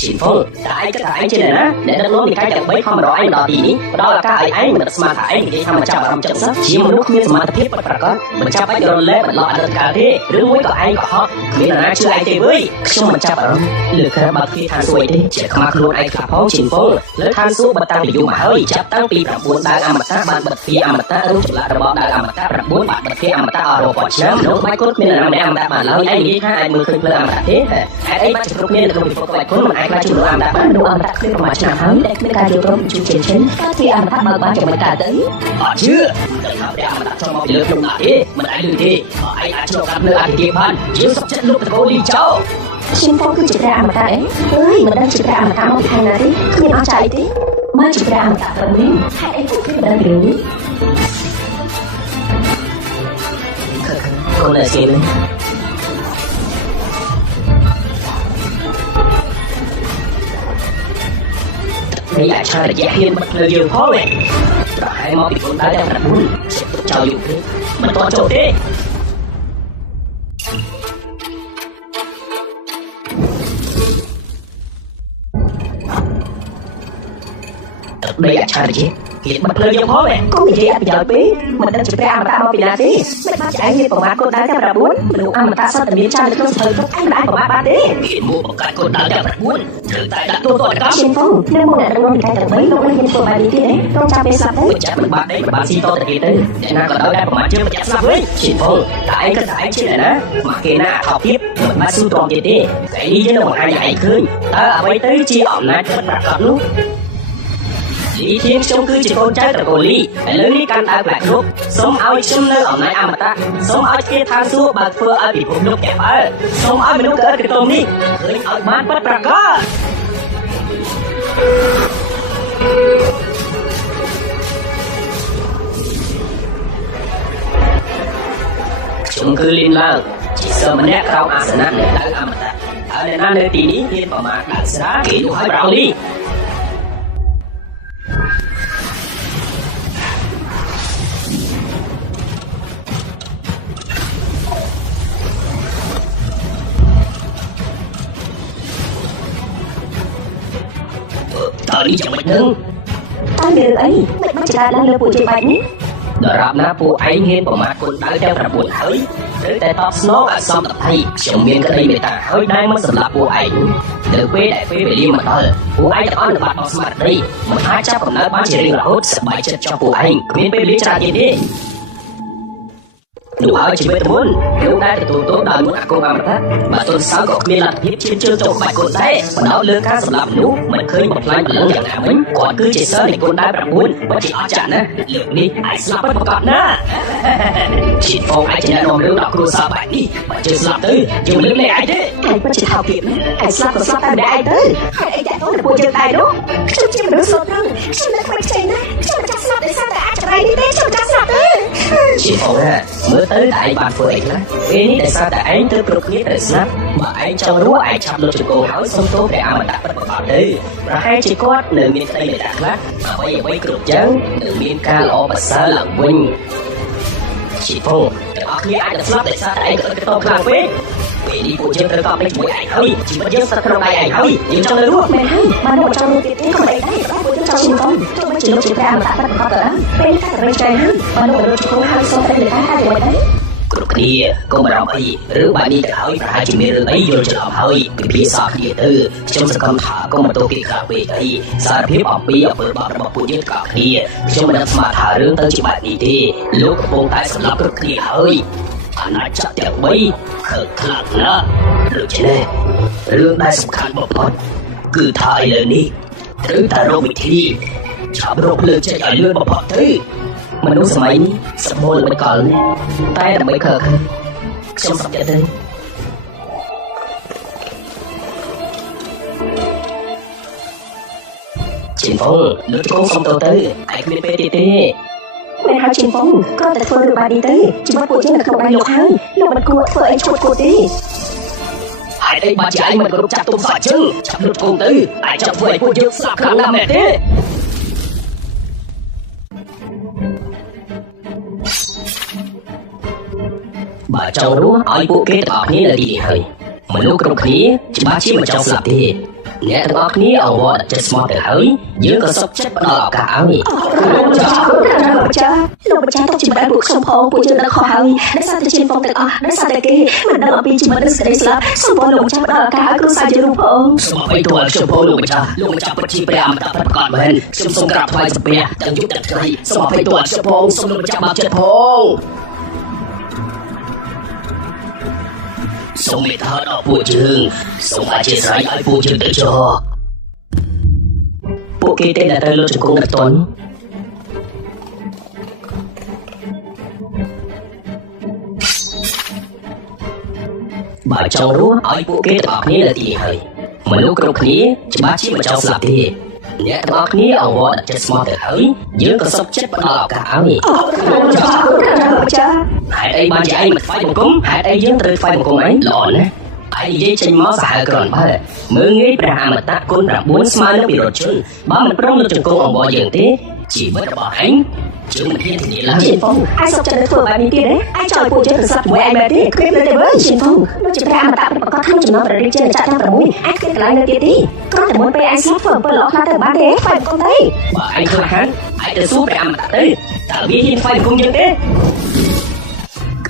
ស៊ីហ្វុលតែឯងគិតថាឯងជាណាអ្នកដឹកនាំនិកាយទាំង3ខំរកឯងដល់ទីនេះផ្ដល់ឱកាសឲ្យឯងមិនស្មានថាឯងនិយាយថាមិនចាប់អារម្មណ៍ចិត្តសោះជាមនុស្សគ្មានសមត្ថភាពពិតប្រាកដមិនចាប់បាច់រលែកបន្លប់អតីតកាលទេឬមួយក៏ឯងកុហកគ្មានណាជឿឯងទេវើយខ្ញុំមិនចាប់អារម្មណ៍លើក្រៅបើទីថាសួរទេជាខ្មាស់ខ្លួនឯងខ្លះផងស៊ីហ្វុលលើឋានសួគ៌បតាំងពីយូរមកហើយចាប់តាំងពី9ដើមអមតៈបានបិទទ្វារអមតៈឬចម្លាក់របស់ដើមអមតៈ9បានបិទទ្វារអមតៈអស់រាប់ពាន់ឆ្នាំនោះបាច់គាត់គ្មានណាម្នាក់អមតៈបានឡើយឯងនិយាយថាអាចមើលឃើញផ្លូវអមតៈទេហេតុអីបានជាគ្រប់គ្នានៅក្នុងពិភពក្បាច់គុណមិនអាចខ្លាចជាមនុស្សអមតៈបាននោះអមតៈគ្មានប្រមាណឆ្នាំហើយតែគ្មានការយល់ព្រមជួបជិនជិនការទីអមតៈបើបានចំណុចកើតទៅអត់ជឿតែថាព្រះអមតៈចូលមកពីលើក្នុងណាទេមិនអាចលឺទេឯងអាចចូលកាត់នៅអធិទាបានយើងសុខចិត្តលោកតកូលីចោខ្ញុំផងគឺជាព្រះអមតៈអីអើយមិនដឹងជាព្រះអមតៈមកពីខាងណាទេគ្មានអស់ចៃទេមកជាព្រះអមតៈត្រឹមនេះហេតុអីពួកគេមិនដឹងរឿងនេះកូនតែស្គីមនេះអាចឆារយៈហ៊ានមកលើយើងផងទេប្រហែលមកពីខ្លួនដើរតែ9ជាទុកចោលយូរពេកមិនតចូលទេដីអាចឆារយៈគេបាត់ភ្លើងយើងផងកុំនិយាយអត់ប្រយោជន៍ពេកមិនដឹងជាព្រះអមតៈមកពីណាទេមិនបានជាឯងមានប្រមាថកូនដើរតែ9មនុស្សអមតៈសតតែមានចានៅក្នុងសភៅទុកឯងមិនអាចប្រមាថបានទេគេមកបង្កើតកូនដើរតែ9ត្រូវតែដាក់ទូទាត់កម្មရှင်ផងនៅមុនអ្នកដឹកនាំនិកាយទាំង3លោកនេះមានធ្វើបែបនេះទៀតទេរងចាំពេលស្លាប់ទៅចាត់មិនបានទេមិនបានស៊ីតទៅគេទៅអ្នកណាក៏ដោយតែប្រមាថជើងបញ្ជាក់ស្លាប់វិញရှင်ផងតែឯងគិតថាឯងជាអ្នកណាមកគេណាថោកទៀតមិនបានស៊ូទ្រាំទៀតទេថ្ងៃនេះយើងនឹងបង្ហាញឲ្យឯងឃើញតើអ្វីទៅជាអំណាចពិតប្រាកដនោះលីធាងខ្ញុំគឺជាកូនចៅត្រកូលលីឥឡូវនេះកាន់ដើរផ្លាក់គ្រប់សូមឲ្យខ្ញុំនៅអំណាចអមតៈសូមឲ្យគេថាសួរបើធ្វើឲ្យពិភពលោកកែបើសូមឲ្យមនុស្សកើតកតុំនេះឃើញឲ្យបានពិតប្រាកដខ្ញុំគឺលីនឡើងជាសិស្សម្នាក់ក្រោមអាសនៈនៃដៅអមតៈហើយអ្នកណានៅទីនេះហ៊ានប្រមាថដាក់ស្រាគេនោះឲ្យប្រោលីតើនេះយ៉ាងម៉េចនឹងតើមានអីមិនបានច្រើនឡើងលើពួកជាបាច់នេះដរាបណាពួកឯងហ៊ានប្រមាថគុណដៅទាំង9ហើយត្រូវតែតបស្នងឲ្យសមត្ថភាពខ្ញុំមានក្តីមេត្តាហើយដែលមិនសម្លាប់ពួកឯងនៅពេលដែលពេលវេលាមកដល់ពួកឯងទាំងអស់នឹងបាត់បង់ស្មារតីមិនអាចចាប់កំណើតបានជារៀងរហូតសប្បាយចិត្តចោះពួកឯងគ្មានពេលវេលាច្រើនទៀតទេនោះឲ្យជីវិតមុនលោកដែលទទួលទោសដោយមុនអាគមអមតៈបើទន់សោក៏គ្មានលទ្ធភាពឈានជើងចូលក្បាច់គុណដែរបណ្ដោតលើការសម្លាប់មនុស្សមិនឃើញបំផ្លាញបលឹងយ៉ាងណាវិញគាត់គឺជាសិស្សនៃគុណដែរ9បើជាអស្ចារ្យណាស់លើកនេះអាចស្លាប់ពិតប្រាកដណាស់ឈីតផងអាចជាអ្នកនាំរឿងដល់គ្រួសារបែបនេះបើជឿស្លាប់ទៅយើងលើកលែងឯងទេឯងពិតជាថោកទៀតណាឯងស្លាប់ក៏ស្លាប់តែម្នាក់ឯងទៅហើយឯងតែទៅពួកយើងដែរនោះខ្ញុំជាមនុស្សសុទ្ធហ្នឹងខ្ញុំនៅខ្វែងខ្ចីណាខ្ញុំមិនចាស់ស្លាប់ដោយសារតែអាចចម្រៃនេះទេខ្ញុំចាស់ស្លាប់ទេឈីតផងណាមើលទៅតែឯងបានធ្វើអីខ្លះពេលនេះដោយសារតែឯងទៅគ្រប់គ្នាត្រូវស្លាប់បើឯងចង់រស់ឯងឆាប់លុបចង្កូហើយសុំទោសព្រះអមតៈពិតប្រាកដទៅប្រហែលជាគាត់នៅមានក្តីមេត្តាខ្លះអ្វីគ្រប់យ៉ាងនៅមានការល្អប្រសើរឡើងវិញឈីហ្វូទាំងអស់គ្នាអាចនឹងស្លាប់ដោយសារតែឯងក៏ទៅខ្លាំងពេកពេលនេះពួកយើងត្រូវកប់លេចជាមួយឯងហើយជីវិតយើងស្ថិតក្នុងដៃឯងហើយយើងចង់នៅរស់មែនហើយបានមកចង់រស់ទៀតទេក៏មិនអីដែរពួកយើងចង់ជិះកុំទោះបីជាលោកជាព្រះអមតៈពិតប្រាកដក៏ដោយពេលនេះការរំចៃហើយបានមករត់ជង្គង់ហើយសូមតែលេខថាយ៉ាងម៉េចដែរគ្រប់គ្នាកុំបារម្ភអីរឿងបែបនេះទៅហើយប្រហែលជាមានរឿងអីយល់ច្រឡំហើយពិភាក្សាគ្នាទៅខ្ញុំសង្ឃឹមថាកុំបន្ទោសគេខ្លះពេកអីសារភាពអំពីអំពើបាបរបស់ពួកយើងទាំងគ្នាខ្ញុំមិនដឹងស្មានថារឿងទៅជាបែបនេះទេលោកកំពុងតែសម្លាប់គ្រប់គ្នាហើយអាណាចក្រទាំង3ខើខ្លាំងណាស់ដូច្នេះរឿងដែលសំខាន់បំផុតគឺថាឥឡូវនេះត្រូវតែរកវិធីឆាប់រកភ្លើងចេញឲ្យលឿនបំផុតទៅមនុស្សសម័យនេះសម្បូរល្បិចកលណាស់តែដើម្បីខើខ្ញុំសប្តិទៅជ ชินฟงលោកជង្គង់សុំទៅឯគ្មានពេលទៀតទេមិនហើយឈិនហ្វុងគ្រាន់តែធ្វើរឿងបាននេះទេជីវិតពួកយើងនៅក្នុងដៃលោកហើយលោកមិនគួរធ្វើអីឈួតគួរទេហេតុអីបានជាឯងមិនគោរពចាត់ទុំស្វាជើងចាប់លោកជង្គង់ទៅឯងចាប់ធ្វើឲ្យពួកយើងស្លាប់ខ្លាំងណាស់មែនទេបើចង់រស់ឲ្យពួកគេទាំងអស់គ្នានៅទីនេះហើយមនុស្សគ្រប់គ្នាច្បាស់ជាមិនចង់ស្លាប់ទេអ្នកទាំងអស់គ្នាអង្វរចិត្តស្មោះទៅហើយយើងក៏សុខចិត្តផ្ដល់ឱកាសឲ្យលោកម្ចាស់ទុកជីវិតពួកខ្ញុំផងពួកយើងនៅខុសហើយដោយសារតែឈិនហ្វុងទាំងអស់ដោយសារតែគេមិនដឹងអំពីជីវិតនិងសេចក្តីស្លាប់សូមបងលោកម្ចាស់ផ្ដល់ឱកាសឲ្យគ្រួសារយើងផងសូមអភ័យទោសឲ្យខ្ញុំផងលោកម្ចាស់ពិតជាព្រះអមតៈពិតប្រាកដមែនខ្ញុំសូមក្រាបថ្វាយសំពះទាំងយប់ទាំងថ្ងៃសូមអភ័យទោសឲ្យខ្ញុំផងសូមលោកម្ចាស់បើកចិត្តផងសូមមេត្តាដល់ពួកយើងសូមអធិស្ឋានឲ្យពួកយើងទៅចុះពួកគេតែទៅលើជង្គង់នៅតន់បើចង់រស់ឲ្យពួកគេទាំងអស់គ្នានៅទីនេះហើយមនុស្សគ្រប់គ្នាច្បាស់ជាមិនចង់ស្លាប់ទេអ្នកទាំងអស់គ្នាអង្វរចិត្តស្មោះទៅហើយយើងក៏សុខចិត្តផ្ដល់ឱកាសឲ្យលោកម្ចាស់ហេតុអីបានជាឯងមិនថ្វាយបង្គំហេតុអីយើងត្រូវថ្វាយបង្គំឯងល្អណាស់ឯងនិយាយចេញមកសាហាវក្រនបើមើងងាយព្រះអមតៈគុណ9ស្មើនឹងវិរុទ្ធជនបើមិនព្រមលើជង្គង់អង្វរយើងទេជីវិតរបស់ឯងជឿមិនហ៊ានធានាឡើយឈិនហ្វុងឯងសុខចិត្តធ្វើបែបនេះទៀតទេឯងចោលពួកយើងទៅស្លាប់ជាមួយឯងមែនទេគ្មានទេវើឈិនហ្វុងដូចជាព្រះអមតៈប្រកាសក្នុងចំណោមព្រះរាជាចាក់ទាំង6ឯងគ្មានកន្លែងនៅទៀតទេគ្រាន់តែមុនពេលឯងស្លាប់ធ្វើអំពើល្អខ្លះទៅបានទេថ្វាយបង្គំទេបើឯងធ្វើហានឯងទៅសួរព្រះអមតៈទៅតើវាហ៊ានថ្វាយបង្គំយើងទេ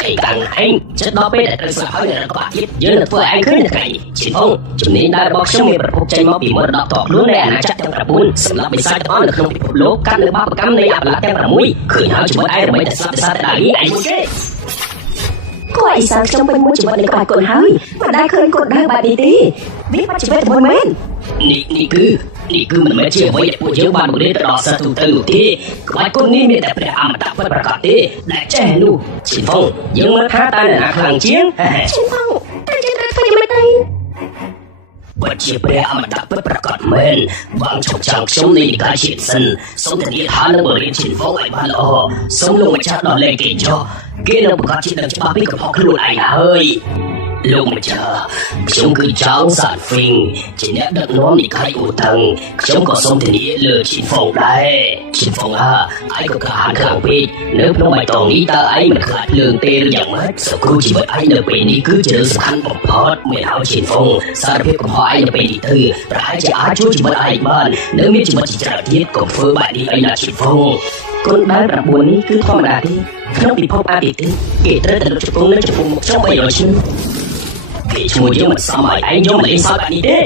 ឯងកាំងឯងចិត្តដល់ពេលដែលត្រូវស្លាប់ហើយនៅក្បាលទៀតយើងនឹងធ្វើឯងឃើញថ្ងៃឈិនហ្វុងជំនាញដែលរបស់ខ្ញុំមានប្រភពចេញមកពីមរតកតខ្លួននៃអាណាចក្រទាំង9សម្រាប់បិសាចទាំងអស់នៅក្នុងពិភពលោកកាន់នៅបាបកម្មនៃអបលាទាំង6ឃើញហើយជីវិតឯងដើម្បីតែស្លាប់តែសារតែដាលីឯងមួយគេគួរអីសាខ្ញុំពេញមួយជីវិតនៃក្បាច់គុណហើយមិនដែលឃើញគុណដែរបែបនេះទេវាបាត់ជីវិតតែមួយមែននេះគឺមិនមែនជាអ្វីដែលពួកយើងបានបង្រៀនទៅដល់សិស្សទូទៅនោះទេក្បាច់គុណនេះមានតែព្រះអមតៈពិតប្រាកដទេដែលចេះនោះឈិនហ្វុងយើងមើលថាតើអ្នកណាខ្លាំងជាងឈិនហ្វុងតែយើងត្រូវធ្វើយ៉ាងម៉េចទៅបើជាព្រះអមតៈពិតប្រាកដមែនបងឈប់ចាំខ្ញុំនៃនិកាយជាតិសិនសូមធានាថានឹងបង្រៀនឈិនហ្វុងឲ្យបានល្អសូមលោកម្ចាស់ដល់លេខគេចុះគេនឹងប្រកាសជាដឹងច្បាស់ពីកំហុសខ្លួនឯងហើយលោកម្ចាស់ខ្ញុំគឺចៅសាតហ្វីងជាអ្នកដឹកនាំនិកាយអូតឹងខ្ញុំក៏សូមធានាលើឈិនហ្វុងដែរឈិនហ្វុងឯងក៏ក្លាហានខ្លាំងពេកនៅក្នុងបៃតងនេះតើឯងមិនខ្លាចភ្លើងទេឬយ៉ាងម៉េចសគ្រូជីវិតឯងនៅពេលនេះគឺជារឿងសំខាន់បំផុតមិនឲ្យឈិនហ្វុងសារភាពកំហុសឯងនៅពេលនេះទៅប្រហែលជាអាចជួយជីវិតឯងបាននៅមានជីវិតជាច្រើនទៀតកុំធ្វើបែបនេះអីណាឈិនហ្វុងគុណដែល9នេះគឺធម្មតាទេក្នុងពិភពអាទិទេគេត្រូវតែលុបជង្គង់នៅចំពោះមុខខ្ញុំ300ឆ្នាំគេឈ្មោះយើងមិនសមឲ្យឯងយកមកលេងសើចបែបនេះទេ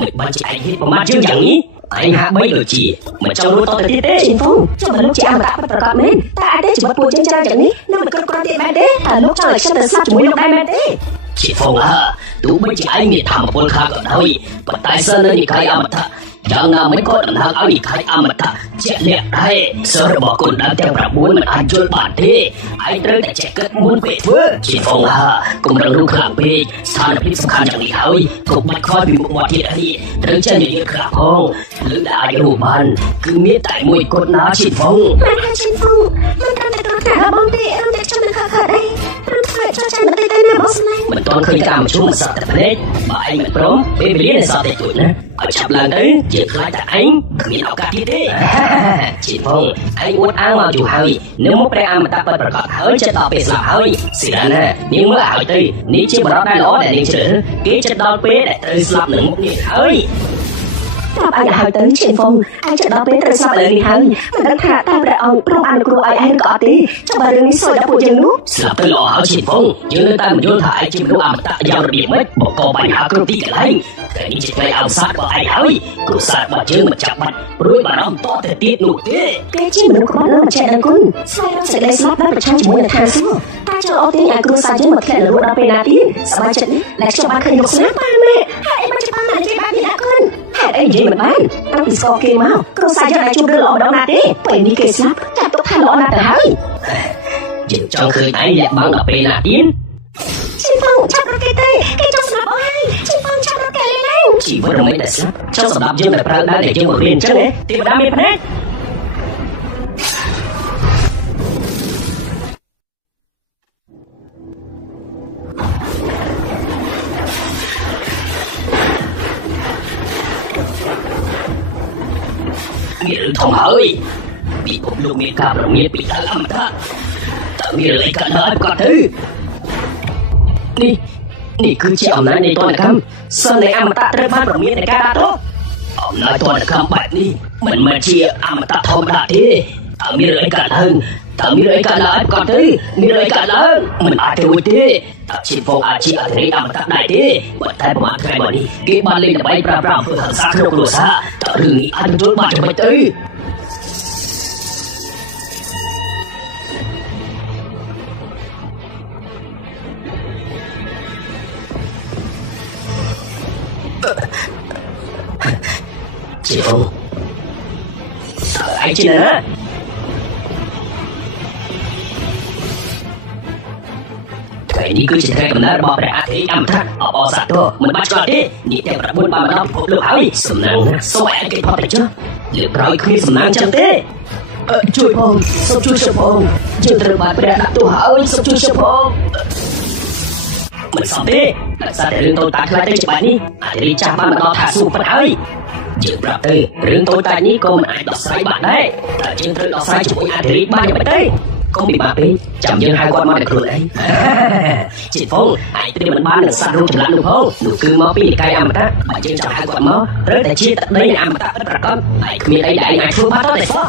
មិនបាច់ជាឯងហ៊ានប្រមាថយើងយ៉ាងនេះឯងហាក់បីដូចជាមិនចង់រស់តទៅទៀតទេឈិនហ្វុងចាំមនុស្សជាអមតៈពិតប្រាកដមែនតែអាចទេជីវិតពួកយើងច្រើនយ៉ាងនេះនឹងមិនគ្រប់គ្រាន់ទៀតមែនទេតើលោកចង់ឲ្យខ្ញុំទៅស្លាប់ជាមួយលោកដែរមែនទេឈិនហ្វុងទោះបីជាឯងមានធម៌ពលខ្លះក៏ដោយប៉ុន្តែសិននៅនិកាយអមតៈយ៉ាងណាមិនក៏តំណាងឲ្យនិកាយអមតៈជាលក្ខដែរសិស្សរបស់គុណដើមទាំង9មិនអាចយល់បានទេឯងត្រូវតែចេះគិតមុនពេលធ្វើឈិនហ្វុងកុំរឹងរូសខ្លាំងពេកស្ថានភាពសំខាន់យ៉ាងនេះហើយកុំបាច់ខ្វល់ពីមុខមាត់ទៀតអីត្រូវចេះនិយាយខ្លះផងលើដែលអាចរស់បានគឺមានតែមួយគុណណាឈិនហ្វុងមិនថាឈិនហ្វុងមិនត្រឹមតែគ្រាន់តែបងទេរំតែខ្ញុំនឹងខកអីព្រមធ្វើចោលចានបន្តិចទៅណាបងស្នេហ៍មិនទាន់ឃើញការប្រជុំមិនសក់តែភ្នែកបើឯងមិនព្រមពេលវេលានៅសល់តែទួចណាឲ្យចាប់ឡើងទៅជាខ្លាចតែឯងគ្មានឱកាសទៀតទេឈិនហ្វុងឯងអួតអាងមកយូរហើយនៅមុខព្រះអមតៈពិតប្រាកដហើយចិត្តដល់ពេលស្លាប់ហើយស៊ីរ៉ាណានាងមើលឲ្យទៅនេះជាបរិបទដែលល្អដែលនាងជ្រើសគេចិត្តដល់ពេលដែលត្រូវស្លាប់នៅមុខនាងហើយប្រាប់ឯងហើយទៅឈិនហ្វុងឯងចិត្តដល់ពេលត្រូវស្លាប់លើនេះហើយមិនដឹងថាតើព្រះអង្គព្រមអនុគ្រោះឲ្យឯងឬក៏អត់ទេចាំបើរឿងនេះសួរដល់ពួកយើងនោះស្លាប់ទៅល្អហើយឈិនហ្វុងយើងនៅតែមិនយល់ថាឯងជាមនុស្សអមតៈយ៉ាងរបៀបម៉េចបង្កបញ្ហាគ្រប់ទីកន្លែងតែនេះជាផ្នែកអវសាទរបស់ឯងហើយគ្រួសាររបស់យើងមិនចាប់បាត់ព្រួយបារម្ភតទៅទៀតនោះទេគេជាមនុស្សក្បត់នឹងមិនចេះដឹងគុណស្វែងរកសេចក្តីស្លាប់ដែលប្រឆាំងជាមួយនឹងឋានសួគ៌តែចូលអត់ទេឲ្យគ្រួសារយើងមកធ្លាក់នរកដល់ពេលណាទៀតសប្បាយចិត្តនេះដែលខ្ញុំបានឃើញលោកស្នាប៉ាម៉ែហើយមិនច្បាស់ណាស់និយាយបែបនេះណាគុណហេតុអីនិយាយមិនបានតាំងពីស្គាល់គេមកគ្រួសារយើងអាចជួបរឿងល្អម្ដងណាទេពេលនេះគេស្លាប់ចាត់ទុកថាល្អណាស់ទៅហើយយើងចង់ឃើញឯងលាក់បាំងដល់ពេលណាទៀតឈិនហ្វុងចាប់រកគេទេគេចង់ស្លាប់អស់ហើយឈិនហ្វុងចាប់រកគេឡើងឈ ជីវិតរមែងតែស្លាប់ចង់សម្រាប់យើងតែប្រើដៃដែលយើងមករៀនអញ្ចឹងទេវតាមានភ្នែកមានរឿងធំហើយពីពុកលោកមានការប្រមានពីដល់អមតៈតើមានរឿងអីកើតហើយប្រកាសទៅនេះគឺជាអំណាចនៃទណ្ឌកម្មសិននៃអមតៈត្រូវបានប្រមាននៃការដាក់ទោសអំណាចទណ្ឌកម្មបែបនេះមិនមែនជាអមតៈធម្មតាទេតើមានរឿងអីកើតឡើងប្រកាសទៅមានរឿងអីកើតឡើងមិនអាចទៅរួចទេតើជាពងអាចជាអធិរាជអមតៈដែរទេបើតែប្រហែលថ្ងៃមកនេះគេបានលេងដើម្បីប្រើប្រាស់អំពើហិង្សាក្នុងគ្រួសារតើរឿងនេះអាចទទួលបានយ៉ាងម៉េចទៅជាពងតើឯងជាណាថ្ងៃនេះគឺជាថ្ងៃកំណើតរបស់ព្រះអធិរាជអមតៈអបអរសាទរមិនបាច់ឆ្លងទេនេះតែប្រពន្ធបានមកដល់ពិភពលោកហើយសំណាងណាស់សូមឲ្យឯងគេផុតទៅចុះលើក្រោយគ្មានសំណាងចឹងទេជួយផងសូមជួយផងយើងត្រូវបានព្រះដាក់ទោសហើយសូមជួយផងមិនសមទេដោយសារតែរឿងតូចតាចខ្លះទៅច្បាស់នេះអធិរាជចាស់បានមកដល់ថាស៊ូប៉ុណ្ណឹងហើយយើងប្រាប់ទៅរឿងតូចតាចនេះក៏មិនអាចដោះស្រាយបានដែរតែយើងត្រូវដោះស្រាយជាមួយអធិរាជបានយ៉ាងម៉េចទេកុំពិបាកពេកចាំយើងហៅគាត់មកតែខ្លួនឯងជាហ្វុងឯងត្រៀមមិនបាននឹងសត្វរូបចម្លាក់នោះផងនោះគឺមកពីនិកាយអមតៈបើយើងចង់ហៅគាត់មកត្រូវតែជាទឹកដីនៃអមតៈពិតប្រាកដហើយគ្មានអីដែលឯងអាចធ្វើបានទេសោះ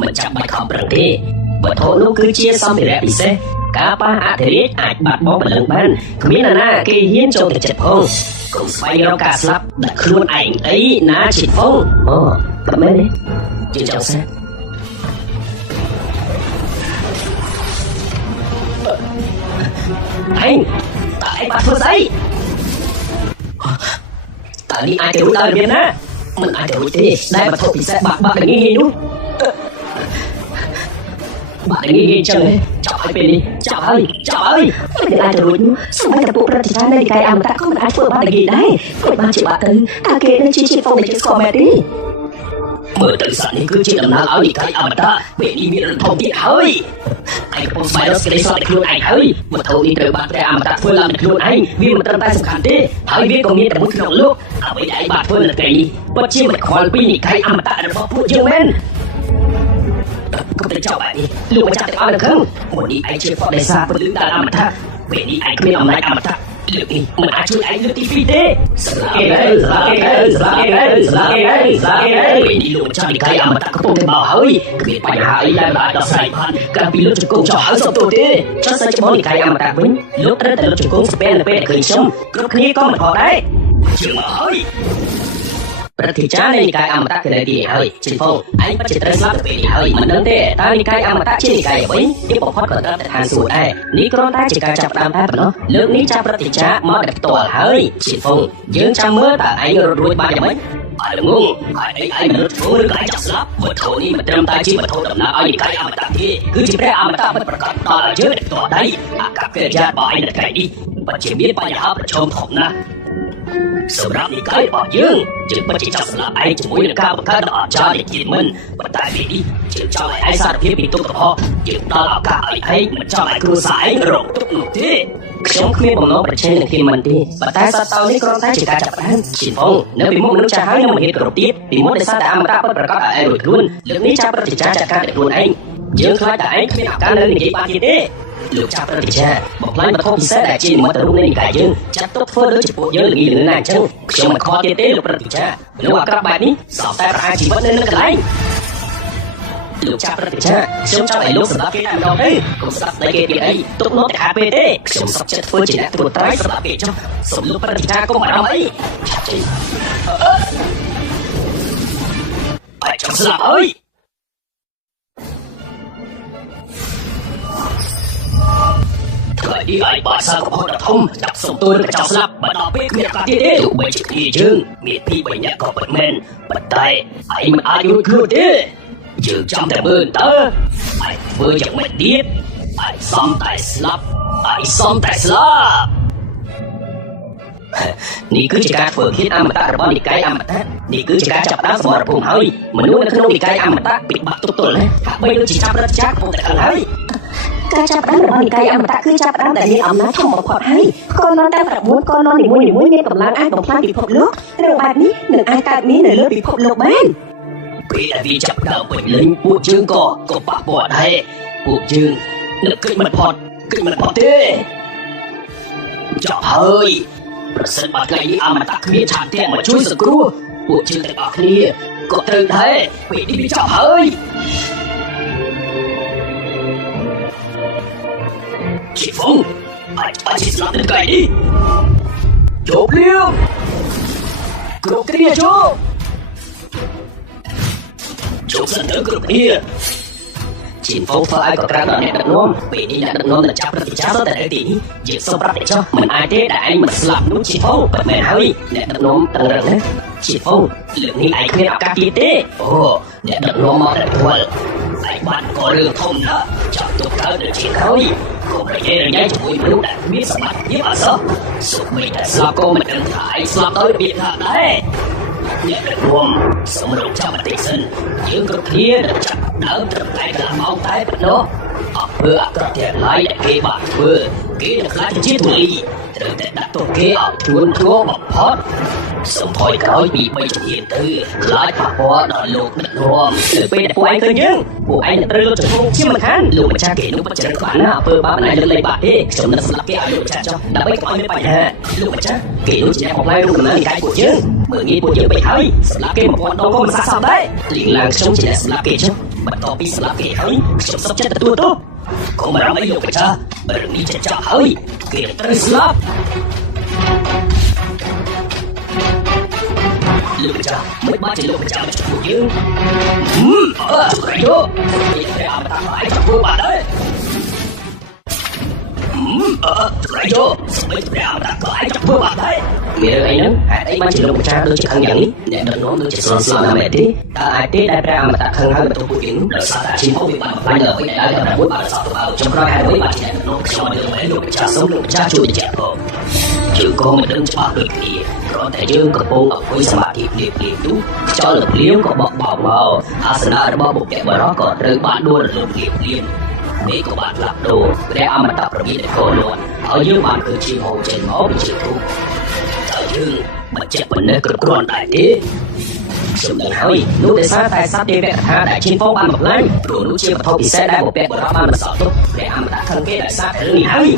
មិនចាំបាច់ខំប្រឹងទេវត្ថុនោះគឺជាសម្ភារៈពិសេសការប៉ះអធិរាជអាចបាត់បង់ពលឹងបានគ្មានណាគេហ៊ានចូលទៅចិត្តផងកុំស្វែងរកការស្លាប់ដាក់ខ្លួនឯងអីណាជាហ្វុងអូប្រមែនទេយើងចង់ស្អាតឯងតើឯងបាត់ធ្វើស្អីតើនេះអាចទៅរួចដល់របៀបណាមិនអាចទៅរួចទេដែលវត្ថុពិសេសបាក់ងាយនោះបាក់ងាយចឹងចាប់ឲ្យពេលនេះចាប់ហើយមិនអាចទៅរួចសូម្បីតែពួកប្រតិចារនៃនិកាយអមតៈក៏មិនអាចធ្វើបានងាយដែរគាត់បានជាបាក់ទៅតើគេនឹងជាហ្វុងដែលជាស្គាល់មែនទេមើលទៅសត្វនេះគឺជាដំណើរឲ្យនិកាយអមតៈពេលនេះមានរន្ធំទៀតហើយឯងកំពុងស្វែងរកសេចក្តីសុខនៃខ្លួនឯងហើយវត្ថុនេះត្រូវបានព្រះអមតៈធ្វើឡើងនៅខ្លួនឯងវាមិនត្រឹមតែសំខាន់ទេហើយវាក៏មានតែមួយក្នុងលោកអ្វីដែលឯងបានធ្វើនៅថ្ងៃនេះពិតជាមិនខ្វល់ពីនិកាយអមតៈរបស់ពួកយើងមែនក៏ទៅចោលបែបនេះលោកបញ្ជាក់ទាំងអស់នៅខាងមុននេះឯងជាផតដេសាពលឺដល់អមតៈពេលនេះឯងគ្មានអំណាចអមតៈលើកនេះមិនអាចជួយឯងលើកទី2ទេស្លាប់គេពេលនេះលោកចាស់និកាយអមតៈកំពុងតែបោហើយគ្មានបញ្ហាអីដែលអាចដោះស្រាយបានកាលពីលោកជង្គង់ចោលហើយសុំទោសទេចុះសិនច្បងនិកាយអមតៈវិញលោកត្រូវតែលោកជង្គង់ស្ពែនៅពេលដែលឃើញខ្ញុំគ្រប់គ្នាក៏មិនខកដែរជឿមកហើយប្រតិចារនៃនិកាយអមតៈគឺនៅទីនេះហើយជាហ្វុងឯងពិតជាត្រូវស្លាប់ទៅពេលនេះហើយមិនដឹងទេតើនិកាយអមតៈជានិកាយអ្វីទីបំផុតក៏ត្រូវតែឋានសួគ៌ដែរនេះគ្រាន់តែជាការចាប់ផ្ដើមតែប៉ុណ្ណោះលើកនេះចាប់ប្រតិចារមកតែផ្ទាល់ហើយជាហ្វុងយើងចាំមើលតើឯងរត់រួចបានយ៉ាងម៉េចអើងងហើយឯងមិនរត់ធ្វើឬក៏ឯងចាប់ស្លាប់វត្ថុនេះមិនត្រឹមតែជាវត្ថុដំណើរឲ្យនិកាយអមតៈទេគឺជាព្រះអមតៈពិតប្រាកដដល់ឲ្យយើងតែផ្ទាល់ដៃអាកប្បកិរិយារបស់ឯងនៅថ្ងៃនេះពិតជាមានបញ្ហាប្រឈមធំណាស់សម្រាប់និកាយរបស់យើងពិតជាចាប់ស្លាប់ឯងជាមួយនឹងការបង្កើតដ៏អស្ចារ្យជាមិនប៉ុន្តែពេលនេះយើងចង់ឲ្យឯងសារភាពពីទុកកុហកយើងដល់ឱកាសឲ្យឯងមិនចង់ឲ្យគ្រួសារឯងរងទុក្ខនោះទេខ្ញុំគ្មានបំណងប្រឆាំងនឹងគេមិនទេប៉ុន្តែសត្វតោនេះគ្រាន់តែជាការចាប់ផ្ដើមជាហ្វុងនៅពីមុខមនុស្សចាស់ហើយនឹងមិនហ៊ានគ្រប់ទៀតពីមុខដោយសារតែអមតៈពិតប្រាកដឲ្យឯងរួចខ្លួនលើកនេះចាប់ប្រតិចារចាត់ការតែខ្លួនឯងយើងខ្លាចតែឯងគ្មានឱកាសនៅនិយាយបានទៀតទេលោកចាប់ប្រតិចារបំផ្លាញវត្ថុពិសេសដែលជានិមិត្តរូបនៃនិកាយយើងចាត់ទុកធ្វើដូចជាពួកយើងល្ងីល្ងើណាអញ្ចឹងខ្ញុំមិនខកទៀតទេលោកប្រតិចារមនុស្សអាក្រក់បែបនេះសោកតែប្រហារជីវិតនៅនឹងកន្លែងលោកចាប់ប្រតិចារខ្ញុំចង់ឲ្យលោកសម្រាប់គេតែម្ដងទៅកុំស្ដាប់តែគេទៀតអីទុកនោះតែខាពេលទេខ្ញុំសុខចិត្តធ្វើជាអ្នកត្រួតត្រែងសម្រាប់គេចុះសូមលោកប្រតិចារកុំបារម្ភអីបាយចង់ស្លាប់អើយថ្ងៃនេះឯងបានសាកកំហុសដ៏ធំចាប់សុំទោសឬក៏ចោលស្លាប់បើដល់ពេលគ្មានឱកាសទៀតទេទោះបីជាគ្នាយើងមានពី3នាក់ក៏ពិតមែនប៉ុន្តែឯងមិនអាចរួចខ្លួនទេយើងចាំតែមើលតើឯងធ្វើយ៉ាងម៉េចទៀតឯងសំតែស្លាប់ នេះគឺជាការធ្វើឃាតអមតៈរបស់និកាយអមតៈនេះគឺជាការចាប់ដើមសមរភូមិហើយមនុស្សនៅក្នុងនិកាយអមតៈពិបាកទប់ទល់ណាហាក់បីដូចជាចាប់រត់ចាក់កំពុងតែខឹងហើយការចាប់ដើមរបស់និកាយអមតៈគឺចាប់ដើមដែលមានអំណាចធំបំផុតហើយកូននន់តែ9កូននន់នីមួយៗមានកម្លាំងអាចបំផ្លាញពិភពលោករឿងបែបនេះនឹងអាចកើតមាននៅលើពិភពលោកបានពេលដែលវាចាប់ដើមពេញលេងពួកយើងក៏ប៉ះពាល់ដែរពួកយើងនឹកគិតមិនផុតទេចាប់ហើយប្រសិនបើថ្ងៃនេះអមតៈគ្មានឆានទាំងមកជួយសង្គ្រោះពួកយើងទាំងអស់គ្នាក៏ត្រូវដែរពេលនេះវាចាប់ហើយជីហ្វុងអាចស្លាប់នៅថ្ងៃនេះជប់លៀងគ្រប់គ្នាជប់សិនទៅគ្រប់គ្នាជីហ្វុងធ្វើឲ្យកក្រាដល់អ្នកដឹកនាំពេលនេះអ្នកដឹកនាំនឹងចាប់ព្រឹត្តិការណ៍តែនៅទីនេះយើងសូមប្រាប់តែចុះមិនអាចទេដែលឯងមិនស្លាប់នោះជីហ្វុងពិតមែនហើយអ្នកដឹកនាំតឹងរឹងណាជីហ្វុងលើកនេះឯងគ្មានឱកាសទៀតទេអូអ្នកដឹកនាំមកតែផ្ទាល់ឯងបានក៏រឿងធំណាស់ចាប់ទុកកើតនៅជាក្រោយកុំរញ៉េរញ៉ៃជាមួយមនុស្សដែលមានសមត្ថភាពអសោះសូម្បីតែស្លាប់ក៏មិនដឹងថាឯងស្លាប់ដោយរបៀបណាដែរអ្នកដឹកនាំសម្រាប់ចាំបន្តិចសិនយើងគ្រប់គ្នានឹងចាប់ដើមត្រឹមតែកន្លះម៉ោងតែប៉ុណ្ណោះអំពើអាក្រក់ទាំងឡាយដែលគេបានធ្វើគេនឹងខ្លាចជាទូលីត្រូវតែដាក់ទោសគេឲ្យធ្ងន់ធ្ងរបំផុតសូមថយក្រោយពី3ជំហានទៅខ្លាចប៉ះពាល់ដល់លោកដឹកនាំនៅពេលដែលពួកឯងឃើញយើងពួកឯងនឹងត្រូវលុបចំពោះជាមិនខានលោកម្ចាស់គេនោះពិតជាខ្លាំងណាស់អំពើបាបមិនអាចលើកលែងបានទេខ្ញុំនឹងស្លាប់គេឲ្យលោកម្ចាស់ចុះដើម្បីកុំឲ្យមានបញ្ហាលោកម្ចាស់គេនោះជាអ្នកបំផ្លាញរូបដំណើរនិកាយពួកយើងមើលងាយពួកយើងពេកហើយស្លាប់គេ1000ដងក៏មិនស័ក្តិសមដែរលីងឡើងខ្ញុំជាអ្នកស្លាប់គេចុះបន្ទាប់ពីស្លាប់គេហើយខ្ញុំសុខចិត្តទទួលទោសកុំបារម្ភអីលោកម្ចាស់រឿងនេះจะចាប់ហើយគេនឹងត្រូវស្លាប់លោកម្ចាស់មិនបានជាលោកម្ចាស់មកជួបយើងជួយយកនេះតែអមតៈហើយជួបបានដែរជួយយកស្បែកព្រះអមតៈហើយជួបបានដែរមានអីហ្នឹងហេតុអីបានជាលោកម្ចាស់ដូចជាខឹងយ៉ាងនេះអ្នកដឹកនាំដូចជាស្រន់ស្លាប់ណាស់មែនទេតើអាចទេដែលព្រះអមតៈខឹងហើយបន្ទោសពួកយើងដោយសារតែជីវវាបានបំផ្លាញដល់អ្វីដែលតែ9បានសោះទៅចុងក្រោយហេតុអ្វីបានជាអ្នកដឹកនាំខ្ញុំលើមែនលោកម្ចាស់សូមលោកម្ចាស់ជួយបញ្ជាក់ផងយើងក៏មិនដឹងច្បាស់ដូចគ្នាគ្រាន់តែយើងកំពុងអង្គុយសមាធិភ្លាមៗនោះខ្យល់លំលាមក៏បក់បោកមកអាសនៈរបស់បុព្វបុរសក៏ត្រូវបានដួលរលំភ្លាមមេក៏បានផ្លាស់ប្ដូរព្រះអមតៈប្រមានកូនលន់ហើយយើងបានឃើញជាហូរចេញមកពីជាទូតើយើងមិនចេះប៉ុណ្ណេះគ្រប់គ្រាន់ដែរទេខ្ញុំដឹងហើយនោះដោយសារតែសត្វទេវកថាដែលឈានផងបានបំផ្លាញព្រោះនោះជាវត្ថុពិសេសដែលបុព្វបុរសបានបន្សល់ទុកព្រះអមតៈខឹងគេដោយសារតែរឿងនេះហើយ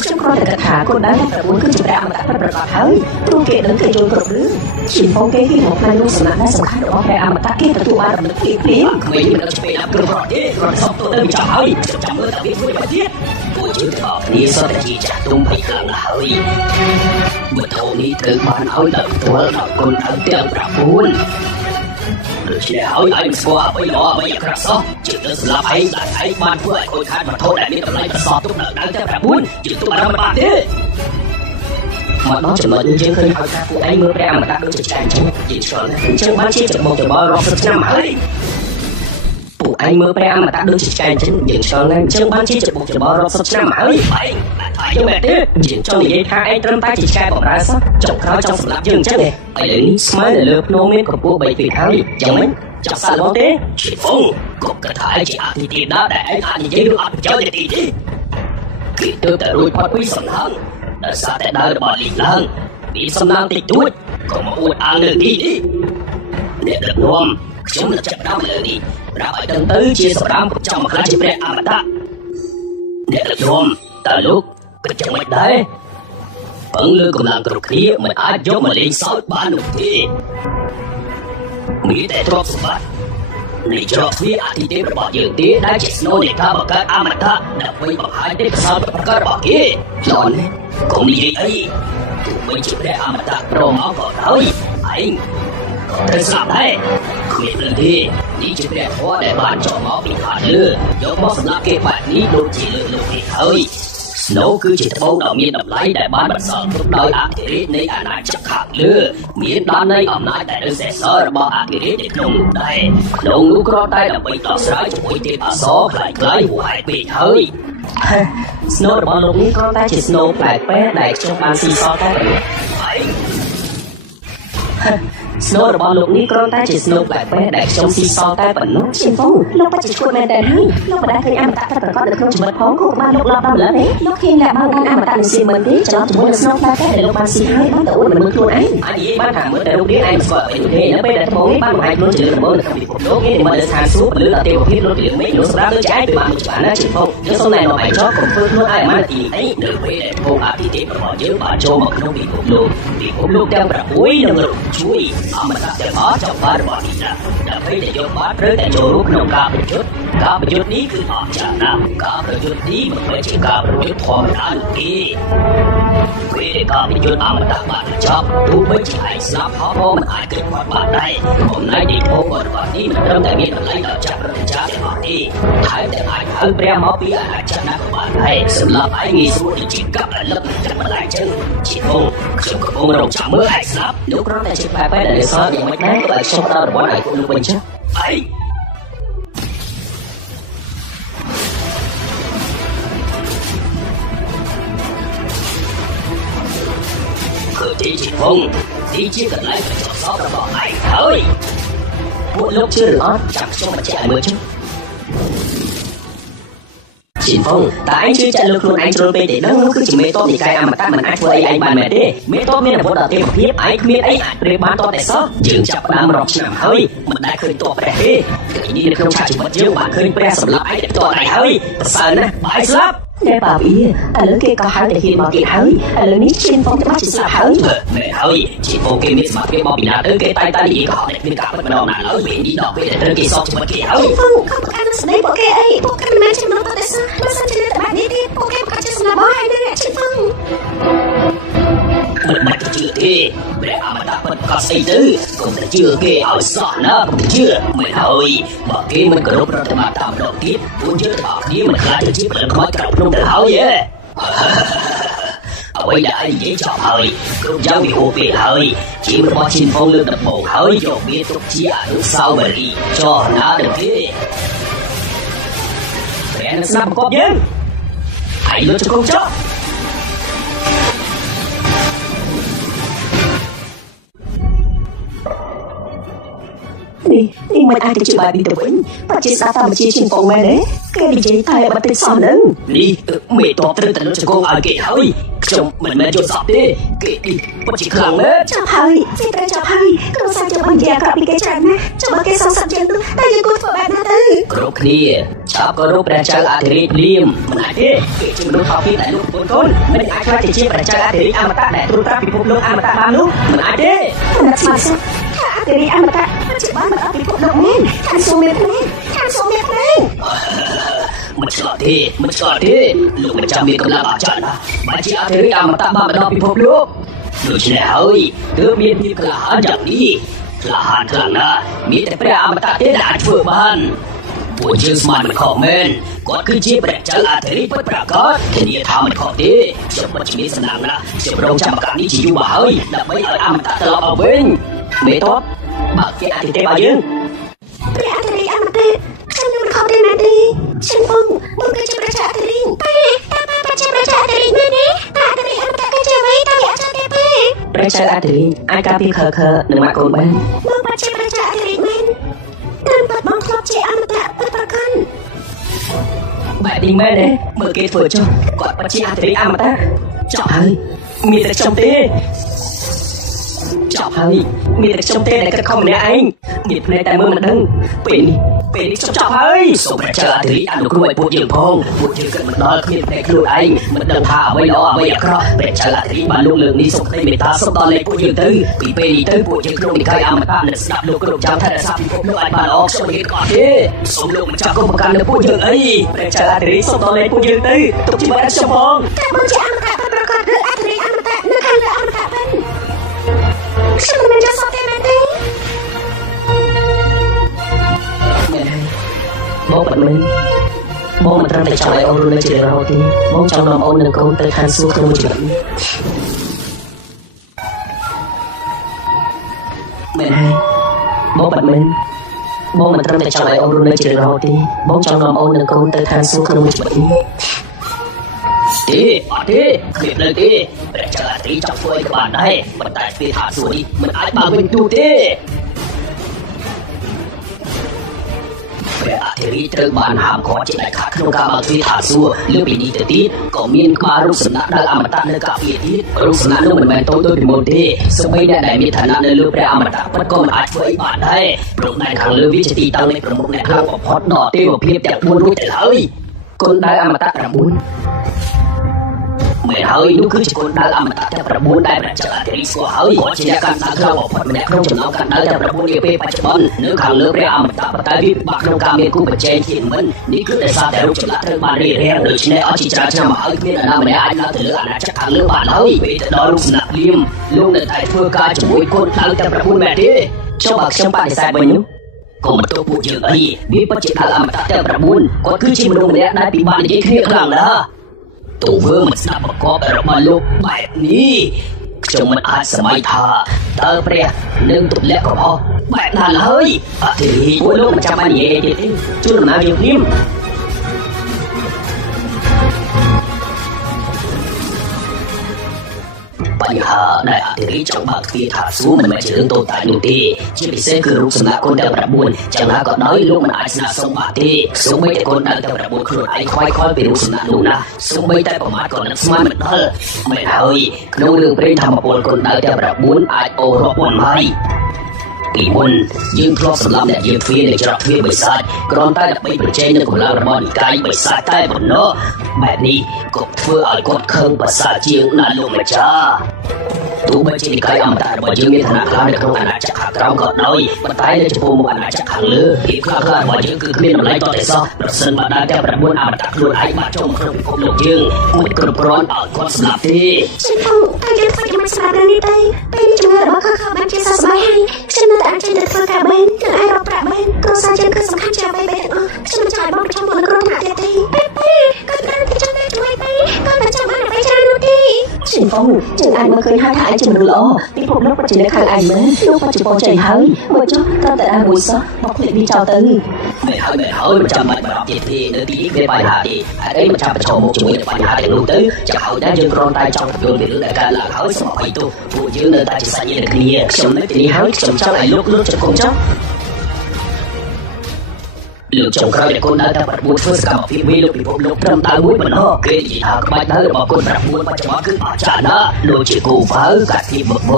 ខ្ញុំគ្រាន់តែគិតថាកូនដែល9គឺជាព្រះអមតៈពិតប្រាកដហើយព្រោះគេដឹងគេយល់គ្រប់រឿងឈានផងគេមកផ្លាញនោះសំណាក់ដែលសំខាន់របស់ព្រះអមតៈគេទទួលបានរំលឹកភ្លាមគ្មានមិនដឹងពេលណាគ្រប់គ្រាន់ទេគ្រាន់តែសុំទៅទៅចាំហើយចាំមើលតែវាធ្វើបែបទៀតពួកយើងទាំងអស់គ្នាសុទ្ធតែជាចាស់ទុំបីខ្លាំងណាស់ហើយវត្ថុនេះត្រូវបានឲ្យដល់ផ្ទាល់ដល់គុណអើទាំង9ដូច្នេះហើយឯងស្គាល់អ្វីល្អអ្វីអាក្រក់សោះជាទៅស្លាប់ឯងដែលឯងបានធ្វើឲ្យខូចខាតវត្ថុដែលមានតម្លៃប្រសពទុកនៅដៅទាំង9យើងទុកបារម្ភបានទេមកដល់ចំណុចនេះយើងឃើញហើយថាពួកឯងមើលព្រះអមតៈដូចជាឆ្កែអញ្ចឹងយើងឆ្លងអញ្ចឹងបានជាច្បងច្បល់រាប់សិបឆ្នាំហើយពួកឯងមើលព្រះអមតៈដូចជាឆ្កែអញ្ចឹងយើងឆ្លងអញ្ចឹងបានជាច្បងច្បល់រាប់សិបឆ្នាំហើយឯងថាយើងមែនទេយើងចង់និយាយថាឯងត្រឹមតែជាឆ្កែបំរើសោះចុងក្រោយចង់សម្លាប់យើងអញ្ចឹងឯងឥឡូវនេះស្មើនៅលើភ្នំមានកម្ពស់3ពីហើយយ៉ាងម៉េចចាប់សាក់ឡងទេឈីហ្វុងក៏កថាឯងជាអតិថិណាដែលឯងអាចនិយាយរឿងអត់ប្រយោជន៍ទេទីគេទើបតែរួចផុតពីសំឡងដោយសារតែដើររបស់លីឡើងពីសំឡងតិចតួចក៏មកអួតអាងលើនេះអ្នកដឹកនាំខ្ញុំនឹងចាប់ដើមលើនេះប្រាប់ឲ្យដឹងទៅជាសម្រាប់ប្រចាំមកខ្លាចជាព្រះអមតៈអ្នកដឹកនាំតើលោកគិតយ៉ាងម៉េចដែរពឹងលើកម្លាំងគ្រប់គ្នាមិនអាចយកមកលេងសើចបាននោះទេមានតែទ្រព្យសម្បត្តិនៃច្រកទ្វារអធិទេពរបស់យើងទេដែលជាស្នូលនៃការបង្កើតអមតៈដើម្បីបង្ហាញទេពកោសល្យប្រកបរបស់គេឆ្លងកុំនិយាយអីទោះបីជាព្រះអមតៈប្រមមកក៏ដោយឯងក៏ត្រូវស្លាប់ដែរគ្មានរឿងទេនេះជាព្រះធម៌ដែលបានចុះមកពីខាងលើយកមកសម្រាប់គេបែបនេះដូចជាលើលោកនេះហើយស្នូគឺជាត្បូងដ៏មានតម្លៃដែលបានបន្សល់ទុកដោយអធិរាជនៃអាណាចក្រខាងលើមានបាននៃអំណាចដែលនៅសេសសល់របស់អធិរាជនៅក្នុងនោះដែរក្នុងនោះគ្រាន់តែដើម្បីដោះស្រាយជាមួយទេពអសរខ្លាយខ្លាយហួសហេតុពេកហើយស្នូរបស់លោកនេះគ្រាន់តែជាស្នូប្លែកៗដែលខ្ញុំបានស៊ីសល់តែប៉ុណ្ណោះហើយ ស្នូរបស់លោកនេះគ្រាន់តែជាស្នូផ្លែពេះដែលខ្ញុំស៊ីសល់តែប៉ុណ្ណោះ ឈិនហ្វុងលោកពិតជាឈួតមែនតើហើយលោកមិនដែលឃើញអមតៈប្រកបនៅក្នុងជីវិតផងគូបានលោកឡប់ដល់ម្ល៉េះទេលោកឃើញតែបងបានអមតៈនឹងស៊ីមិនទេច្រឡំជាមួយនឹងស្នូផ្លែពេះដែលលោកបានស៊ីហើយបានទៅអួតមិនមើលខ្លួនឯង អញនិយាយបានថាមើលតែរូបរាងឯងស្គាល់អីទេនៅពេលដែលត្បូងនេះបានបង្ហាញខ្លួនជាលើកដំបូងនៅក្នុងពិភពលោកនេះមកលើស្ថានសួគ៌ពលឺដល់ទេវភាពលោកលៀងមេឃលោកសម្រាប់លើឆ្អែតពីបានមួយច្បាស់ណាស់ជាផងយើងសូមណែនាំឯងចោះកុំធ្វើខ្លួនឲ្យអាម៉ានទីនេះនៅពេលដែលត្បូងអាទិទេពរបស់យើងបានចូលមកក្នុងពិភពលោកទាំង6នឹងរកជួយអមតៈទាំងអស់ចង់បានរបស់នេះណាដើម្បីតែយកបានត្រូវតែចូលរួមក្នុងការប្រយុទ្ធនេះគឺអស្ចារ្យណាស់ការប្រយុទ្ធនេះមិនមែនជាការប្រយុទ្ធធម្មតានោះទេពេលការប្រយុទ្ធអមតៈបានចប់ទោះបីជាឯងស្លាប់ក៏មិនអាចគិតគាត់បានដែរអំណាចនៃភពរបស់នេះមិនត្រឹមតែមានតម្លៃដល់ចាស់ប្រតិចាទាំងអស់ទេតែអាចហៅព្រះមកពីអាណាចក្រណាក៏បានដែរសម្រាប់ឯងងាយស្រួលជាកັບរលឹកចាក់បន្លែចឹងជាខ្ញុំកំពុងរងចាំមើលឯងស្លាប់លោកគ្រាន់តែជាផ្លែពេះដែលសល់យ៉ាងម៉េចដែរក៏ឲ្យខ្ញុំផ្ដល់រង្វាន់ឲ្យលោកវិញចុះអីទីជាពងទីជាកន្លែងបញ្ចុះសពរបស់ឯងហើយពួកលោកជឿឬអត់ចាំខ្ញុំបញ្ជាក់ឲ្យមើលចុះជាពងតែឯងជឿចាក់លើខ្លួនឯងជ្រុលពេកទេនឹងនោះគឺជាមេតបនិកាយអមតៈមិនអាចធ្វើអីឯងបានមែនទេមេតបមានអាវុធដល់ទេវភាពឯងគ្មានអីអាចព្រាបបានតតែសោះយើងចាប់ផ្ដើមរាប់ឆ្នាំហើយមិនដែលឃើញតបព្រះទេនេះនៅក្នុងឆាកជីវិតយើងបានឃើញព្រះសម្រាប់ឯងតែតឯងហើយប្រសើរណាស់បាយស្លាប់តែបាបអ៊ីឥឡូវគេក៏ហៅតែហ៊ានមកទៀតហើយឥឡូវនេះឈិនហ្វុងច្បាស់ជាស្លាប់ហើយមែនហើយឈិនហ្វុងគេមានសមត្ថភាពមកពីណាទៅគេតែនិយាយក៏ហត់តែគ្មានការពិតម្ដងណាឡើយពេលនេះដល់ពេលដែលត្រូវគេសោកជាមួយគេហើយឈិនហ្វុងខំប្រកាន់ស្ដីពួកគេអីពួកគេមិនមែនជាមនុស្សទេបើសិនជាតែបាក់នេះទៀតពួកគេប្រកាសជាស្លាប់ហើយនេះឈិនហ្វុងមិនបាច់ជឿទេព្រះអមតៈពិតក៏ស្អីទៅកុំតែជឿគេឲ្យសោះណាកុំជឿមិនហើយបើគេមិនគោរពប្រតិបត្តិតាមដងទៀតពួកយើងទាំងអស់គ្នាមិនខ្លាចទៅជាពលិខ្មោចក្រៅភ្នំទៅហើយអ្វីដែលឯងនិយាយចប់ហើយគ្រប់យ៉ាងវាហួសពេលហើយជីវរបស់ឈិនហ្វុងលើកដំបូងហើយយកវាទុកជាអនុស្សាវរីយ៍ចោះណាដល់គេព្រះនឹងស្ដាប់បង្គាប់យើងហើយលុតជង្គង់ចោះនេះមិនអាចទៅជាបែបនេះទៅវិញប្រជាស្ដាប់តាមជាឈិនហ្វុងមែនទេគេនិយាយតែបាត់ទៅសោះនឹងនេះមេតបត្រូវតែលុតជង្គង់ឲ្យគេហើយខ្ញុំមិនមែនយល់សពទេគេនេះពិតជាខ្លាំងណាស់ចាប់ហើយគេត្រូវចាប់ហើយគ្រូសាស្ត្របាននិយាយប្រាប់ពីគេច្រើនណាស់ចាំបើគេសងសឹកយើងនោះតែយើងគួរធ្វើបែបណាទៅគ្រប់គ្នាចាប់ក៏រកព្រះចៅអធិរាជលៀមមិនអាចទេគេជាមនុស្សខុសពីតែលោកកូនមិនអាចខ្លាចជាព្រះចៅអធិរាជអមតៈដែលត្រួតត្រាពិភពលោកអមតៈបាននោះមិនអាចទេមិនស្មាត់អធិរាជអមតៈជាបានមកពិភពលោកនេះខាងសូមមានភ្នែកខាងសូមមានភ្នែកមិនឆ្លងទេលោកម្ចាស់មានកម្លាំងអស្ចារ្យណាស់បើជាអធិរាជអមតៈបានមកដល់ពិភពលោកដូច្នេះហើយគឺមានភាពក្លាហានយ៉ាងនេះក្លាហានខ្លាំងណាស់មានតែព្រះអមតៈទេដែលអាចធ្វើបានពួកយើងស្មានមិនខុសមែនគាត់គឺជាព្រះចៅអធិរាជពិតប្រាកដធានាថាមិនខុសទេខ្ញុំពិតជាមានសំណាងណាស់ខ្ញុំរងចាំឱកាសនេះជាយូរមកហើយដើម្បីឲ្យអមតៈត្រឡប់មកវិញមេតបបើគេអធិទេពឲ្យយើងព្រះអធិរាជអមតៈខ្ញុំមិនខុសទេណាទេឈិនហ្វុងមកគឺជាព្រះចៅអធិរាជតែជាព្រះចៅអធិរាជមែនទេតែអធិរាជអមតៈគឺជាអ្វីតែវាអត់ចង់ទេព្រះចៅអធិរាជអាចការពារខើនឹងម៉ាក់កូនបានមកបាត់ជាព្រះចៅអធិរាជមែនតាមបាត់បងធ្លាប់ជាអមតៈពិតប្រាកដបែបនេះមែនទេមើលគេធ្វើចុះគាត់បាត់ជាអធិរាជអមតៈចប់ហើយមានតែខ្ញុំទេចប់ហើយមានតែខ្ញុំទេដែលគិតខំម្នាក់ឯងមានភ្នែកតែមើលមិនដឹងពេលនេះខ្ញុំចប់ហើយសូមព្រះចៅអធិរាជអនុគ្រោះឲ្យពួកយើងផងពួកយើងគិតមិនដល់គ្មានភ្នែកខ្លួនឯងមិនដឹងថាអ្វីល្អអ្វីអាក្រក់ព្រះចៅអធិរាជបានលោកលើកនេះសូមក្តីមេត្តាសូមដល់លេខពួកយើងទៅពីពេលនេះទៅពួកយើងក្នុងនិកាយអមតៈនឹងស្ដាប់លោកគ្រប់ចាំថែរក្សាពិភពលោកឲ្យបានល្អខ្ញុំមិនក៏ទេសូមលោកម្ចាស់គុំប្រកាន់លើពួកយើងអីព្រះចៅអធិរាជសូមដល់លេខពួកយើងទៅទុកជាបានខ្ញុំផងតែមកជាអមតៈប្រកបឬអធិរាជអមតៈនៅខាងលើអមតៈវិញខ្ញុំមិនចង់សោកទេមែនទេបងបាត់មិនបងមិនត្រឹមតែចង់ឲ្យអូនរស់នៅជារហូតទេបងចង់នាំអូននិងកូនទៅឋានសួគ៌ក្នុងជីវិតមែនហើយបងបាត់មិនបងមិនត្រឹមតែចង់ឲ្យអូនរស់នៅជារហូតទេបងចង់នាំអូននិងកូនទៅឋានសួគ៌ក្នុងជីវិត ទេអត់ទេគ្មានទេព្រះចៅអធិរាជចង់ធ្វើអីក៏បានដែរប៉ុន្តែស្ពាហ៍ថាសួរនេះមិនអាចបើកវិញទូទេព្រះអធិរាជត្រូវបានហាមឃាត់ជាដាច់ខាតក្នុងការបើកទ្វារថាសួរលើពីនេះទៅទៀតក៏មានក្បាលរូបសំណាកដែលអមតៈនៅកាពីទៀតរូបសំណាកនោះមិនមែនតូចដូចពីមុនទេសូម្បីតែដែលមានឋានៈនៅលើព្រះអមតៈពិតក៏មិនអាចធ្វើអីបានដែរព្រោះតែខាងលើវាជាទីតាំងនៃប្រមុខអ្នកខ្លាំងបំផុតដល់ទេវភាពទាំង4រួចទៅហើយគុណដែលអមតៈ9មែនហើយនោះគឺជាគុណដែលអមតៈទាំង9ដែលព្រះចៅអធិរាជស្គាល់ហើយគាត់ជាអ្នកកាន់ដាល់ខ្លាំងបំផុតម្នាក់ក្នុងចំណោមកាន់ដាល់ទាំង9នាពេលបច្ចុប្បន្ននៅខាងលើព្រះអមតៈប៉ុន្តែវាពិបាកក្នុងការមានគូប្រជែងជាងមិននេះគឺដោយសារតែរូបចម្លាក់ត្រូវបានរៀបរៀងដូច្នេះអស់ជាច្រើនឆ្នាំមកហើយគ្មាននរណាម្នាក់អាចឡើងទៅលើអាណាចក្រខាងលើបានហើយពេលទៅដល់រូបសំណាកភ្លាមលោកនៅតែធ្វើការជាមួយគុណដែលទាំង9មែនទេចុះបើខ្ញុំបដិសេធវិញនោះកុំបន្ទោសពួកយើងអីវាពិតជាដែលអមតៈទាំង9គាត់គឺជាមនុស្សម្នាក់ដែលពិបាកនិយាយគ្នាខ្លាំងណាស់ទង្វើមិនស្ដាប់បង្គាប់របស់លោកបែបនេះខ្ញុំមិនអាចសម័យថាតើព្រះនឹងទម្លាក់កំហុសបែបណាឡើយអធិរាជពួកលោកមិនចាំបាច់និយាយទៀតទេជួនដំណើរយើងភ្លាមបញ្ហាដែលអធិរាជចង់បើកទ្វារថាសួរមិនមែនជារឿងតូចតាចនោះទេជាពិសេសគឺរូបសំណាកគុណទាំង9យ៉ាងណាក៏ដោយលោកមិនអាចស្នើសុំបានទេសូម្បីតែគុណទាំង9ខ្លួនឯងខ្វាយខ្វល់ពីរូបសំណាកនោះណាសូម្បីតែប្រមាថក៏នឹងស្មានមិនដល់មែនហើយក្នុងរឿងព្រេងធម្មពលគុណទាំង9អាចអូររាប់ពាន់ម៉ាយពីមុនយើងធ្លាប់សម្លាប់អ្នកយាមទ្វារនៅច្រកទ្វារបិសាចគ្រាន់តែដើម្បីប្រជែងនឹងកម្លាំងរបស់និកាយបិសាចតែប៉ុណ្ណោះបែបនេះក៏ធ្វើឲ្យគាត់ខឹងប្រសើរជាងណាលោកម្ចាស់ទោះបីជានិកាយអមតៈរបស់យើងមានឋានៈខ្លាំងនៅក្នុងអាណាចក្រខាងក្រោមក៏ដោយប៉ុន្តែនៅចំពោះមុខអាណាចក្រខាងលើភាពខ្លាំងក្លារបស់យើងគឺគ្មានតម្លៃតតែសោះប្រសិនបើដែលទាំង9អមតៈខ្លួនឯងបានចូលក្នុងពិភពលោកយើងមិនគ្រប់គ្រាន់ឲ្យគាត់ស្លាប់ទេខ្ញុំផងតែយើងខ្វាច់មិនស្ដាប់រឿងនេះទេពេលជំងឺរបស់ខខបានជាសះស្បើយហើយខ្ញុំនៅតែអាចចេញទៅធ្វើការបេននិងអាចរកប្រាក់បេនគ្រួសារយើងគឺសំខាន់ជាងអ្វីៗទាំងអស់ខ្ញុំមិនចង់ឲ្យបងប្រឈមមុខនឹងគ្រោះថ្នាក់ទៀតទេគាត់បានគេចង់តែជួយទេគាត់មិនចង់បានអ្វីច្រើននោះទេខ្ញុំផងជើងអាចមើលឃើញហើយថាឯងជាមនុស្សល្អពិភពលោកពិតជានៅខាងឯងមែនលោកបច្ចុប្បន្នចេញហើយមកចុះត្រូវតែដើរមួយសោះមកភ្លេចវាចោលទៅមិនហើយមិនចាំបាច់បារម្ភទៀតទេនៅទីនេះគ្មានបញ្ហាទេហេតុអីមិនចាំប្រឈមមុខជាមួយនឹងបញ្ហាទាំងនោះទៅចាំឲ្យតែយើងគ្រាន់តែចង់ទទួលពីរឿងដែលកើតឡើងហើយសូមអភ័យទោសពួកយើងនៅតែជាសាច់ញាតិគ្នាខ្ញុំនៅទីនេះហើយខ្ញុំចង់ឲ្យលោកជង្គង់ចុះលោកចុងក្រោយដែលគុណដល់តែ9ធ្វើសកម្មភាពវាលោកពិភពលោកត្រឹមតែមួយប៉ុណ្ណោះគេនិយាយថាក្បាច់ដៅរបស់គុណ9បច្ចុប្បន្នគឺអស្ចារ្យណាស់ដូចជាគូវ៉ៅកាទីបប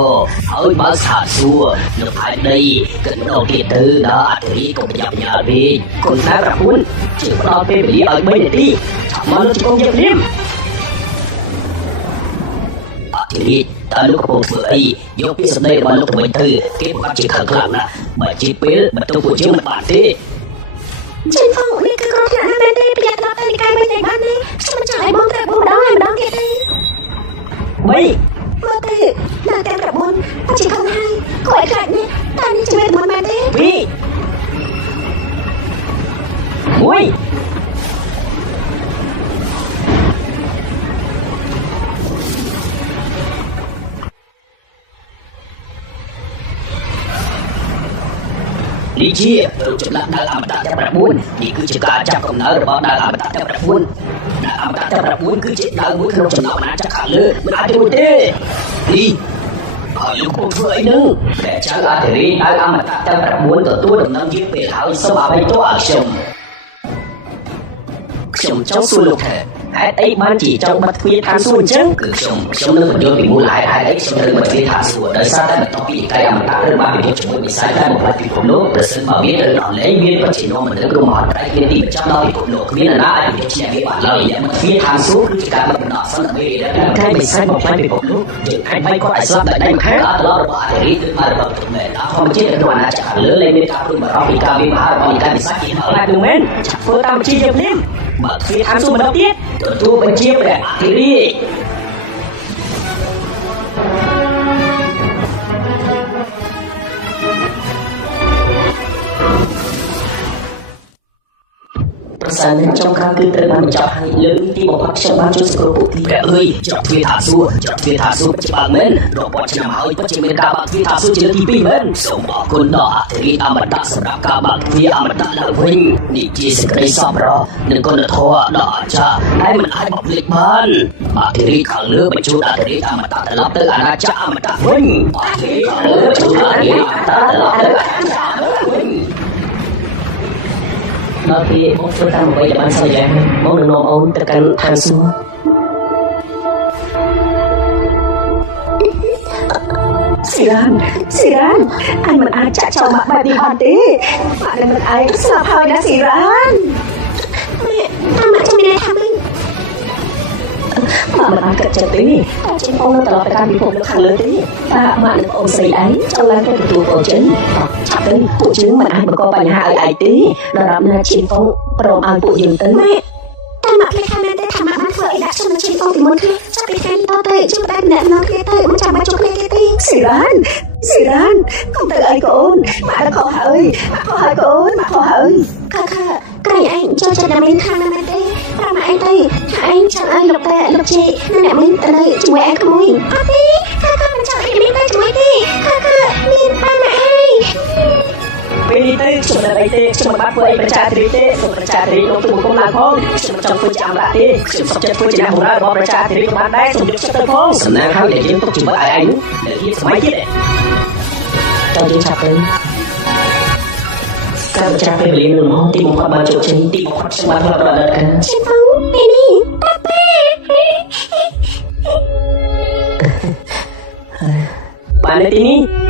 ហើយបើស្ថាសួរនៅផែនដីគិតម្ដងទៀតទៅដល់អធិរាជក៏ប្រញាប់ប្រញាល់វិញគុណតែ9ជាផ្ដល់ពេលវេលាឲ្យ3នាទីចាំមកលោកជង្គង់យកព្រាមអធិរាជតើលោកកំពុងធ្វើអីយកពាក្យសម្ដីរបស់លោកទៅវិញទៅគេប្រកាសជាខឹងខ្លាំងណាស់បើជាពេលបន្ទោសពួកយើងមិនបានទេฉันฟังนี่คือคนที่อ่านไม่ได้ประหยัดรับในการไม่ได้บ้านนี้ฉันมันจ่ายบ้องแต่บ้องดองกี่ทีไม่เมื่อตีนางแต่กระบวนปัจจัยคำให้ขอไอ้ขาดนี่ตอนนี้จะเป็นมันมาได้พี่อุ้ยនេះជារូបចម្លាក់ដែលអមតៈទាំង9នេះគឺជាការចាប់កំណើតរបស់ដែលអមតៈទាំង9ដែលអមតៈទាំង9គឺជាដើមមួយក្នុងចំណោមអាណាចក្រខាងលើមិនអាចរួចទេនេះហើយលោកពុំធ្វើអីនឹងព្រះចៅអធិរាជដែលអមតៈទាំង9ទទួលដំណឹងជាពេលហើយសូមអភ័យទោសឲ្យខ្ញុំចង់សួរលោកថាហេតុអីបានជាចង់បិទទ្វារឋានសួគ៌អញ្ចឹងគឺខ្ញុំនឹងបញ្យល់ពីមូលហេតុអីខ្ញុំត្រូវបិទទ្វារឋានសួគ៌ដោយសារតែបន្ទាប់ពីកាយអមតៈឬបានវិនិយោគជាមួយវិស័យតែបំផ្លាញពិភពលោកប្រសិនបើមានរឿងអលែងមានបច្ចេកទេសមនុស្សក្រុមមហន្តរាយគ្មានទីបញ្ចប់ដល់ពិភពលោកគ្មាននរណាអាចវិនិយោគឈ្នះវាបានឡើយដែលមកទ្វារឋានសួគ៌គឺជាការបណ្ដោះអាសន្នដើម្បីរៀបចំកាយវិស័យបំផ្លាញពិភពលោកយើងអាចបែកគាត់ឲ្យស្លាប់ដោយដៃម្ខាងអត្តឡរបស់អធិរាជគឺបានរបស់ទុំមែនធម្មជាតិក្នុងអាណាចក្រខាងលើលែងមានការព្រួយបារម្ភពីការវិវត្តរបស់កាយវិស័យជាហើយនោះមែនធ្វើតាមបញ្ជាយើងនេះបើទ្វារឋានសួគ៌ម្ដងទៀតទទួលបញ្ជាព្រះអធិរាជប្រាសាទ សានចំក្រោយគឺត្រូវបានបញ្ចប់ហើយលើកទីបំផុតខ្ញុំបានជួយសង្គ្រោះពួកទីព្រះអើយច្រកទ្វារថាសួរច្រកទ្វារថាសួរពិតជាបើកមែនរាប់ពាន់ឆ្នាំហើយពិតជាមានការបើកទ្វារថាសួរជាលើកទី2មែនសូមអរគុណដល់អធិរាជអមតៈសម្រាប់ការបើកទ្វារអមតៈឡើងវិញនេះជាសេចក្តីសប្បុរសនិងគុណធម៌ដ៏អស្ចារ្យដែលមិនអាចបំភ្លេចបានអធិរាជខាងលើបញ្ជូនអធិរាជអមតៈត្រឡប់ទៅអាណាចក្រអមតៈវិញអធិរាជខាងលើបញ្ជូនអធិរាជអមតៈត្រឡប់ទៅអាណាចក្រវិញដល់ពេលមកធ្វើតាមអ្វីដែលបានសន្យាមកនឹងនាំអូនទៅកាន់ឋានសួគ៌ស៊ីរ៉ានអញមិនអាចចាក់ចោលម៉ាក់បែបនេះបានទេម៉ាក់នឹងមិនអាចស្លាប់ហើយណាស៊ីរ៉ានម៉ាក់ចាំមានថាវិញម៉ាក់មិនអាចគិតចិត្តទេតែចេញបងនៅត្រឡប់ទៅកាន់ពិភពលោកខាងលើទេតែម៉ាក់នឹងអូនស្រីឯងចង់ឡើងទៅទទួលកូនចិនឆាប់ទៅពួកយើងមិនអាចបង្កបញ្ហាឲ្យឯងទេដរាបណាឈីនបងព្រមឲ្យពួកយើងទៅម៉ាក់តែម៉ាក់ភ្លេចថាមែនទេថាម៉ាក់បានធ្វើអីដាក់ខ្ញុំនឹងឈីនបងពីមុនគ្នាចាប់ពីថ្ងៃនេះតទៅជិះតែម្នាក់ម្នាក់គ្នាទៅមិនចាំបាច់ជួបគ្នាទៀតទេស៊ីរ៉ានកុំទៅអីកូនម៉ាក់ខុសហើយកូនម៉ាក់ខុសហើយខាក្រែងឯងចូលចិត្តតែមានខាងណាមែនទេប្រាប់ម៉ាក់ឯងទៅថាឯងចង់ឲ្យលោកតែលោកជេអ្នកមានទៅនៅជាមួយឯងក្មួយអត់ទេខាមិនចង់ឲ្យមានទៅជាមួយទេខាមានបានម៉ាក់ឯងពេលនេះទៅខ្ញុំនៅអីទេខ្ញុំមិនបានធ្វើអីប្រជាធិរាជទេសូមប្រជាធិរាជលោកទូគុំឡើងផងខ្ញុំចង់ធ្វើជាអមរៈទេខ្ញុំសុខចិត្តធ្វើជាអ្នកបម្រើរបស់ប្រជាធិរាជបានដែរសូមយកចិត្តទៅផងសំណាងហើយដែលយើងទុកជីវិតឲ្យឯងនៅជាសម័យទៀតតើយើងឆាប់ទៅការបញ្ជាពេលវេលានឹងមកទីបំផុតបានជោគជ័យទីបំផុតខ្ញុំបានផ្ដល់ដល់ការខ្ញុំបងពេលនេះបាននៅទីនេះ